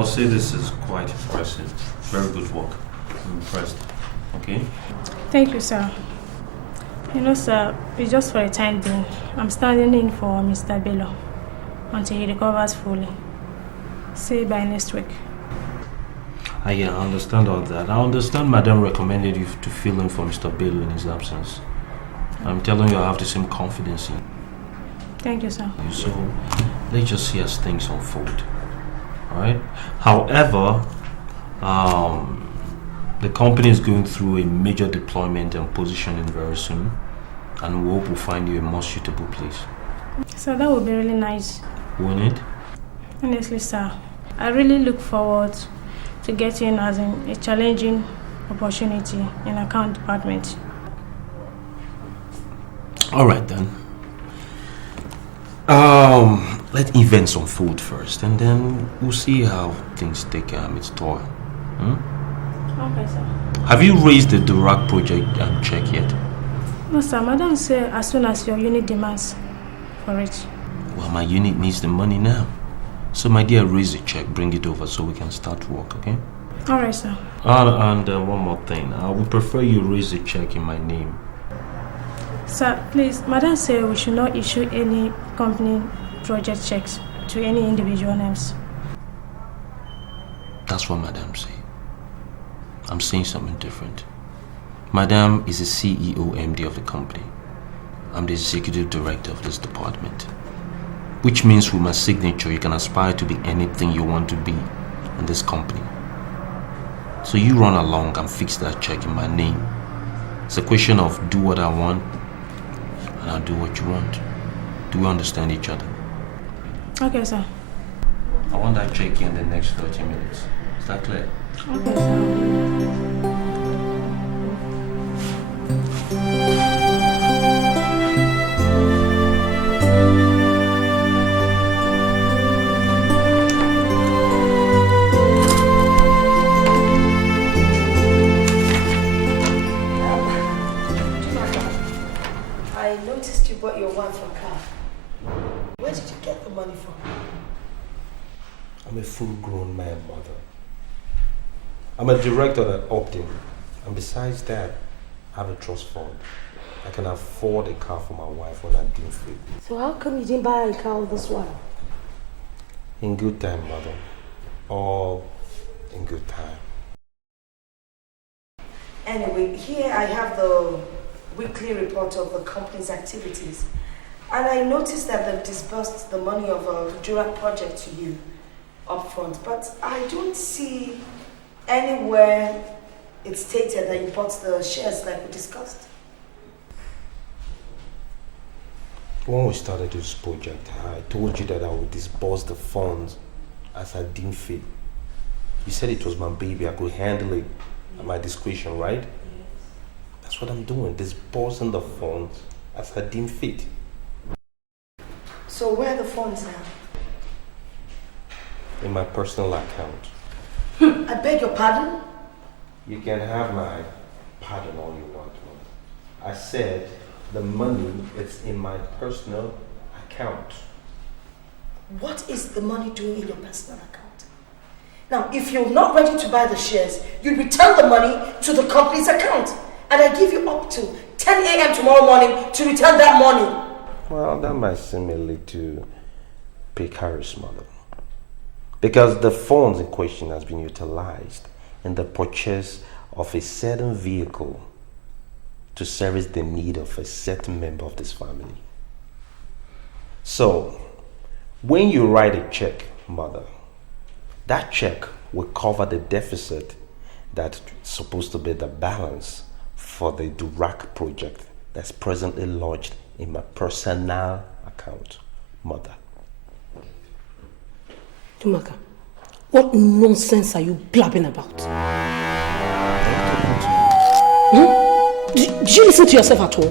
must say this is quite impressive. Very good work. I'm impressed. Okay? Thank you, sir. You know, sir, it's just for a time being. I'm standing in for Mr. Bello until he recovers fully. Say by next week. I understand all that. I understand Madam recommended you to fill in for Mr. Bello in his absence. I'm telling you, I have the same confidence in you. Thank you, sir. So, let's just see as things unfold. Alright? However, the company is going through a major deployment and positioning very soon, and we hope we'll find you a more suitable place. So that would be really nice. Won't it? Honestly, sir, I really look forward to getting as a challenging opportunity in account department. Alright then. Let events unfold first, and then we'll see how things take its toll. Okay, sir. Have you raised the Durak project check yet? No, sir. Madam said as soon as your unit demands for it. Well, my unit needs the money now. So, my dear, raise the check, bring it over so we can start work, okay? Alright, sir. And one more thing. I would prefer you raise the check in my name. Sir, please, Madam said we should not issue any company project checks to any individual names. That's what Madam said. I'm saying something different. Madam is the CEO MD of the company. I'm the executive director of this department. Which means with my signature, you can aspire to be anything you want to be in this company. So you run along and fix that check in my name. It's a question of do what I want, and I'll do what you want. Do we understand each other? Okay, sir. I want that check in the next 30 minutes. Is that clear? Okay, sir. I noticed you bought your wife a car. Where did you get the money from? I'm a full-grown man, mother. I'm a director at Optim, and besides that, I have a trust fund. I can afford a car for my wife when I deem fit. So how come you didn't buy a car all this while? In good time, mother. All in good time. Anyway, here I have the weekly report of the company's activities. And I noticed that they've disbursed the money of the Durak project to you up front. But I don't see anywhere it stated that you bought the shares like we discussed. When we started this project, I told you that I would disburse the funds as I deem fit. You said it was my baby, I could handle it at my discretion, right? That's what I'm doing, disbursing the funds as I deem fit. So where are the funds now? In my personal account. I beg your pardon? You can have my pardon all you want. I said the money is in my personal account. What is the money doing in your personal account? Now, if you're not ready to buy the shares, you return the money to the company's account. And I give you up to 10 a.m. tomorrow morning to return that money. Well, that might seem a little precarious, mother. Because the funds in question has been utilized in the purchase of a certain vehicle to service the need of a certain member of this family. So, when you write a check, mother, that check will cover the deficit that's supposed to be the balance for the Durak project that's presently lodged in my personal account, mother. Chukwuka, what nonsense are you blabbing about? Did you listen to yourself at all?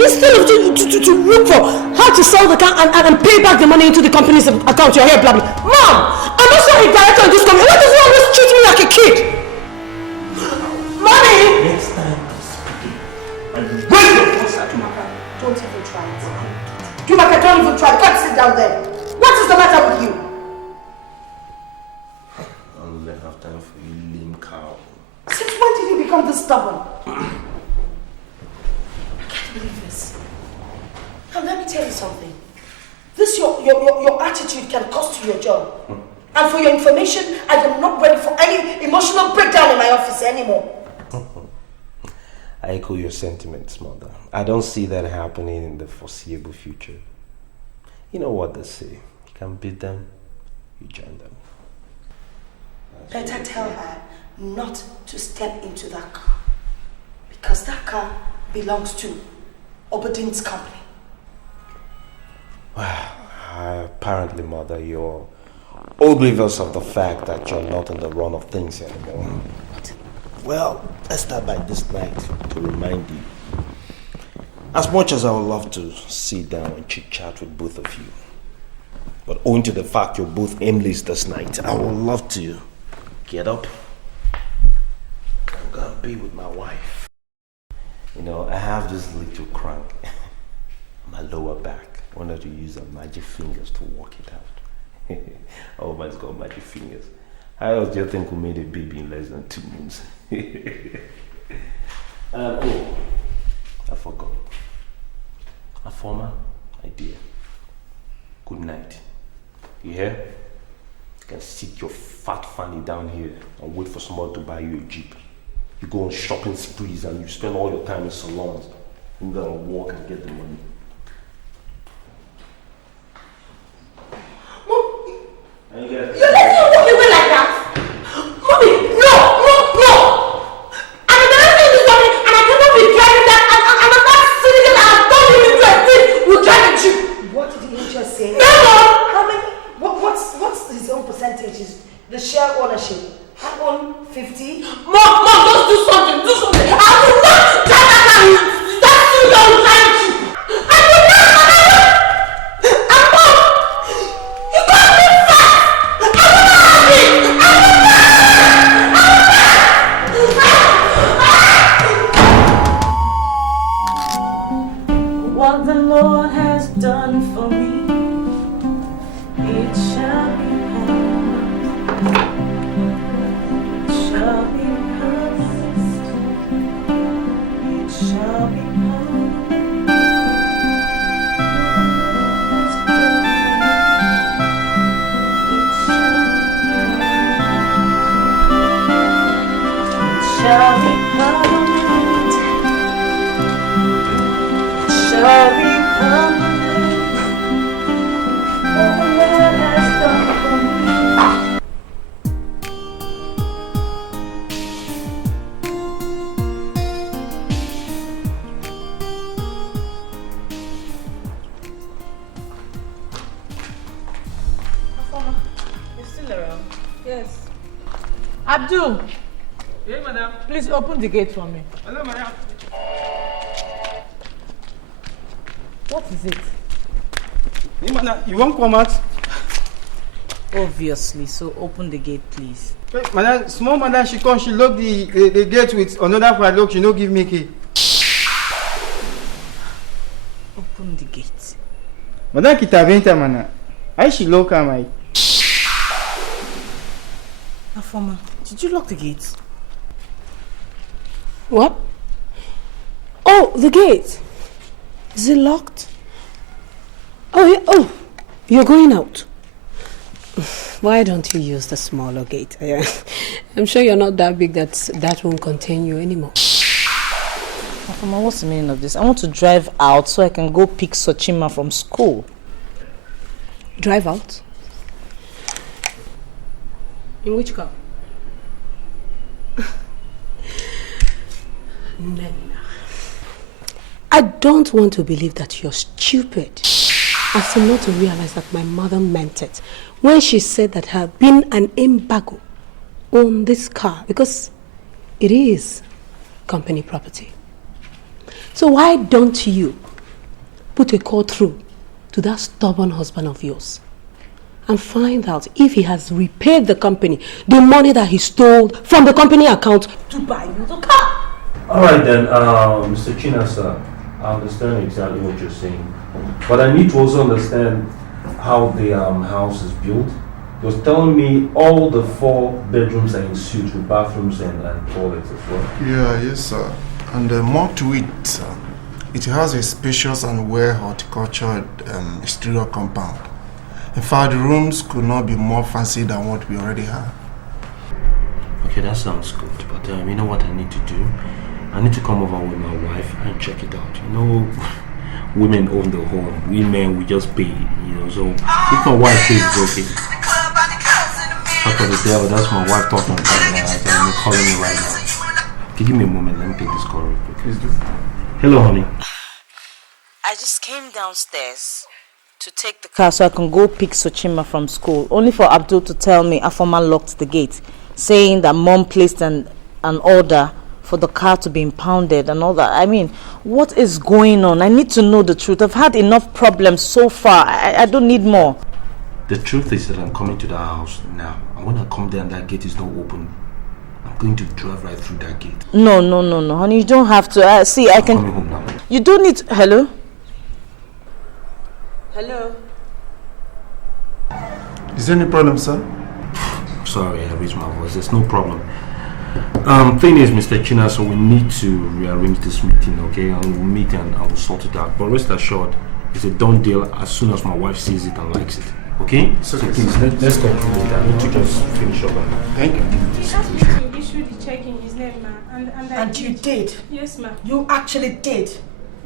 Instead of to look for how to sell the car and pay back the money into the company's account, you're here blabbing. Mom, I'm also a director in this company. Why does he always treat me like a kid? Mommy! Next time, Wait! Don't even try it. Chukwuka, don't even try it. Can't sit down there. What is the matter with you? stubborn. I can't believe this. Now let me tell you something. This your attitude can cost you your job. And for your information, I am not ready for any emotional breakdown in my office anymore. I echo your sentiments, mother. I don't see that happening in the foreseeable future. You know what they say. You can beat them, you join them. Better tell her not to step into that car. Because that car belongs to Obadine's company. Apparently, mother, you're oblivious of the fact that you're not in the run of things anymore. Well, let's start by this night to remind you. As much as I would love to sit down and chit-chat with both of you, but owing to the fact you're both aimless this night, I would love to get up and go and be with my wife. You know, I have this little crank on my lower back. I wanted to use her magic fingers to work it out. Oh, man's got magic fingers. How else do you think we made a baby in less than 2 months? Oh, I forgot. A former idea. Good night. You hear? You can sit your fat fanny down here and wait for somebody to buy you a Jeep. You go on shopping sprees and you spend all your time in salons. You gotta walk and get the money. You let me walk away like that? Mommy, no! I'm never saying this morning and I cannot be driving that. I'm not sitting there. I told you to we'll drive a Jeep. What did he just say? No! How many? What's his own percentages? The share ownership? I own 50. Mom, just do something. I will not drive that car. That's too young to drive a Jeep. I will not. You got me fast. What the Lord has done for me, it shall be permanent. It shall be permanent. It shall be permanent. It shall be permanent. It shall be permanent. What the Lord has done for me. You're still around? Yes. Abdul! Yes, madam. Please open the gate for me. Hello, madam. What is it? Hey, madam, you won't come out? Obviously, so open the gate, please. Hey, madam, small madam, she come, she lock the gate with another padlock, she no give me key. Open the gate. Madam, kita venta, madam. I she lock her, my. Afoma, did you lock the gate? What? Oh, the gate. Is it locked? Oh, yeah. Oh, you're going out. Why don't you use the smaller gate? I'm sure you're not that big that won't contain you anymore. Afoma, what's the meaning of this? I want to drive out so I can go pick Sochima from school. Drive out? In which car? I don't want to believe that you're stupid as to not to realize that my mother meant it when she said that there had been an embargo on this car because it is company property. So why don't you put a call through to that stubborn husband of yours and find out if he has repaid the company the money that he stole from the company account to buy you the car? All right then, Mr. Chinasa, I understand exactly what you're saying, but I need to also understand how the house is built He was telling me all the 4 bedrooms are in suite with bathrooms and toilets as well. Yeah, yes, sir. And more to it, sir. It has a spacious and well-horticultured exterior compound. In fact, the rooms could not be more fancy than what we already have. Okay, that sounds good, but you know what I need to do? I need to come over with my wife and check it out. You know, women own the home. We men, we just pay, you know, so if my wife pays, it's okay. Fuck the devil, that's my wife talking about that. I'm calling me right now. Okay, give me a moment, let me take this call real quick. Please do. Hello, honey. I just came downstairs to take the car so I can go pick Sochima from school, only for Abdul to tell me Afoma locked the gate, saying that Mom placed an order for the car to be impounded and all that. I mean, what is going on? I need to know the truth. I've had enough problems so far. I don't need more. The truth is that I'm coming to the house now. And when I come there and that gate is not open, I'm going to drive right through that gate. No, honey, you don't have to. See, I can... I'm coming home now. You don't need... Hello? Hello? Is there any problem, sir? Sorry, I raised my voice. There's no problem. Thing is, Mr. China, so we need to rearrange this meeting, okay? And we'll meet and I will sort it out. But rest assured, it's a done deal as soon as my wife sees it and likes it. Okay? So please, let's conclude it. I need to just finish up. Thank you. He asked me to issue the check in his name, ma. And you did? Yes, ma. You actually did?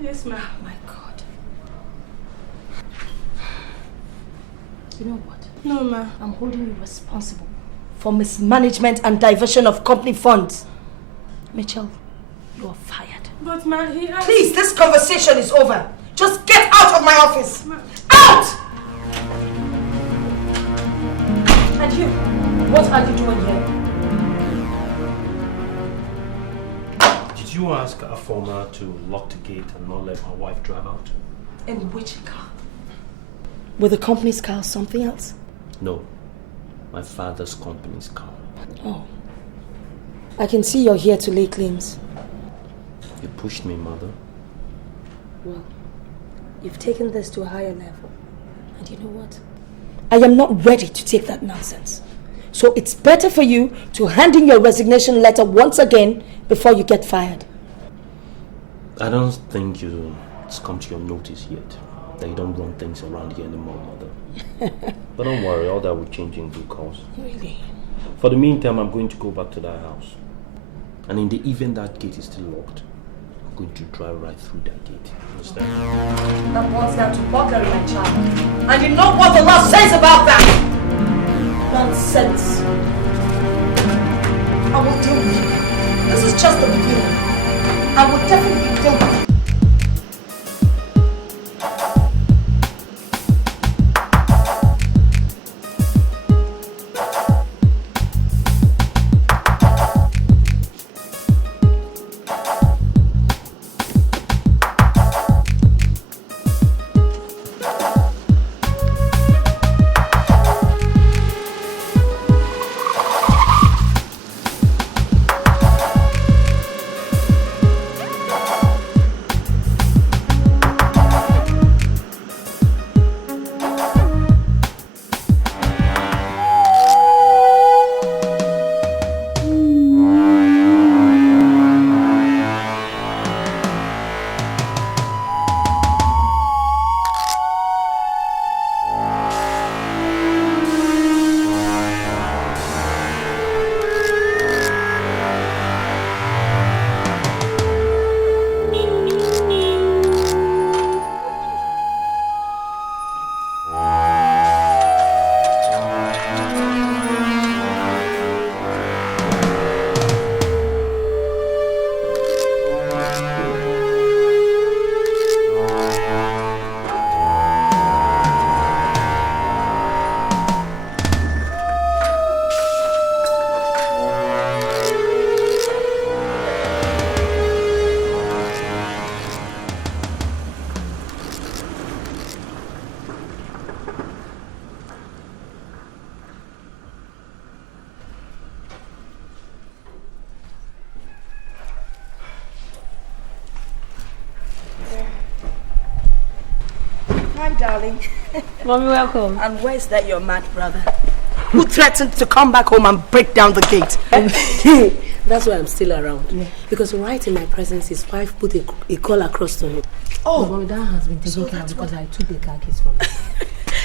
Yes, ma. Oh my God. You know what? No, ma. I'm holding you responsible for mismanagement and diversion of company funds. Mitchell, you are fired. But, ma, he asked... Please, this conversation is over. Just get out of my office. Ma. Out! And you, what are you doing here? Did you ask Afoma to lock the gate and not let my wife drive out? In which car? Were the company's car or something else? No. My father's company's car. Oh. I can see you're here to lay claims. You pushed me, mother. Well, you've taken this to a higher level. And you know what? I am not ready to take that nonsense. So it's better for you to hand in your resignation letter once again before you get fired. I don't think it's come to your notice yet that you don't run things around here anymore, mother. But don't worry, all that will change in due course. Really? For the meantime, I'm going to go back to that house. And in the event that gate is still locked, I'm going to drive right through that gate. Understand? That boils down to burglary, my child. And you know what the law says about that? Nonsense. I will deal with you. This is just the beginning. I will definitely deal with you. Hi, darling. Mommy, welcome. And where's that your mad brother? who threatened to come back home and break down the gate. That's why I'm still around. Yeah. Because right in my presence, his wife put a call across to him. Oh, but that has been taken care of because I took the car keys from him.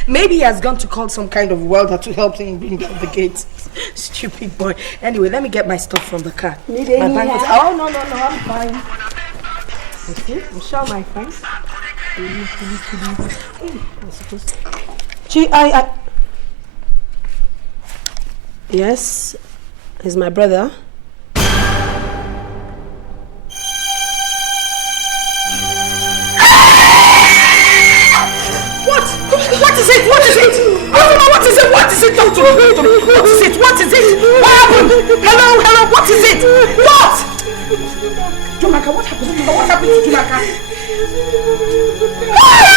Maybe he has gone to call some kind of welder to help him bring down the gate. Stupid boy. Anyway, let me get my stuff from the car. Need any help? Oh, no, I'm fine. Okay, Michelle, my friend. Gee, Yes, he's my brother. What is it? What is it? What is it? What is it? Talk to me. What is it? What is it? What happened? Hello? What is it? What? Jumaka, what happened? What happened to Jumaka? What?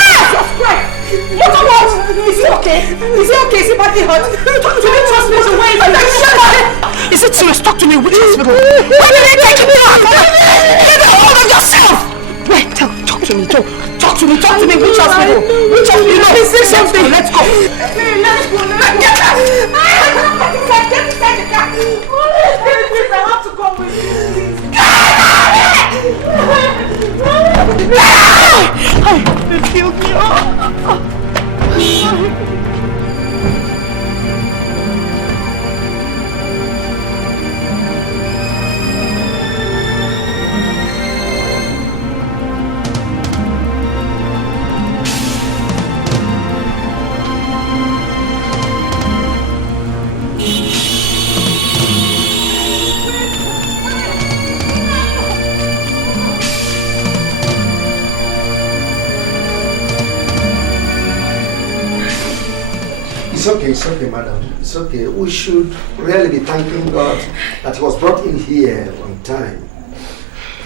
Is he okay? Is he badly hurt? Talk to me, trust me. Shut up! Is it serious? Talk to me. Which hospital? Why did they take him back? Get a hold of yourself! Wait, talk to me. Talk to me. Which hospital? You know, say something. Let's go. Get inside the car. Please, I have to go with you. They killed me. It's okay, madam. It's okay. We should really be thanking God that he was brought in here on time.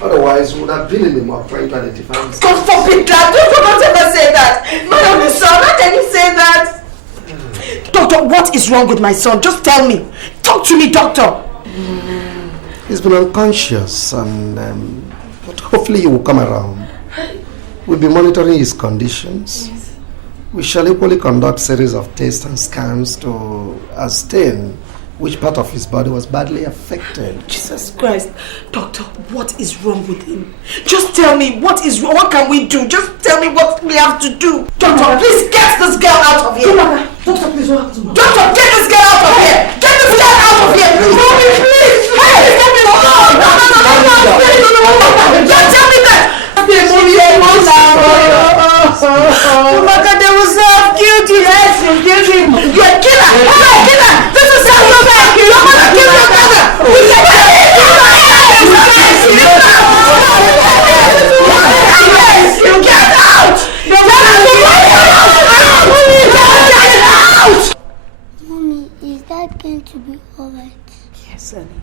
Otherwise, we would have been in the mud trying to identify him. God forbid that! Don't ever say that! Madam, son, how can you say that? Doctor, what is wrong with my son? Just tell me. Talk to me, doctor. He's been unconscious, and but hopefully he will come around. We'll be monitoring his conditions. Yes. We shall equally conduct series of tests and scans to ascertain which part of his body was badly affected. Jesus Christ. Doctor, what is wrong with him? Just tell me what is wrong. What can we do? Just tell me what we have to do. Doctor, please get this girl out of here. Doctor, please, what happened to me? Doctor, get this girl out of here. Get this girl out of here. Mommy, please. Hey, let me go. No. Don't tell me that. Oh my God, they will serve guilty. Yes, you killed him. You're a killer. You're a killer. This is how you're back. You're going to kill your brother. You get out. Mommy, is that going to be alright? Yes, honey.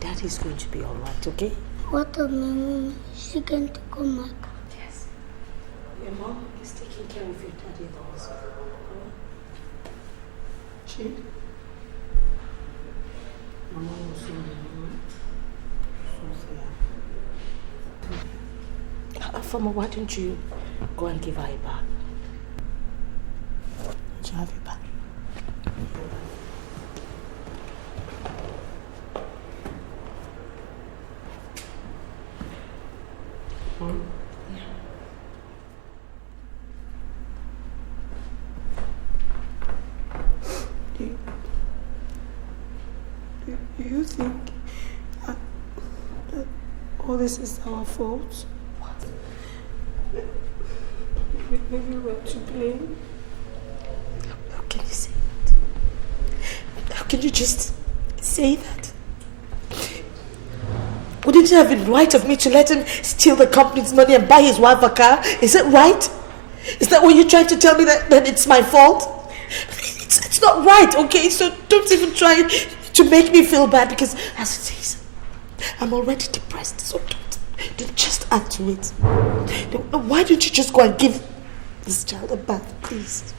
Daddy's going to be alright, okay? What of my mommy? Is she going to come back? Yes. Your mom is taking care of your daddy also. She? Mama was so Fama, why don't you go and give her a bath? She'll have a bath. Do you think all this is our fault? What? Maybe we're to blame. How can you say it? How can you just say that? Wouldn't it have been right of me to let him steal the company's money and buy his wife a car? Is it right? Is that what you're trying to tell me, that it's my fault? It's not right, okay? So don't even try to make me feel bad, because as it is, I'm already depressed. So don't just add to it. Why don't you just go and give this child a bath, please?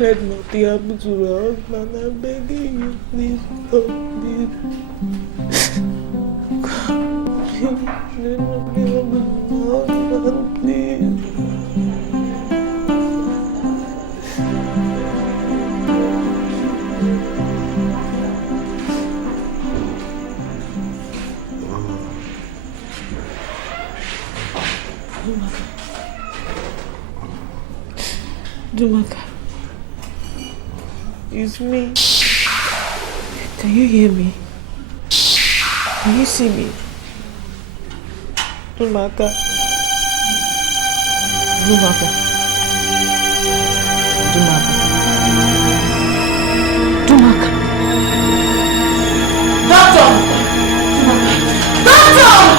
Let nothing happen to my husband. I'm begging you, please stop this. Please, let nothing happen to my husband, please. Dumaka, it's me. Can you hear me? Can you see me? Dumaka. Dumaka. Dumaka. Dumaka. Doctor! Dumaka. Doctor!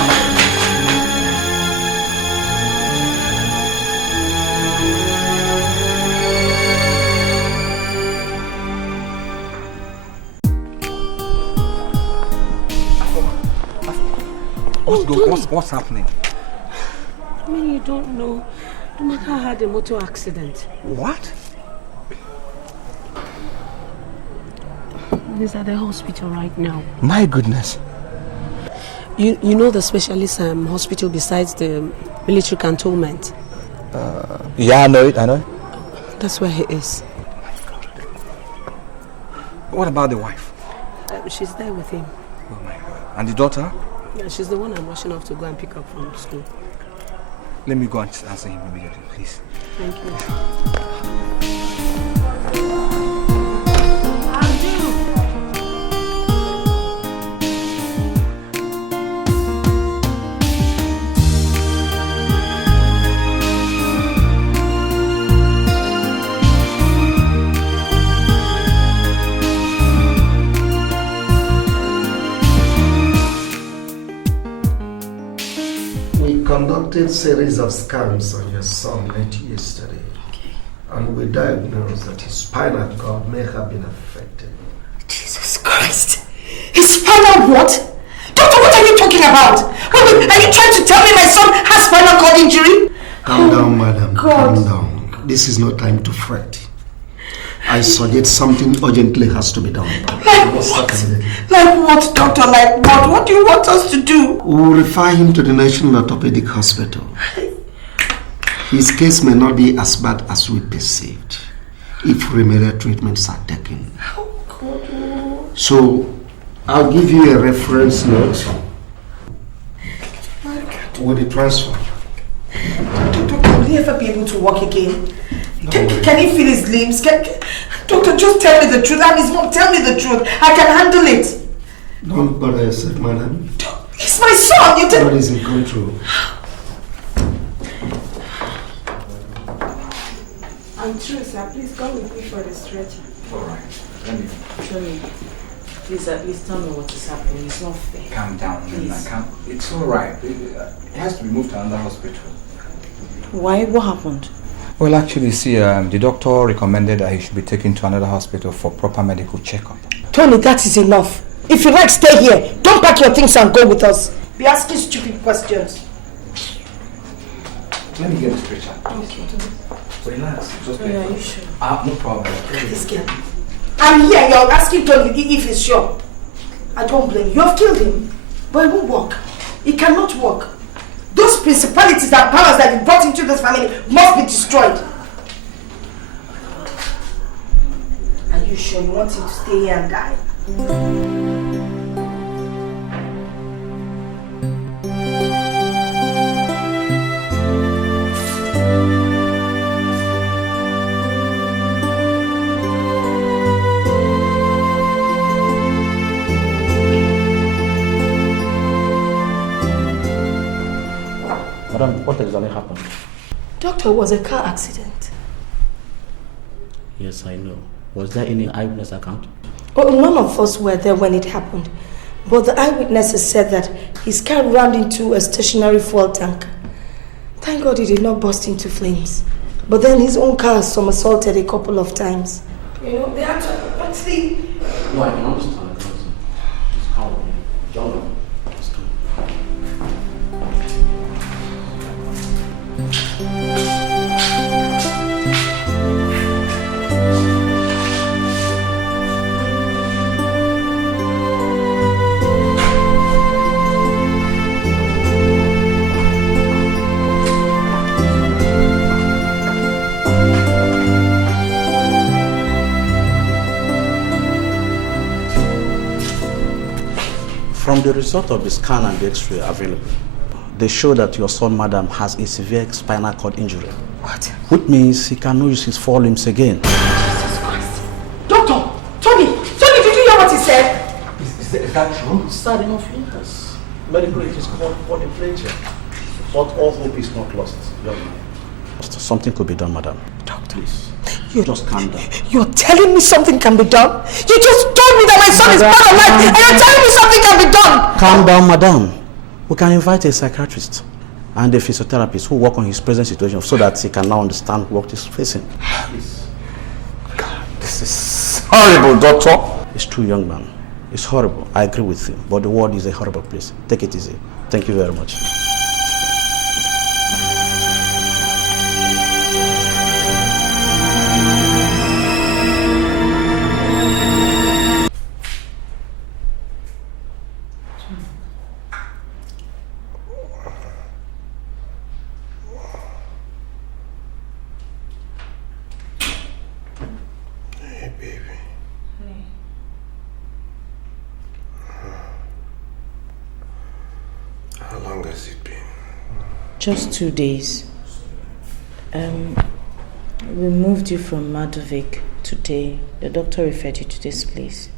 What's happening? I mean, you don't know. Dumaka had a motor accident. What? He's at the hospital right now. My goodness. You know the specialist hospital besides the military cantonment? Yeah, I know it. That's where he is. What about the wife? She's there with him. Oh my God. And the daughter? Yeah, she's the one I'm rushing off to go and pick up from school. Let me go and answer him immediately, please. Thank you. Conducted series of scans on your son late yesterday. Okay. And we diagnosed that his spinal cord may have been affected. Jesus Christ! His spinal what? Doctor, what are you talking about? Wait, are you trying to tell me my son has spinal cord injury? Calm down, madam. God. Calm down. This is no time to fret. I suggest something urgently has to be done. Like what? Like what, doctor? Like what? What do you want us to do? We'll refer him to the National Orthopedic Hospital. His case may not be as bad as we perceived if remedial treatments are taken. Oh, God. So, I'll give you a reference note with the transfer. Doctor, will he ever be able to walk again? Can he feel his limbs? Doctor, just tell me the truth. I'm his mom. Tell me the truth. I can handle it. Don't bother yourself, madam. He's my son. You God is in control. I'm true, sir. Please come with me for the stretcher. All right. Let me. Show me. Please, at least tell me what is happening. It's not fair. Calm down. Please. It's all right. It has to be moved to another hospital. Why? What happened? Well, actually, see, the doctor recommended that he should be taken to another hospital for proper medical checkup. Tony, that is enough. If you like, stay here. Don't pack your things and go with us. Be asking stupid questions. Let me get the stretcher. Okay. Relax. Just Yeah, are you sure? No problem. This girl. I'm here. You're asking Tony if he's sure. I don't blame you. You have killed him. But it won't work. It cannot work. Those principalities and powers that you brought into this family must be destroyed. Are you sure you want him to stay here and die? Madam, what exactly happened? Doctor, it was a car accident. Yes, I know. Was there any eyewitness account? Oh, none of us were there when it happened. But the eyewitnesses said that his car ran into a stationary fuel tank. Thank God he did not burst into flames. But then his own car somersaulted a couple of times. You know, they had to actually... No, I can understand. Just calm down. John, let's go. From the result of the scan and the x-ray available, they show that your son, madam, has a severe spinal cord injury. What? Which means he cannot use his four limbs again. Jesus Christ. Doctor! Tony, did you hear what he said? Is that true? Sad enough, yes. Medically, it is called quadriplegia. But all hope is not lost, young man. Something could be done, madam. Doctor, please. You just calm down. You're telling me something can be done? You just told me that my son is paralyzed and you're telling me something can be done! Calm down, madam. We can invite a psychiatrist and a physiotherapist who work on his present situation so that he can now understand what he's facing. Please. God, this is horrible, doctor. It's true, young man. It's horrible. I agree with you. But the world is a horrible place. Take it easy. Thank you very much. Just 2 days. We moved you from Madovic today. The doctor referred you to this place.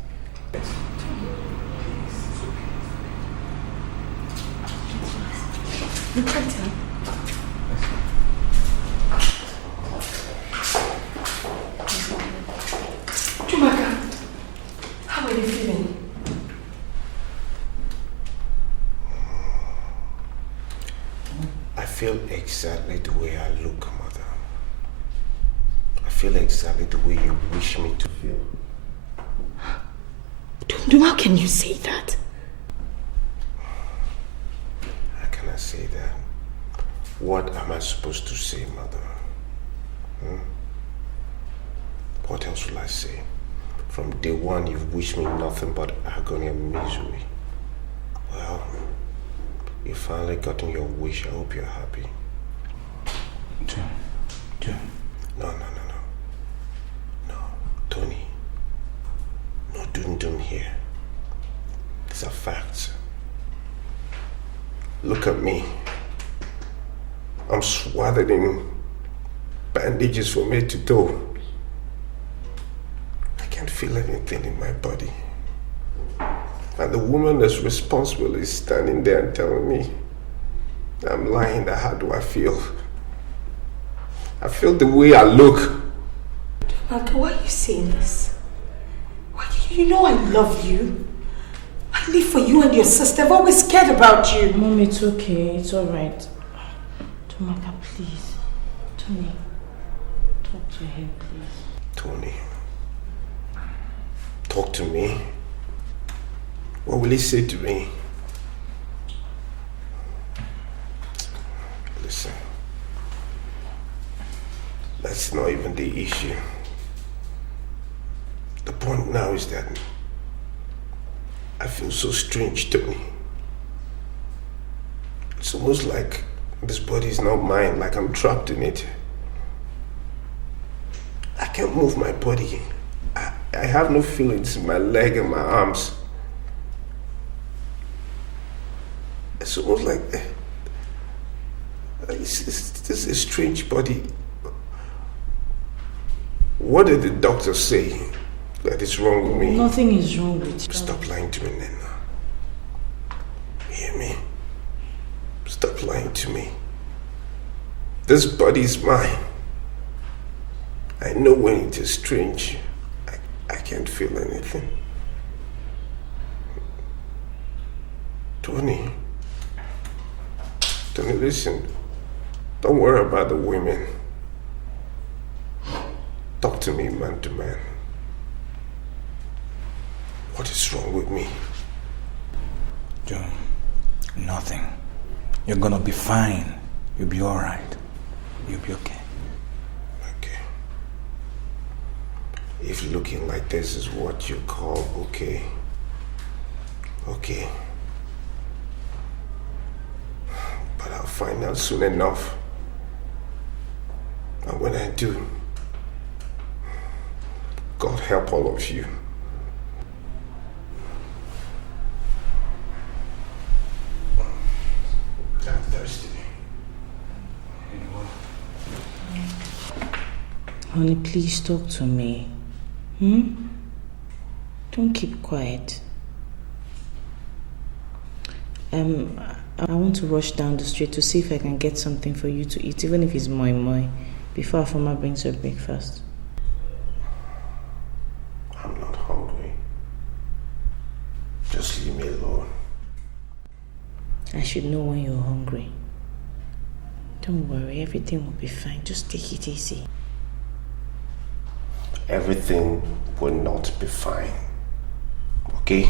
You can't tell. Chumaka, how are you feeling? I feel exactly the way I look, Mother. I feel exactly the way you wish me to feel. Dundu, how can you say that? How can I say that? What am I supposed to say, Mother? What else will I say? From day one, you've wished me nothing but agony and misery. Well, you finally gotten your wish. I hope you're happy. John. No. Tony. No dum here. These are facts. Look at me. I'm swathed in bandages from head to toe. I can't feel anything in my body. And the woman that's responsible is standing there and telling me I'm lying. How do I feel? I feel the way I look. Marco, why are you saying this? You know I love you. I live for you and your sister. I've always cared about you. Mom, it's okay. It's alright. Tomaka, please. Tony, talk to him, please. Tony, talk to me? What will he say to me? Listen, that's not even the issue. The point now is that I feel so strange, Tony. It's almost like this body is not mine, like I'm trapped in it. I can't move my body. I have no feelings in my leg and my arms. It's almost like this is a strange body. What did the doctor say that is wrong with me? Nothing is wrong with you. Stop lying to me, Nena. You hear me? Stop lying to me. This body is mine. I know when it is strange. I can't feel anything. Tony, listen. Don't worry about the women. Talk to me man to man. What is wrong with me? John, nothing. You're gonna be fine. You'll be alright. You'll be okay. Okay. If looking like this is what you call okay. Okay. But I'll find out soon enough. And when I do, God help all of you. Honey, please talk to me. Don't keep quiet. I want to rush down the street to see if I can get something for you to eat, even if it's moi moi, before Afoma brings her breakfast. I'm not hungry. Just leave me alone. I should know when you're hungry. Don't worry, everything will be fine. Just take it easy. Everything will not be fine. Okay?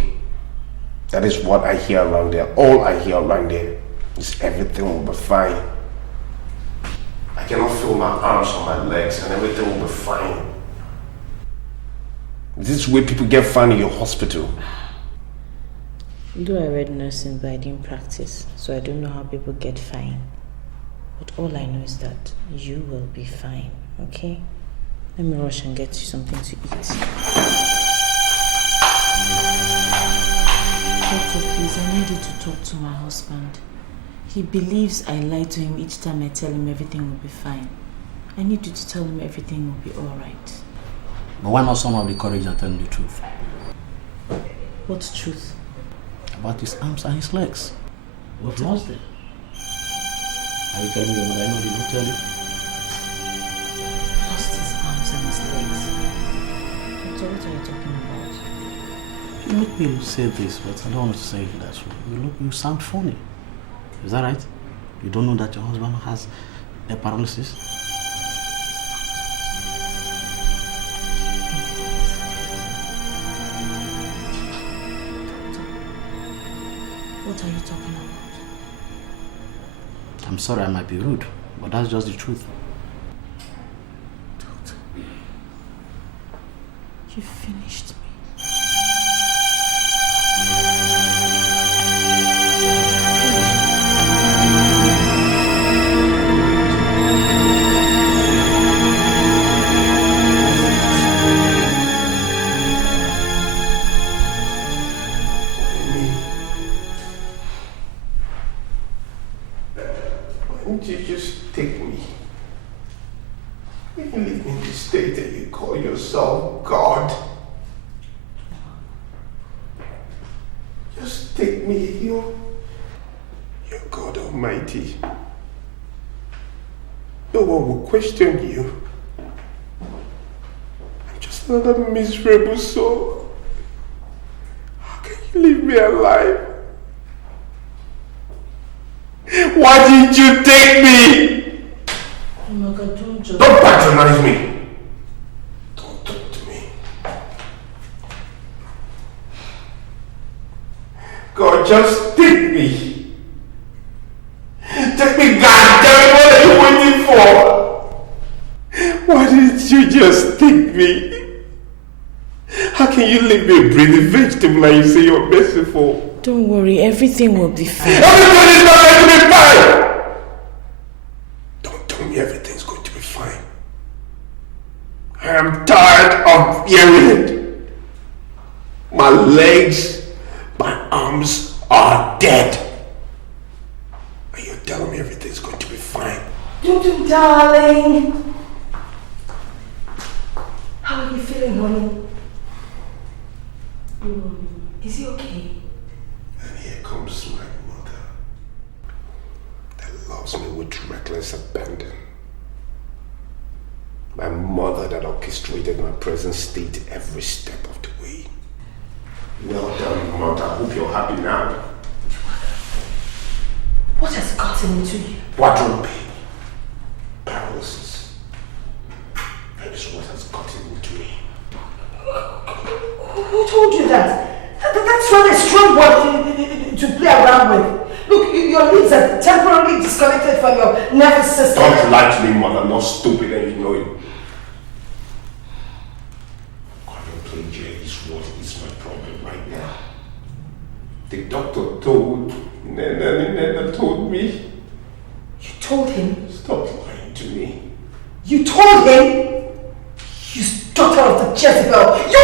That is what I hear around there. All I hear around there is everything will be fine. I cannot feel my arms or my legs and everything will be fine. This is where people get fine in your hospital. Though I read nursing, but I didn't practice, so I don't know how people get fine. But all I know is that you will be fine, okay? Let me rush and get you something to eat. Doctor, please, I need you to talk to my husband. He believes I lie to him each time I tell him everything will be fine. I need you to tell him everything will be alright. But why not someone have the courage and tell him the truth? What truth? About his arms and his legs. We've lost them. Are you telling me what I know they don't tell you? Lost his arms and his legs. Doctor, what are you talking about? You make me say this, but I don't want to say it that way. You sound funny. Is that right? You don't know that your husband has a paralysis? What are you talking about? I'm sorry I might be rude, but that's just the truth. Doctor, you finished me. Question you. I'm just another miserable soul. How can you leave me alive? Why did you take me? Oh my God, don't patronize me. Don't talk to me. God, just take me. Take me, God damn it, what are you waiting for? Why didn't you just take me? How can you leave me a breathing vegetable and you say you're merciful? Don't worry, everything will be fine. Everything is not going to be fine! Don't tell me everything's going to be fine. I am tired of hearing it. My legs, my arms are dead. And you're telling me everything's going to be fine. Tutu, darling. How are you feeling, honey? Is he okay? And here comes my mother that loves me with reckless abandon. My mother that orchestrated my present state every step of the way. Well done, mother. I hope you're happy now. What has gotten into you? Quadruple pain. Paralysis. That is what has gotten into me. Who told you that? That's not a strong word to play around with. Look, your limbs are temporarily disconnected from your nervous system. Don't lie to me, mother. I'm not stupid and you know it. Quadriplegia is what is my problem right now. The doctor told Nana told me. You told him? Stop lying to me. You told him? You daughter of the Jezebel. You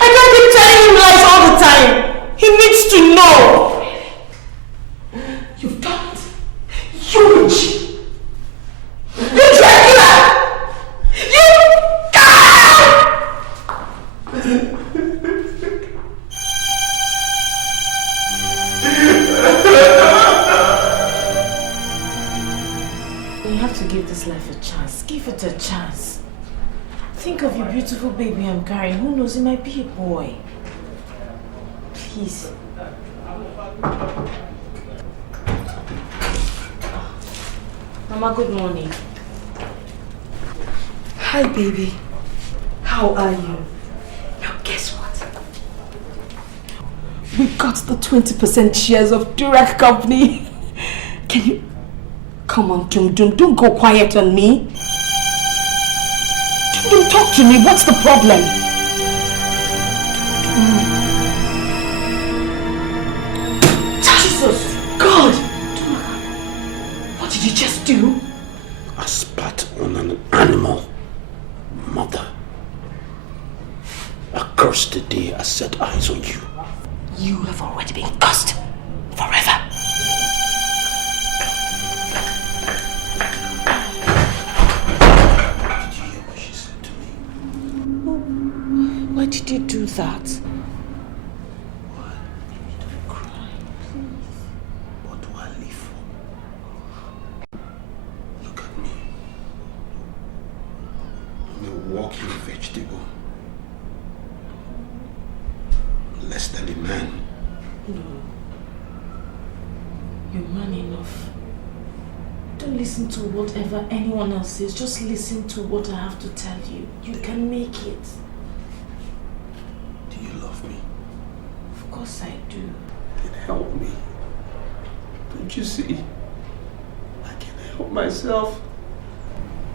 I can't keep telling him lies all the time. He needs to know. You've done it. You witch. to give this life a chance. Give it a chance. Think of your beautiful baby I'm carrying. Who knows, it might be a boy. Please. Mama, good morning. Hi, baby. How are you? Now, guess what? We got the 20% shares of Durag Company. Can you... Come on, Dum Dum, don't go quiet on me. Dum Dum, talk to me. What's the problem? Jesus! God! What did you just do? I spat on an animal. Mother. I cursed the day I set eyes on you. You have already been cursed. Forever. Did you hear what she said to me? Why did you do that? What do I live for? Look at me. I'm a walking vegetable. Less than a man. No. You're man enough. Don't listen to whatever anyone else says. Just listen to what I have to tell you. You can make it. Do you love me? Of course I do. Then help me. Don't you see? I can help myself.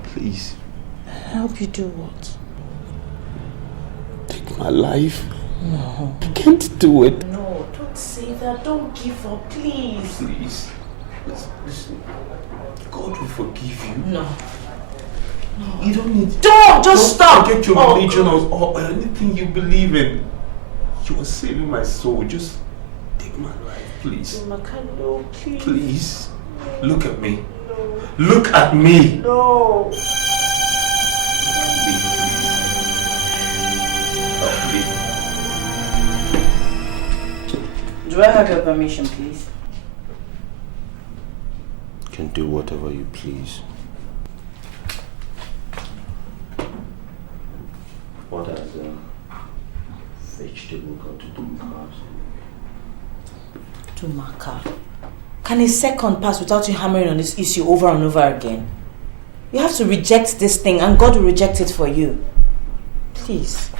Please. Help you do what? Take my life. No. I can't do it. No, don't say that. Don't give up, please. Please. Listen. God will forgive you. No. No. You don't need... Don't stop! Forget your religion or anything you believe in. You are saving my soul. Just take my life, please. Makando, please. Please. Look at me. No. Look at me. No. Help me. Do I have your permission, please? You can do whatever you please. What has vegetable got to do with cars? To Maka. Can a second pass without you hammering on this issue over and over again? You have to reject this thing and God will reject it for you. Please.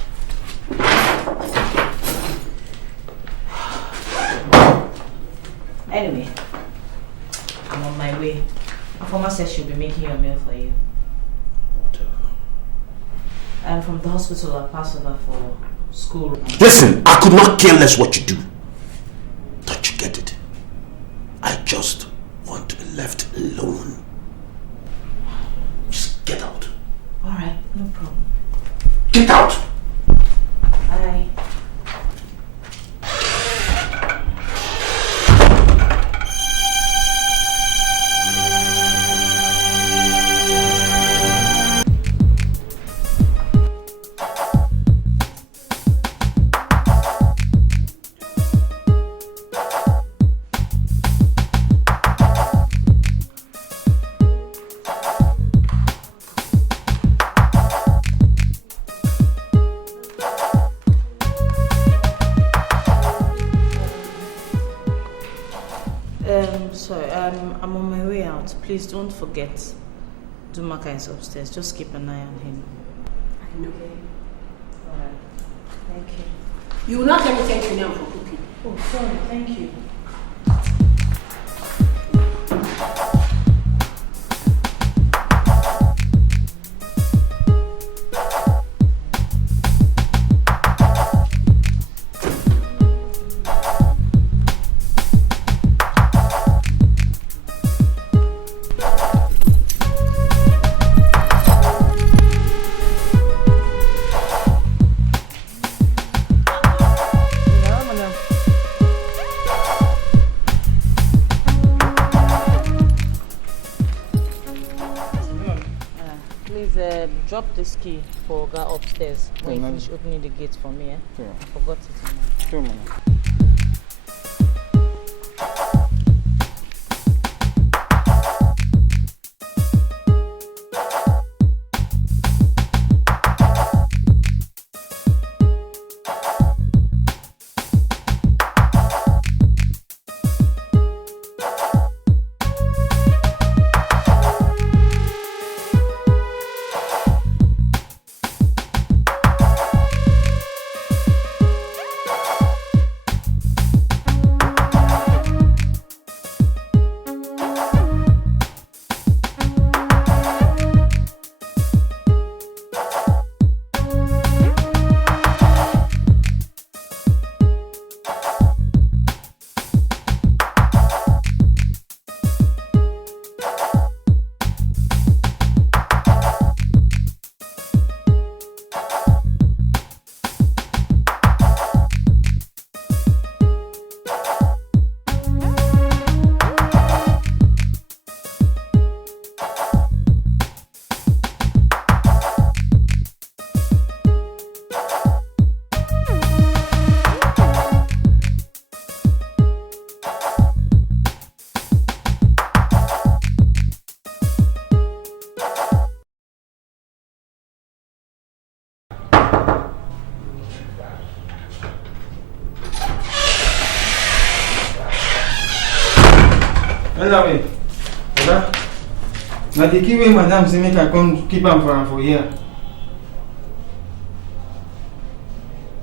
Anyway, I'm on my way. Afoma says she'll be making your meal for you. Whatever. I'm from the hospital. I passed over for school. Listen, I could not care less what you do. Don't you get it? I just want to be left alone. Just get out. Alright, no problem. Get out! Bye. I'm on my way out. Please don't forget. Dumaka is upstairs. Just keep an eye on him. I know. Alright. Thank you. You will not let me thank you now for cooking. Oh, sorry. Thank you. Drop this key for Oga upstairs when you finish opening the gate for me. Sure. I forgot it in my car. Sure, man. Anyway, Oga, now the key way madam say make I come keep am for here.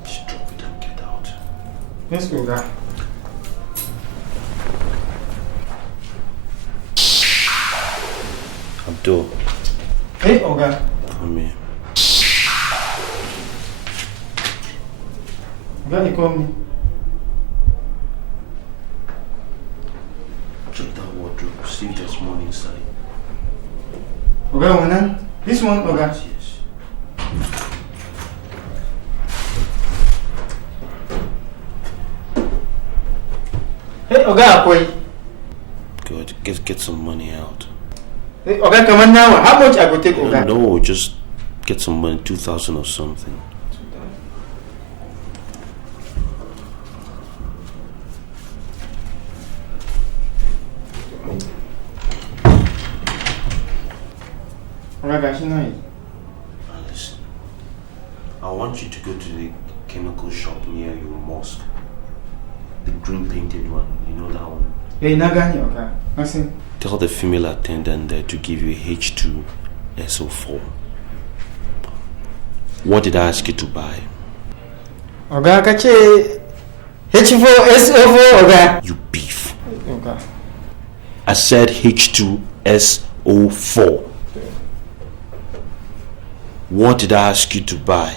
Just drop it and get out. Let's go, Oga. Abdul. Hey, Oga. Come here. Oga, you call me. Check that wardrobe. See if there's money inside. Oga, Wana? This one, Oga? Yes. Hey, Oga, Akoy. Good. Get some money out. Hey, Oga, come on now. How much I go take, Oga? No, just get some money, 2,000 or something. Listen, I want you to go to the chemical shop near your mosque. The green painted one, you know that one? Hey, Nagani, Oga. Listen. Tell the female attendant there to give you H2SO4. What did I ask you to buy? Oga, kache H4SO4, Oga. You beef. Oga. I said H2SO4. What did I ask you to buy?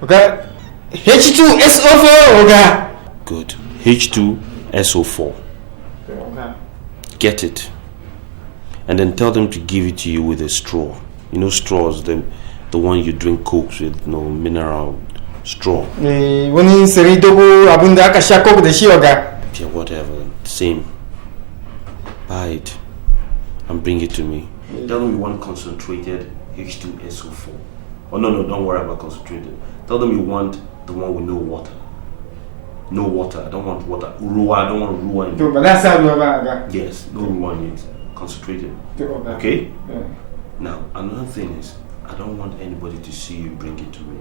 Oga, H2SO4, Oga. Good. H2SO4. Oga. Get it. And then tell them to give it to you with a straw. You know straws, the one you drink cokes with, no mineral straw. Wani siri dogo abunda aka sha coke da shi, Oga. Yeah, whatever. Same. Buy it and bring it to me. Tell them you want concentrated H2SO4. Oh no, don't worry about concentrated. Tell them you want the one with no water. No water. I don't want water. Ruwa. I don't want ruwa in it. But that's how Oga. Yes, no ruwa in it. Concentrated. Okay? Yeah. Now, another thing is, I don't want anybody to see you bring it to me.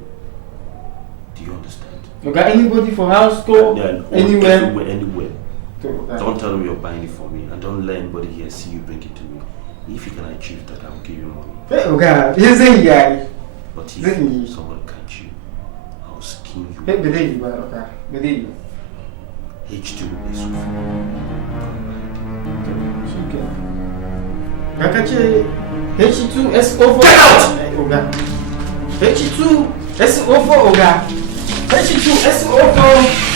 Do you understand? You got anybody for house, go anywhere? Anywhere. Don't tell them you're buying it for me, and don't let anybody here see you bring it to me. If you can achieve that, I'll give you money. Hey, Oga, here's a guy. But if someone catch you, I'll skin you. Hey, believe you, Oga. Believe you. H2SO4. Gakache H2SO4. Get out! Oga. H2SO4, Oga. H2SO4.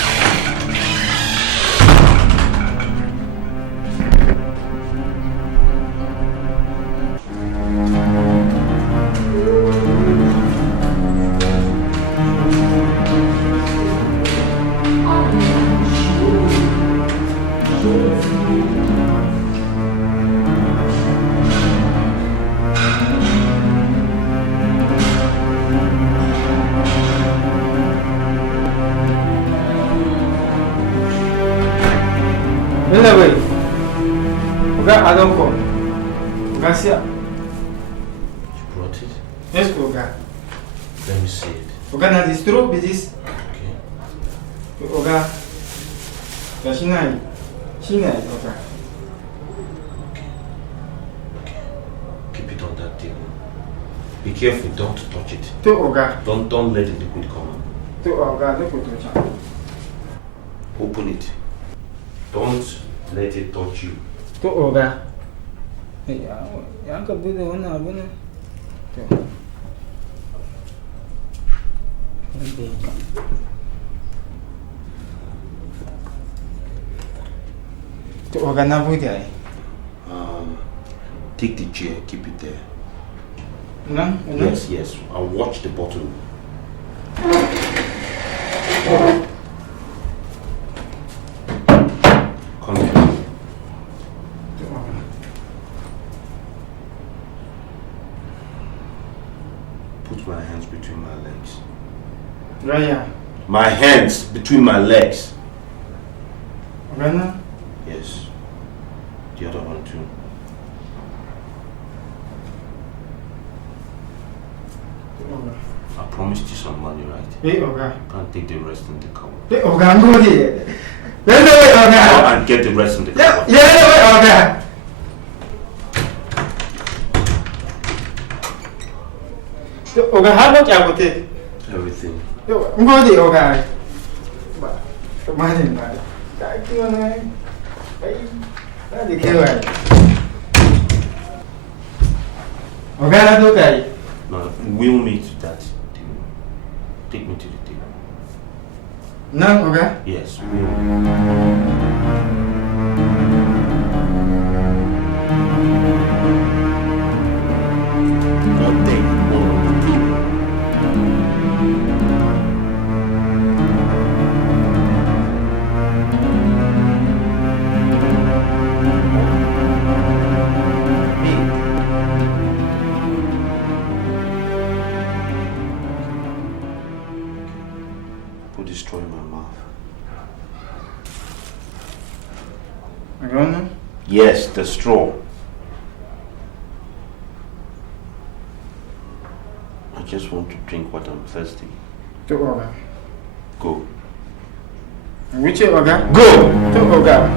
Anyway, Oga, I don't go. Oga, see ya. You brought it? Yes, Oga. Let me see it. Oga, now this true be this. Okay. Oga, Shinai, Oga. Keep it on that table. Be careful, don't touch it. To Oga. Don't let the liquid come out. To Oga, don't put it on. Open it. Don't let it touch you. To Oga. Hey, yang ka bude wannan abu ne. To Oga, na bude ai. Take the chair, keep it there. No? Yes. I'll watch the bottle. Come here. Put my hands between my legs. Right here. My hands between my legs. Right. Yes. The other one too. I promised you some money, right? Hey, Oga. Can't take the rest in the car. Hey, Oga, go there. Go and get the rest in the car. Yeah, okay, how much I will take? Everything. I'm going to okay. Imagine that. Okay, that's okay. No, we'll meet that table. Take me to the table. No, okay? Yes, God take all of the table. Put this straw in my mouth. I don't know. Yes, the straw. I just want to drink what I'm thirsty. To order. Go. Which order? Go! To order.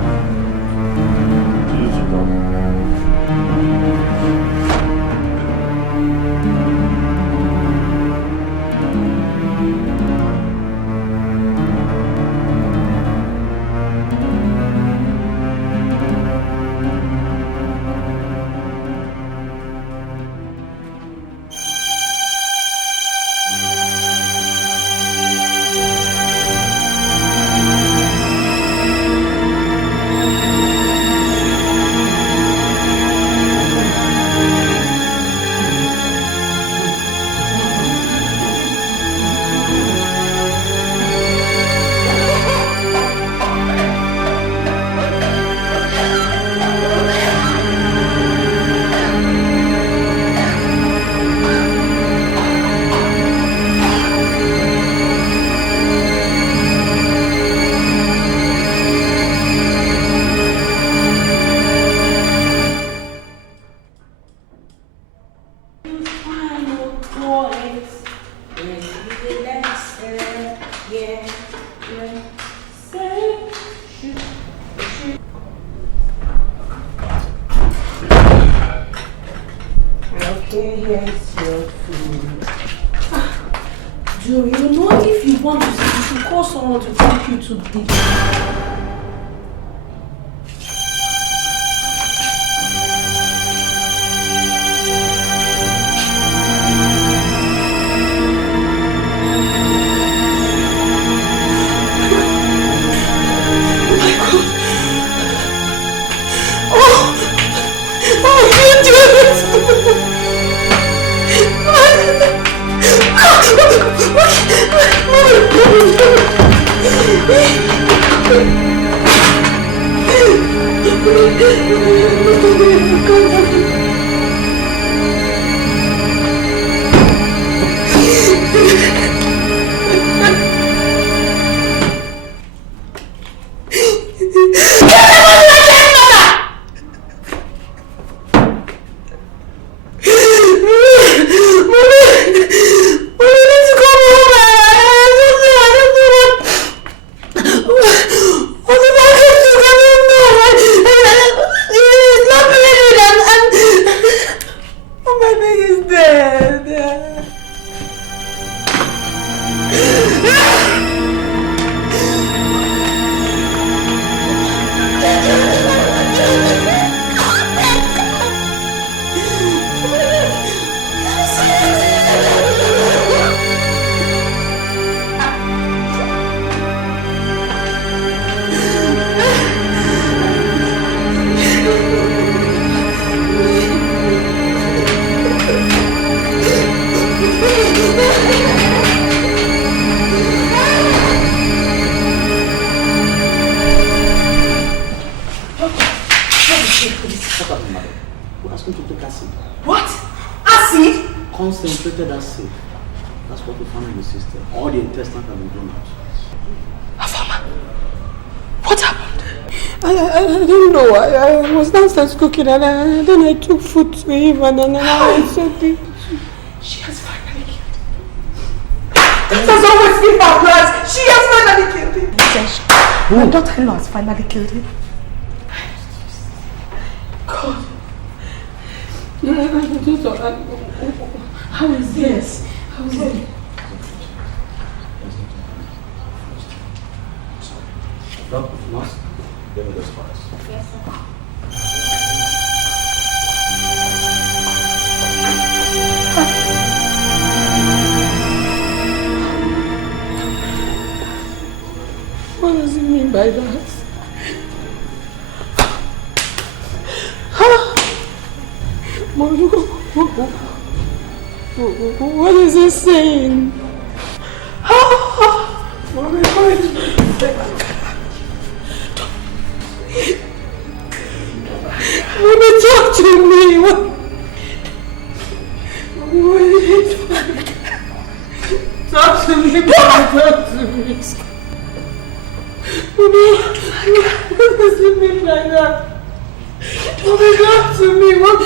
Concentrated acid. That's what we found in the system. All the intestines have been blown out. Afama, what happened? I don't know. I was downstairs cooking and then I took food to him and then I said she has finally killed him. That has always been her plan. She has finally killed him. My daughter-in-law has finally killed him. God. How is this? How is it? No, must. Give me those files. Yes, sir. What does it mean by that? What is he saying? Mommy, talk to me. What did he do? Talk to me. Talk to me. What does it mean like that? Mommy, talk to me. What?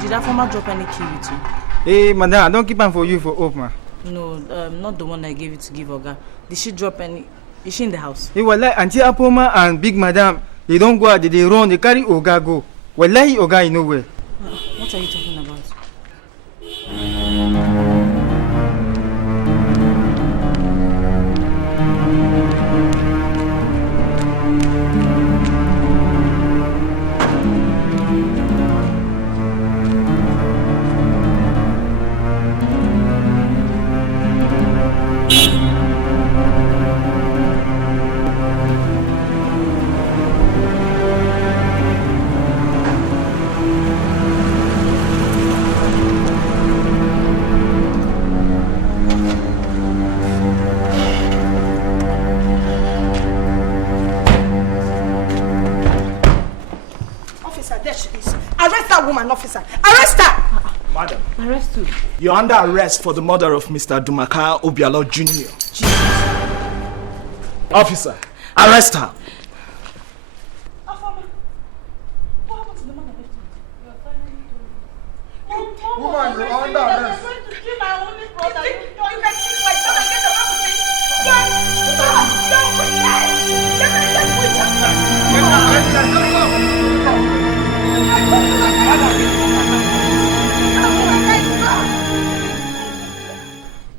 Did that farmer drop any key with you? Hey, madam, I don't keep them for you for hope, man. No, not the one I gave you to give Oga. Did she drop any? Is she in the house? Hey, wallahi, Auntie Apoma and Big Madam, they don't go out, they run, they carry Oga go. Wallahi, Oga is nowhere. What are you talking about? Officer, arrest her! Madam. Arrest who? You're under arrest for the murder of Mr. Dumaka Obialo Jr. Jesus. Officer, arrest her. Woman, you're under arrest.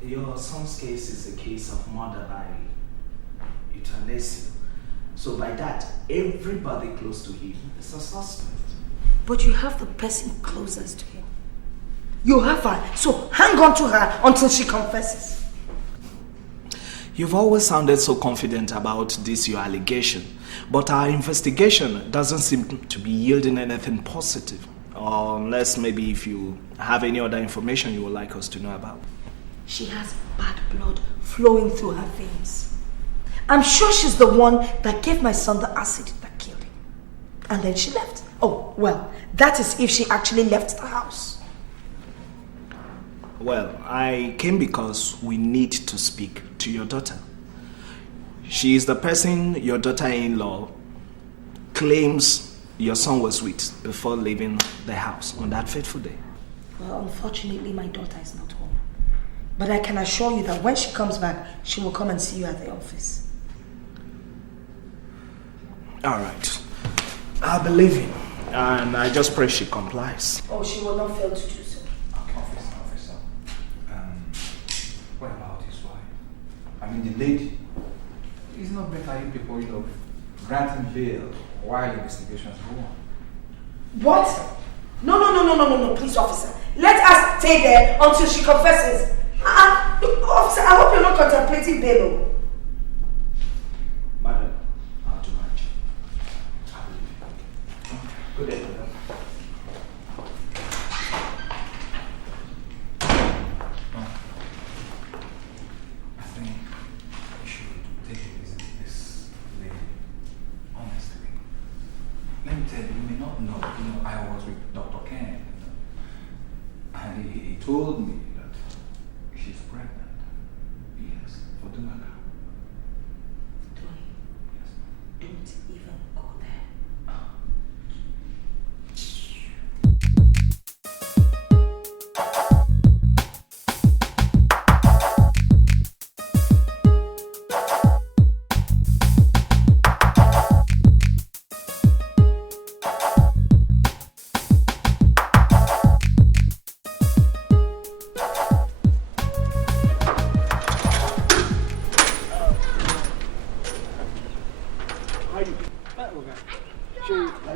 Your son's case is a case of murder by euthanasia. So by that, everybody close to him is a suspect. But you have the person closest to him. You have her, so hang on to her until she confesses. You've always sounded so confident about this your allegation, but our investigation doesn't seem to be yielding anything positive. Unless maybe if you have any other information you would like us to know about. She has bad blood flowing through her veins. I'm sure she's the one that gave my son the acid that killed him. And then she left. Oh, well, that is if she actually left the house. Well, I came because we need to speak to your daughter. She is the person your daughter-in-law claims your son was with before leaving the house on that fateful day. Well, unfortunately, my daughter is not home. But I can assure you that when she comes back, she will come and see you at the office. All right. I believe you. And I just pray she complies. Oh, she will not fail to do so. Officer. What about his wife? I mean, the lady. It's not better you people, granting bail while investigations go on. What? No, please, officer. Let us stay there until she confesses. Officer, I hope you're not contemplating bail. Madam, I'll do my job. Good day, madam. I think we should take it easy with this lady. Honestly. Let me tell you, you may not know, I was with Dr. Ken. And he told me that she's pregnant.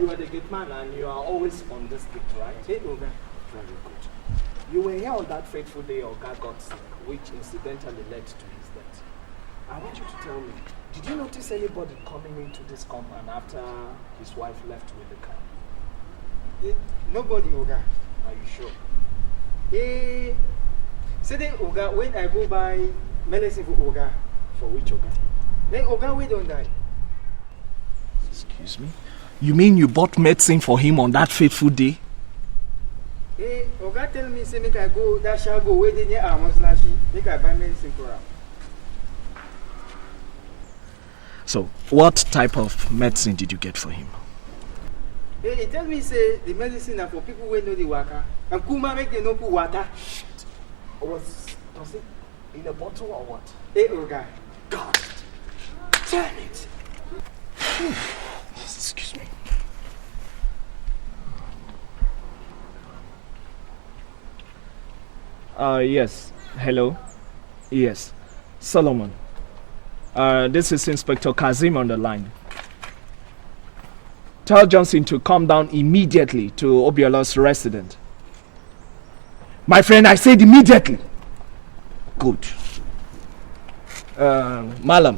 you are the good man and you are always on this bit, right? Hey, Oga. Very good. You were here on that fateful day Oga got sick, which incidentally led to his death. I want you to tell me, did you notice anybody coming into this compound after his wife left with the car? Nobody, Oga. Are you sure? Say then, Oga, when I go by medicine for Oga. For which Oga? Then Oga, we don't die. Excuse me? You mean you bought medicine for him on that fateful day? Hey, Oga tell me, say make I go, that shall go where they near Amos-Lashi, make I buy medicine for him. So, what type of medicine did you get for him? Hey, he tell me, say, the medicine are for people who know the waka. And Kuma make them no put water. Shit. Was it in a bottle or what? Hey, Oga. God. Damn it. Excuse me. Yes. Hello. Yes. Solomon. This is Inspector Kazim on the line. Tell Johnson to come down immediately to Obiola's residence. My friend, I said immediately. Good. Malam,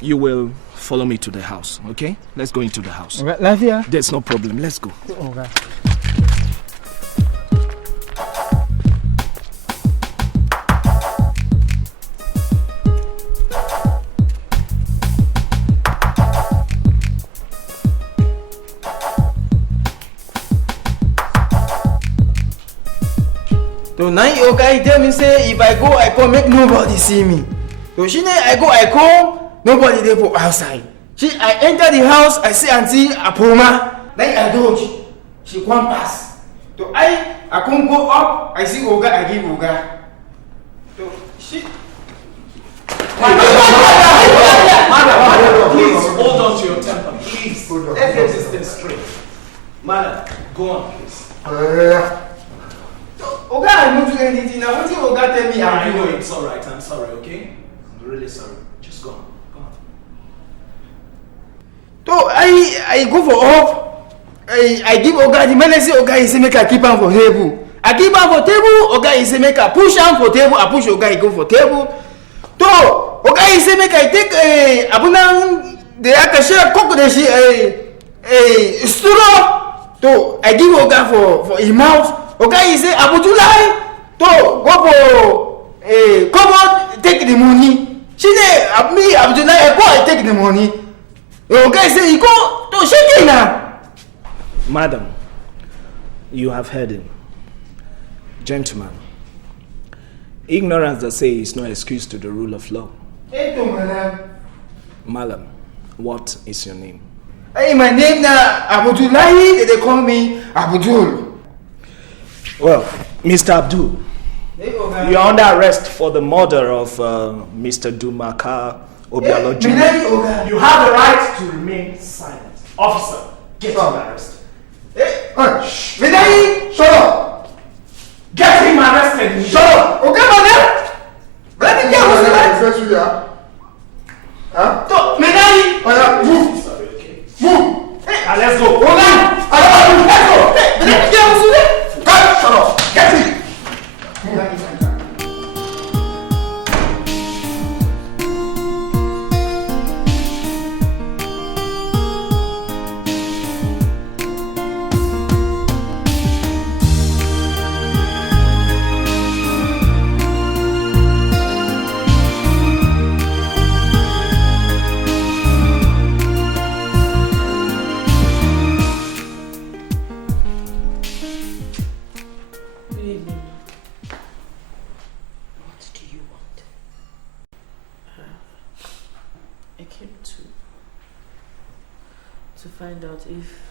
you will follow me to the house, okay? Let's go into the house. Lafia? There's no problem. Let's go. Okay. So now Oga tell me say if I go I come make nobody see me. So she I go I come nobody there for outside. I enter the house I see Auntie Apoma. Then I dodge. She come pass. So I come go up I see Oga I give Oga. So she. Please hold on to your temper. Please. Let's get this thing straight. Madam, go on please. Oga, I don't do anything. Now, what did Oga tell me? I know it's alright. I'm sorry, okay? I'm really sorry. Just go on. Go on. So, I go for up. I give Oga the medicine. Oga, he say make I keep him for table. I keep him for table. Oga, he say make I push him for table. I push Oga, he go for table. So, Oga, he say make I take abuna the akasha cook the stool. So, I give Oga for his mouth. Okay, he say, Abudulai, to go for come on, take the money. She say, me, Abudulai, I go and take the money. Okay, say, he go to shake it now. Madam, you have heard him. Gentlemen, ignorance, they say, is no excuse to the rule of law. Hey, madam. Madam, what is your name? Hey, my name now, Abudulai, they call me Abudul. Well, Mr. Abdul, you are under arrest for the murder of Mr. Dumaka Obialo Jr. You have the right to remain silent. Officer, get him arrested. Hey, shut up! Get him arrested! Shut up! Okay, madam? Let me get what's the right? Huh? Menai! Move! Sorry, okay. Move! Hey, let's go! Let's go! Hey, let me get what's the right? Shut up! Get it! Find out if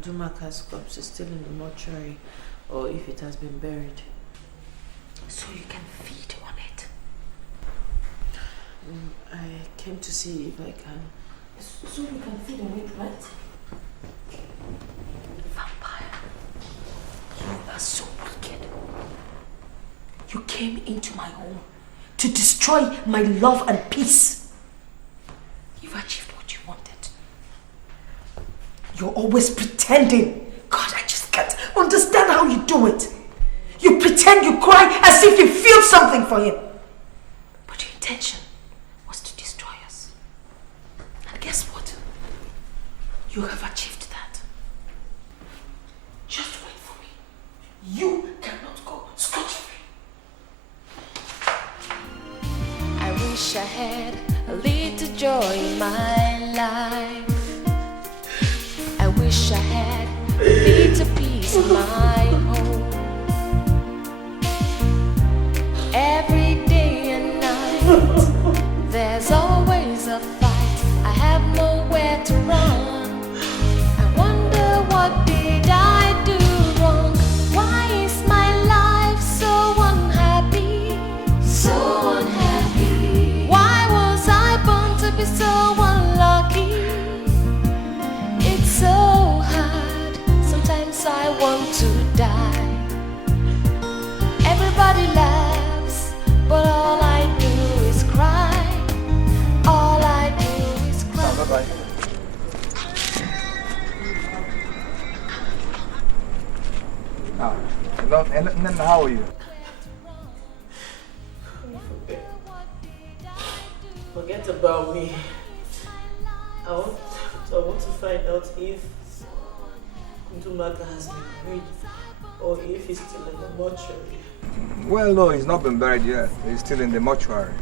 Dumaka's corpse is still in the mortuary or if it has been buried. So you can feed on it. I came to see if I can. So you can feed on it, right? Vampire. You are so wicked. You came into my home to destroy my love and peace. You've achieved what you wanted. You're always pretending. God, I just can't understand how you do it. You pretend you cry as if you feel something for him. But your intention was to destroy us. And guess what? You have achieved that. Just wait for me. You cannot go scot-free. I wish I had a little joy in my life. I wish I had a little peace in my home. Every day and night, there's always a fight. I have nowhere to run. I wonder what did I do wrong? Why is my life so unhappy? So unhappy. Why was I born to be so unlucky? It's so hard. Sometimes I want to die. Everybody laughs, but all I do is cry. All I do is cry. Bye-bye. And then how are you? Forget about me. I want to find out if Ndumaka has been buried or if he's still in the mortuary. Well, no, he's not been buried yet. He's still in the mortuary.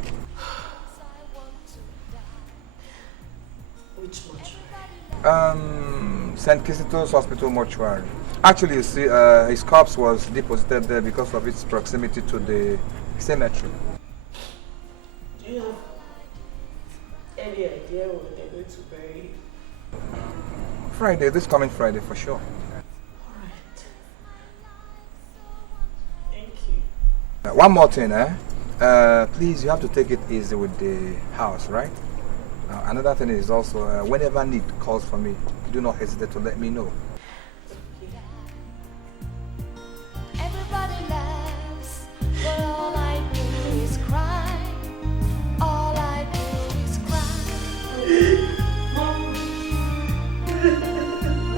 Which mortuary? St. Kizito's Hospital mortuary. Actually, you see, his corpse was deposited there because of its proximity to the cemetery. Do you have any idea when they're going to bury him? Friday, this coming Friday for sure. Alright. Thank you. One more thing, please, you have to take it easy with the house, right? Another thing is also, whenever need calls for me, do not hesitate to let me know. Everybody laughs, but all I do is cry. All I do is cry.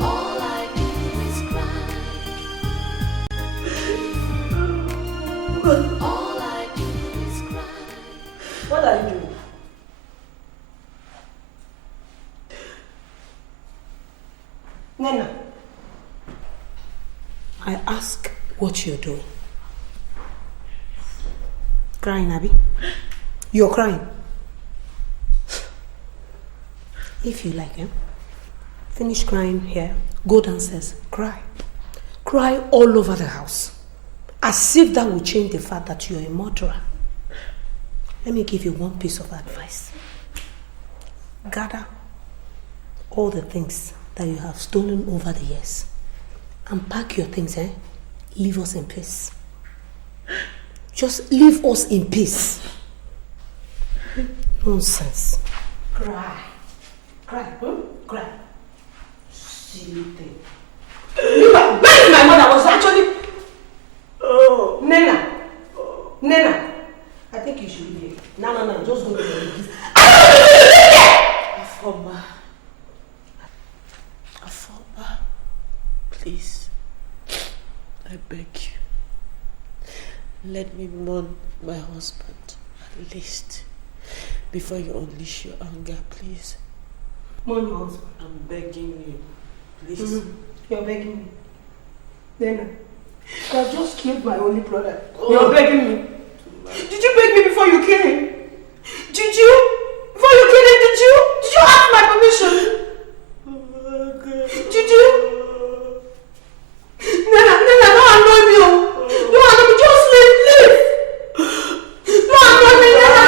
All I do is cry. All I do is cry. What are you doing? Nena, I ask what you're doing. Crying, Abby? You're crying. If you like, finish crying here, go downstairs, cry. Cry all over the house. As if that will change the fact that you're a murderer. Let me give you one piece of advice. Gather all the things that you have stolen over the years and pack your things, leave us in peace. Just leave us in peace. Nonsense. Cry. Cry. Cry. Silly thing. Where is my mother? Was actually... Oh. Nena. Nena. I think you should leave here. No. Just go to the room. Afoma, please, I beg you, let me mourn my husband at least before you unleash your anger, please. Mourn your husband? I'm begging you, please. You're begging me? Nena, you have just killed my only brother. You're begging me? Did you beg me before you killed him? Did you? Before you killed him, did you? Did you ask my permission? Did you? Nena, don't annoy me. Don't annoy me. Just leave. Don't annoy me, Nena.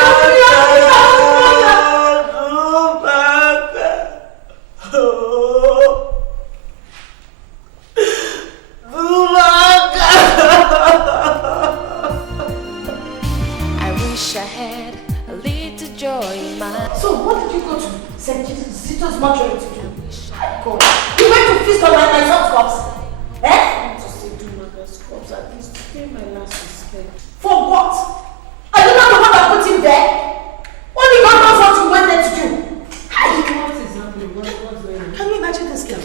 I wish I had a little joy in my... So what did you go to St. Kizito's mortuary to do? God. You went to feast on my son's corpse? I want to see Dumaga's corpse at least to pay my last respect. For what? Are you not the one that put him there? Only God knows what you went there to do. What is happening? What's going on? Can you imagine this girl?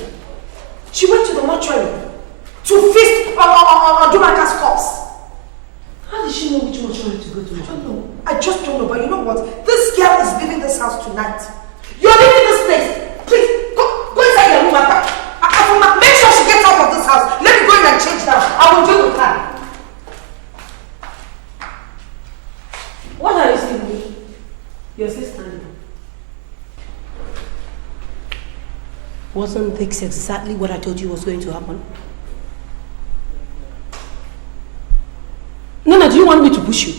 I just don't know, but you know what? This girl is leaving this house tonight. You're leaving this place. Please, go inside your room after. Make sure she gets out of this house. Let me go in and change that. I will deal with her. What are you saying to me? Your sister. Wasn't this exactly what I told you was going to happen? Nana, do you want me to push you?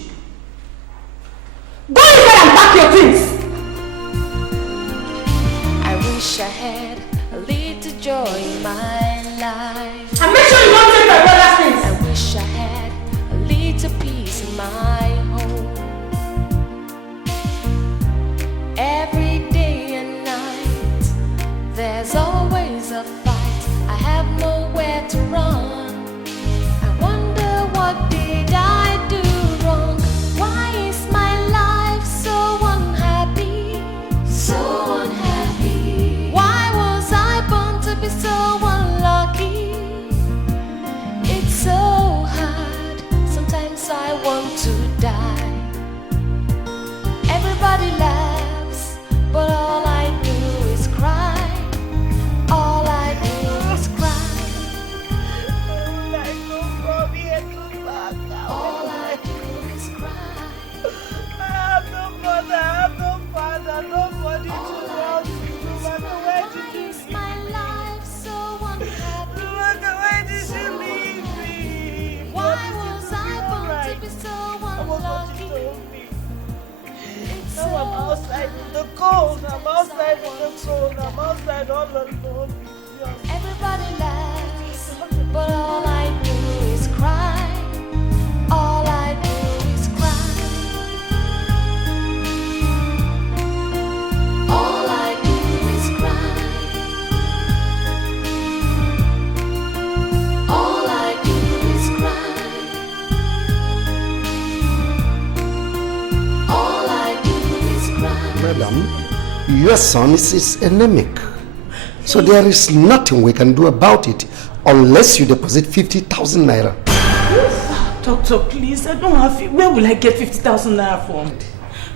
Go inside and pack your things! I wish I had a little joy in my life. And make sure you don't take my brother's things! I wish I had a little peace in my home. Every day and night, there's always a fight. I have nowhere to run. I wonder what did I do wrong? Why is my life so unhappy? So unhappy. Why was I born to be so unlucky? It's so hard. Sometimes I want to die. Everybody laughs, but all I do is cry. All I do is cry. All I do is cry. I have no mother, I have no father, nobody to love me. Where did you leave me? My life so unhappy. Where did you leave me? Why was I born to be so unlucky? Now I'm outside in the cold, I'm outside in the cold, I'm outside all alone. Everybody laughs, but all I do is cry. All I do is cry. All I do is cry. All I do is cry. All I do is cry. Madam, your son is anemic. So there is nothing we can do about it unless you deposit 50,000 naira. Doctor, please, I don't have... Where will I get 50,000 naira from?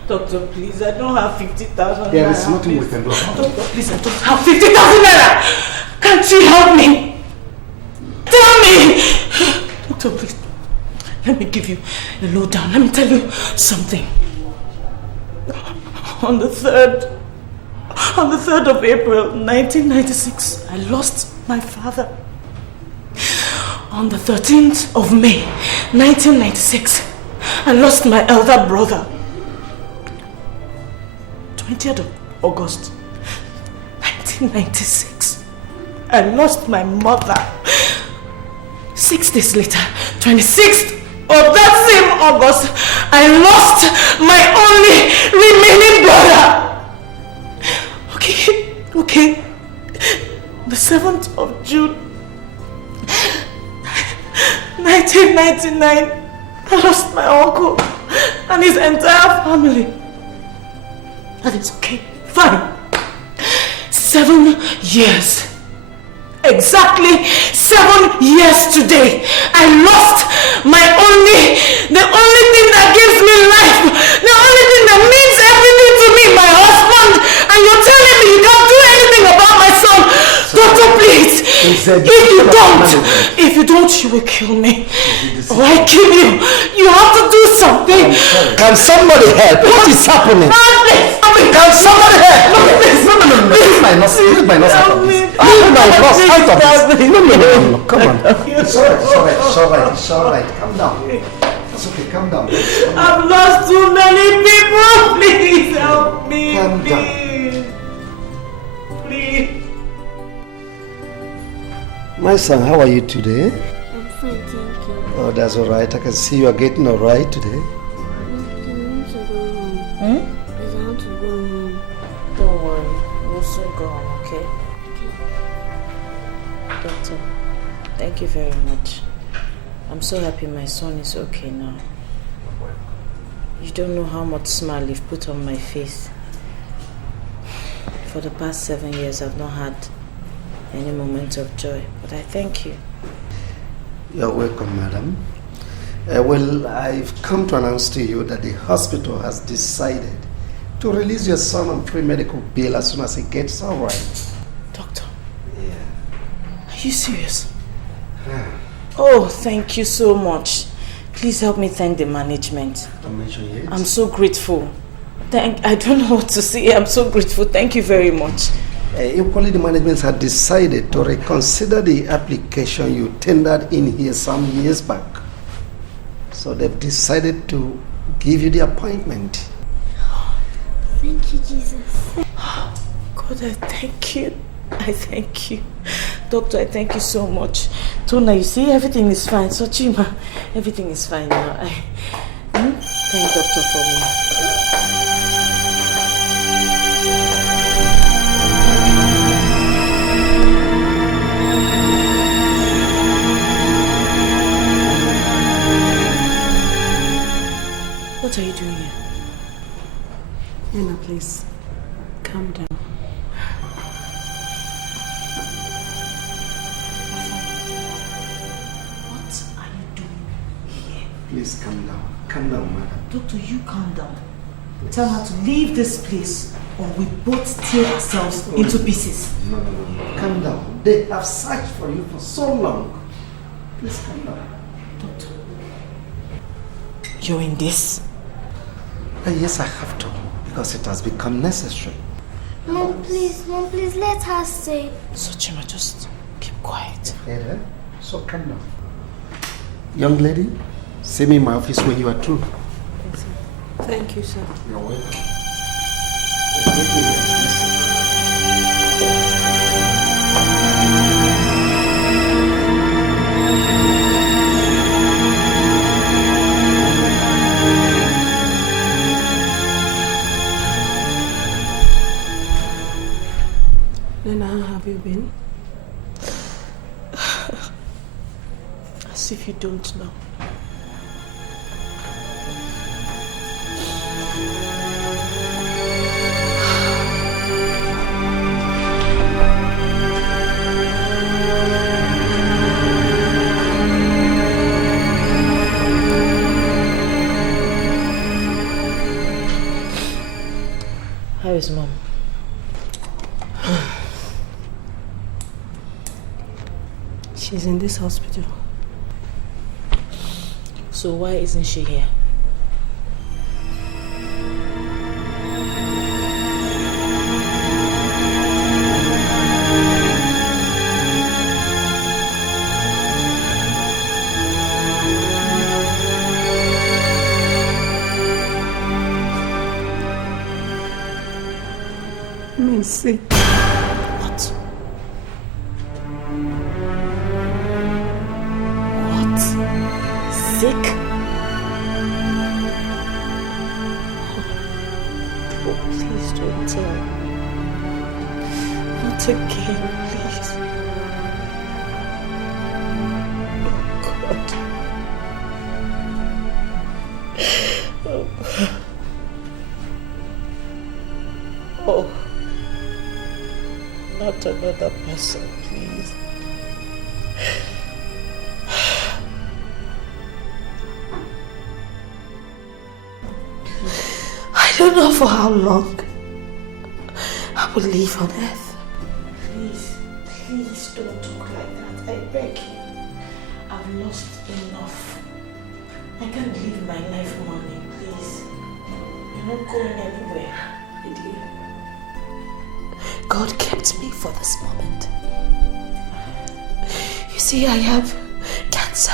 Doctor, please, I don't have 50,000 naira. There is nothing we can do about it. Doctor, please, I don't have 50,000 naira. Can't you help me? Tell me! Doctor, please, let me give you a lowdown. Let me tell you something. On the 3rd of April, 1996, I lost my father. On the 13th of May, 1996, I lost my elder brother. 20th of August, 1996, I lost my mother. 6 days later, 26th of that same August, I lost my only remaining brother. Okay. The 7th of June, 1999, I lost my uncle and his entire family. That is okay, fine. 7 years. Exactly 7 years today, I lost the only thing that gives me life, the only thing that means everything to me, my husband, and you're telling me you can't do anything about my son. Doctor, please, if you don't, you will kill me, or I kill you. You have to do something. Can somebody help? What is happening? Can somebody help? No. Leave my nose out of this. Leave my nose out of this. No. Come on. It's alright. Calm down. It's okay. Calm down. I've lost too many people. Please help me. Calm down. Please. My son, how are you today? I'm fine, thank you. Oh, that's alright. I can see you are getting alright today. I want to go home. I want to go home. Don't worry, we'll soon go home, okay? Doctor, thank you very much. I'm so happy my son is okay now. You don't know how much smile you've put on my face. For the past 7 years, I've not had any moment of joy, but I thank you. You're welcome, madam. Well, I've come to announce to you that the hospital has decided to release your son on free medical bail as soon as he gets all right. Doctor? Yeah. Are you serious? Oh, thank you so much. Please help me thank the management. Don't mention it. I'm so grateful. I don't know what to say. I'm so grateful. Thank you very much. Equally, the management had decided to reconsider the application you tendered in here some years back. So they've decided to give you the appointment. Thank you, Jesus. God, I thank you. I thank you. Doctor, I thank you so much. Tona, you see, everything is fine. So, Chima, everything is fine now. Thank Doctor for me. What are you doing here? Anna, please, calm down. What are you doing here? Please calm down. Calm down, madam. Doctor, you calm down. Tell her to leave this place or we both tear ourselves into pieces. No. Calm down. They have searched for you for so long. Please calm down. Doctor, you're in this? Yes, I have to. Because it has become necessary. Mom, please, let her say. So, Chima, just keep quiet. Yeah, so calm down. Young lady, see me in my office when you are through. Thank you, sir. You're welcome. Nana, how have you been? As if you don't know. How is Mom? She's in this hospital. So why isn't she here? Mercy. What? Sick? Oh, please don't tell me. Not again, please. Oh, God. Oh, God. Oh. Not another person, please. I don't know for how long I will live on earth. Please don't talk like that. I beg you. I've lost enough. I can't live my life mourning, please. You're not going anywhere, dear. God kept me for this moment. You see, I have cancer.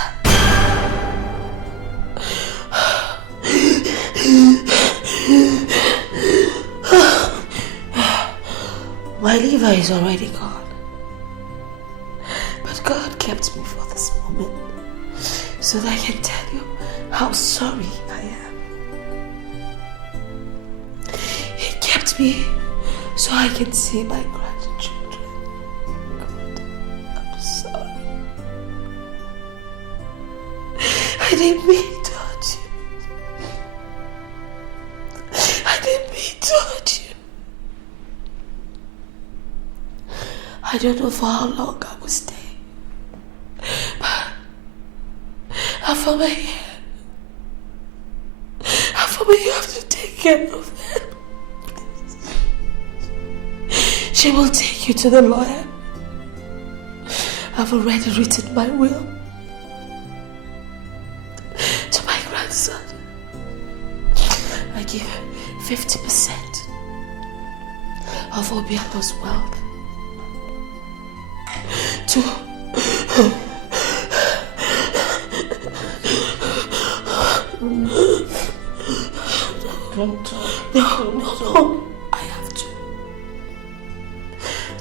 My liver is already gone. But God kept me for this moment so that I can tell you how sorry I am. He kept me so I can see my grandchildren. God, I'm sorry. I didn't mean to hurt you. I didn't mean to hurt you. I don't know for how long I will stay. But for my care of them. She will take you to the lawyer. I've already written my will to my grandson. I give 50% of Obiano's wealth to Don't talk. No, I have to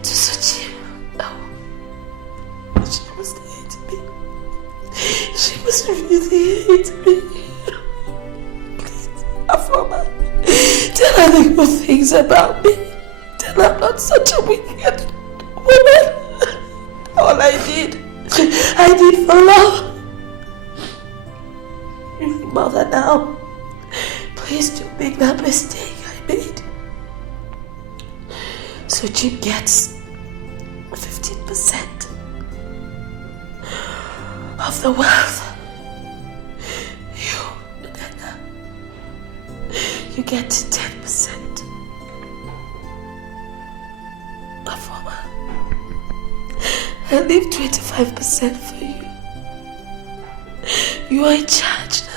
Sochima. No. She must hate me. She must really hate me. Please, Afoma, tell her the good things about me. Tell her I'm not such a wicked woman. All I did for love. You're my mother now. Please don't make that mistake I made. So Jim gets 15% of the wealth. You, Nana, you get 10%. Afoma, I leave 25% for you. You are in charge now.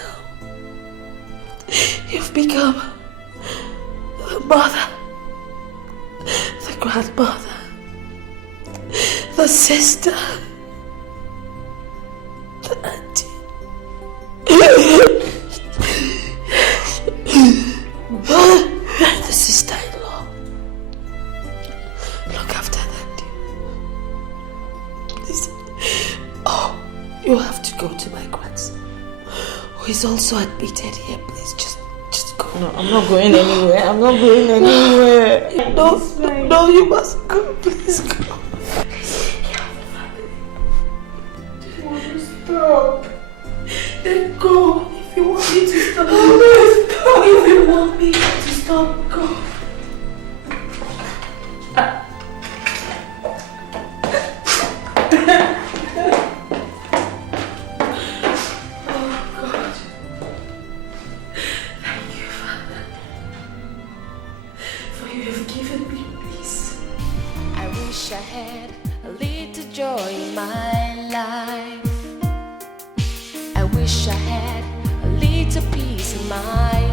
You've become the mother, the grandmother, the sister, the auntie, the sister-in-law. Look after them, dear. Listen. Oh, you have to go to my grandson, who is also admitted here. Please, just go. No, I'm not going anywhere. I'm not going anywhere. No, you must go. Please go. Stop. Then go. If you want me to stop, go. If you want me to stop, go. I had a little joy in my life. I wish I had a little peace in my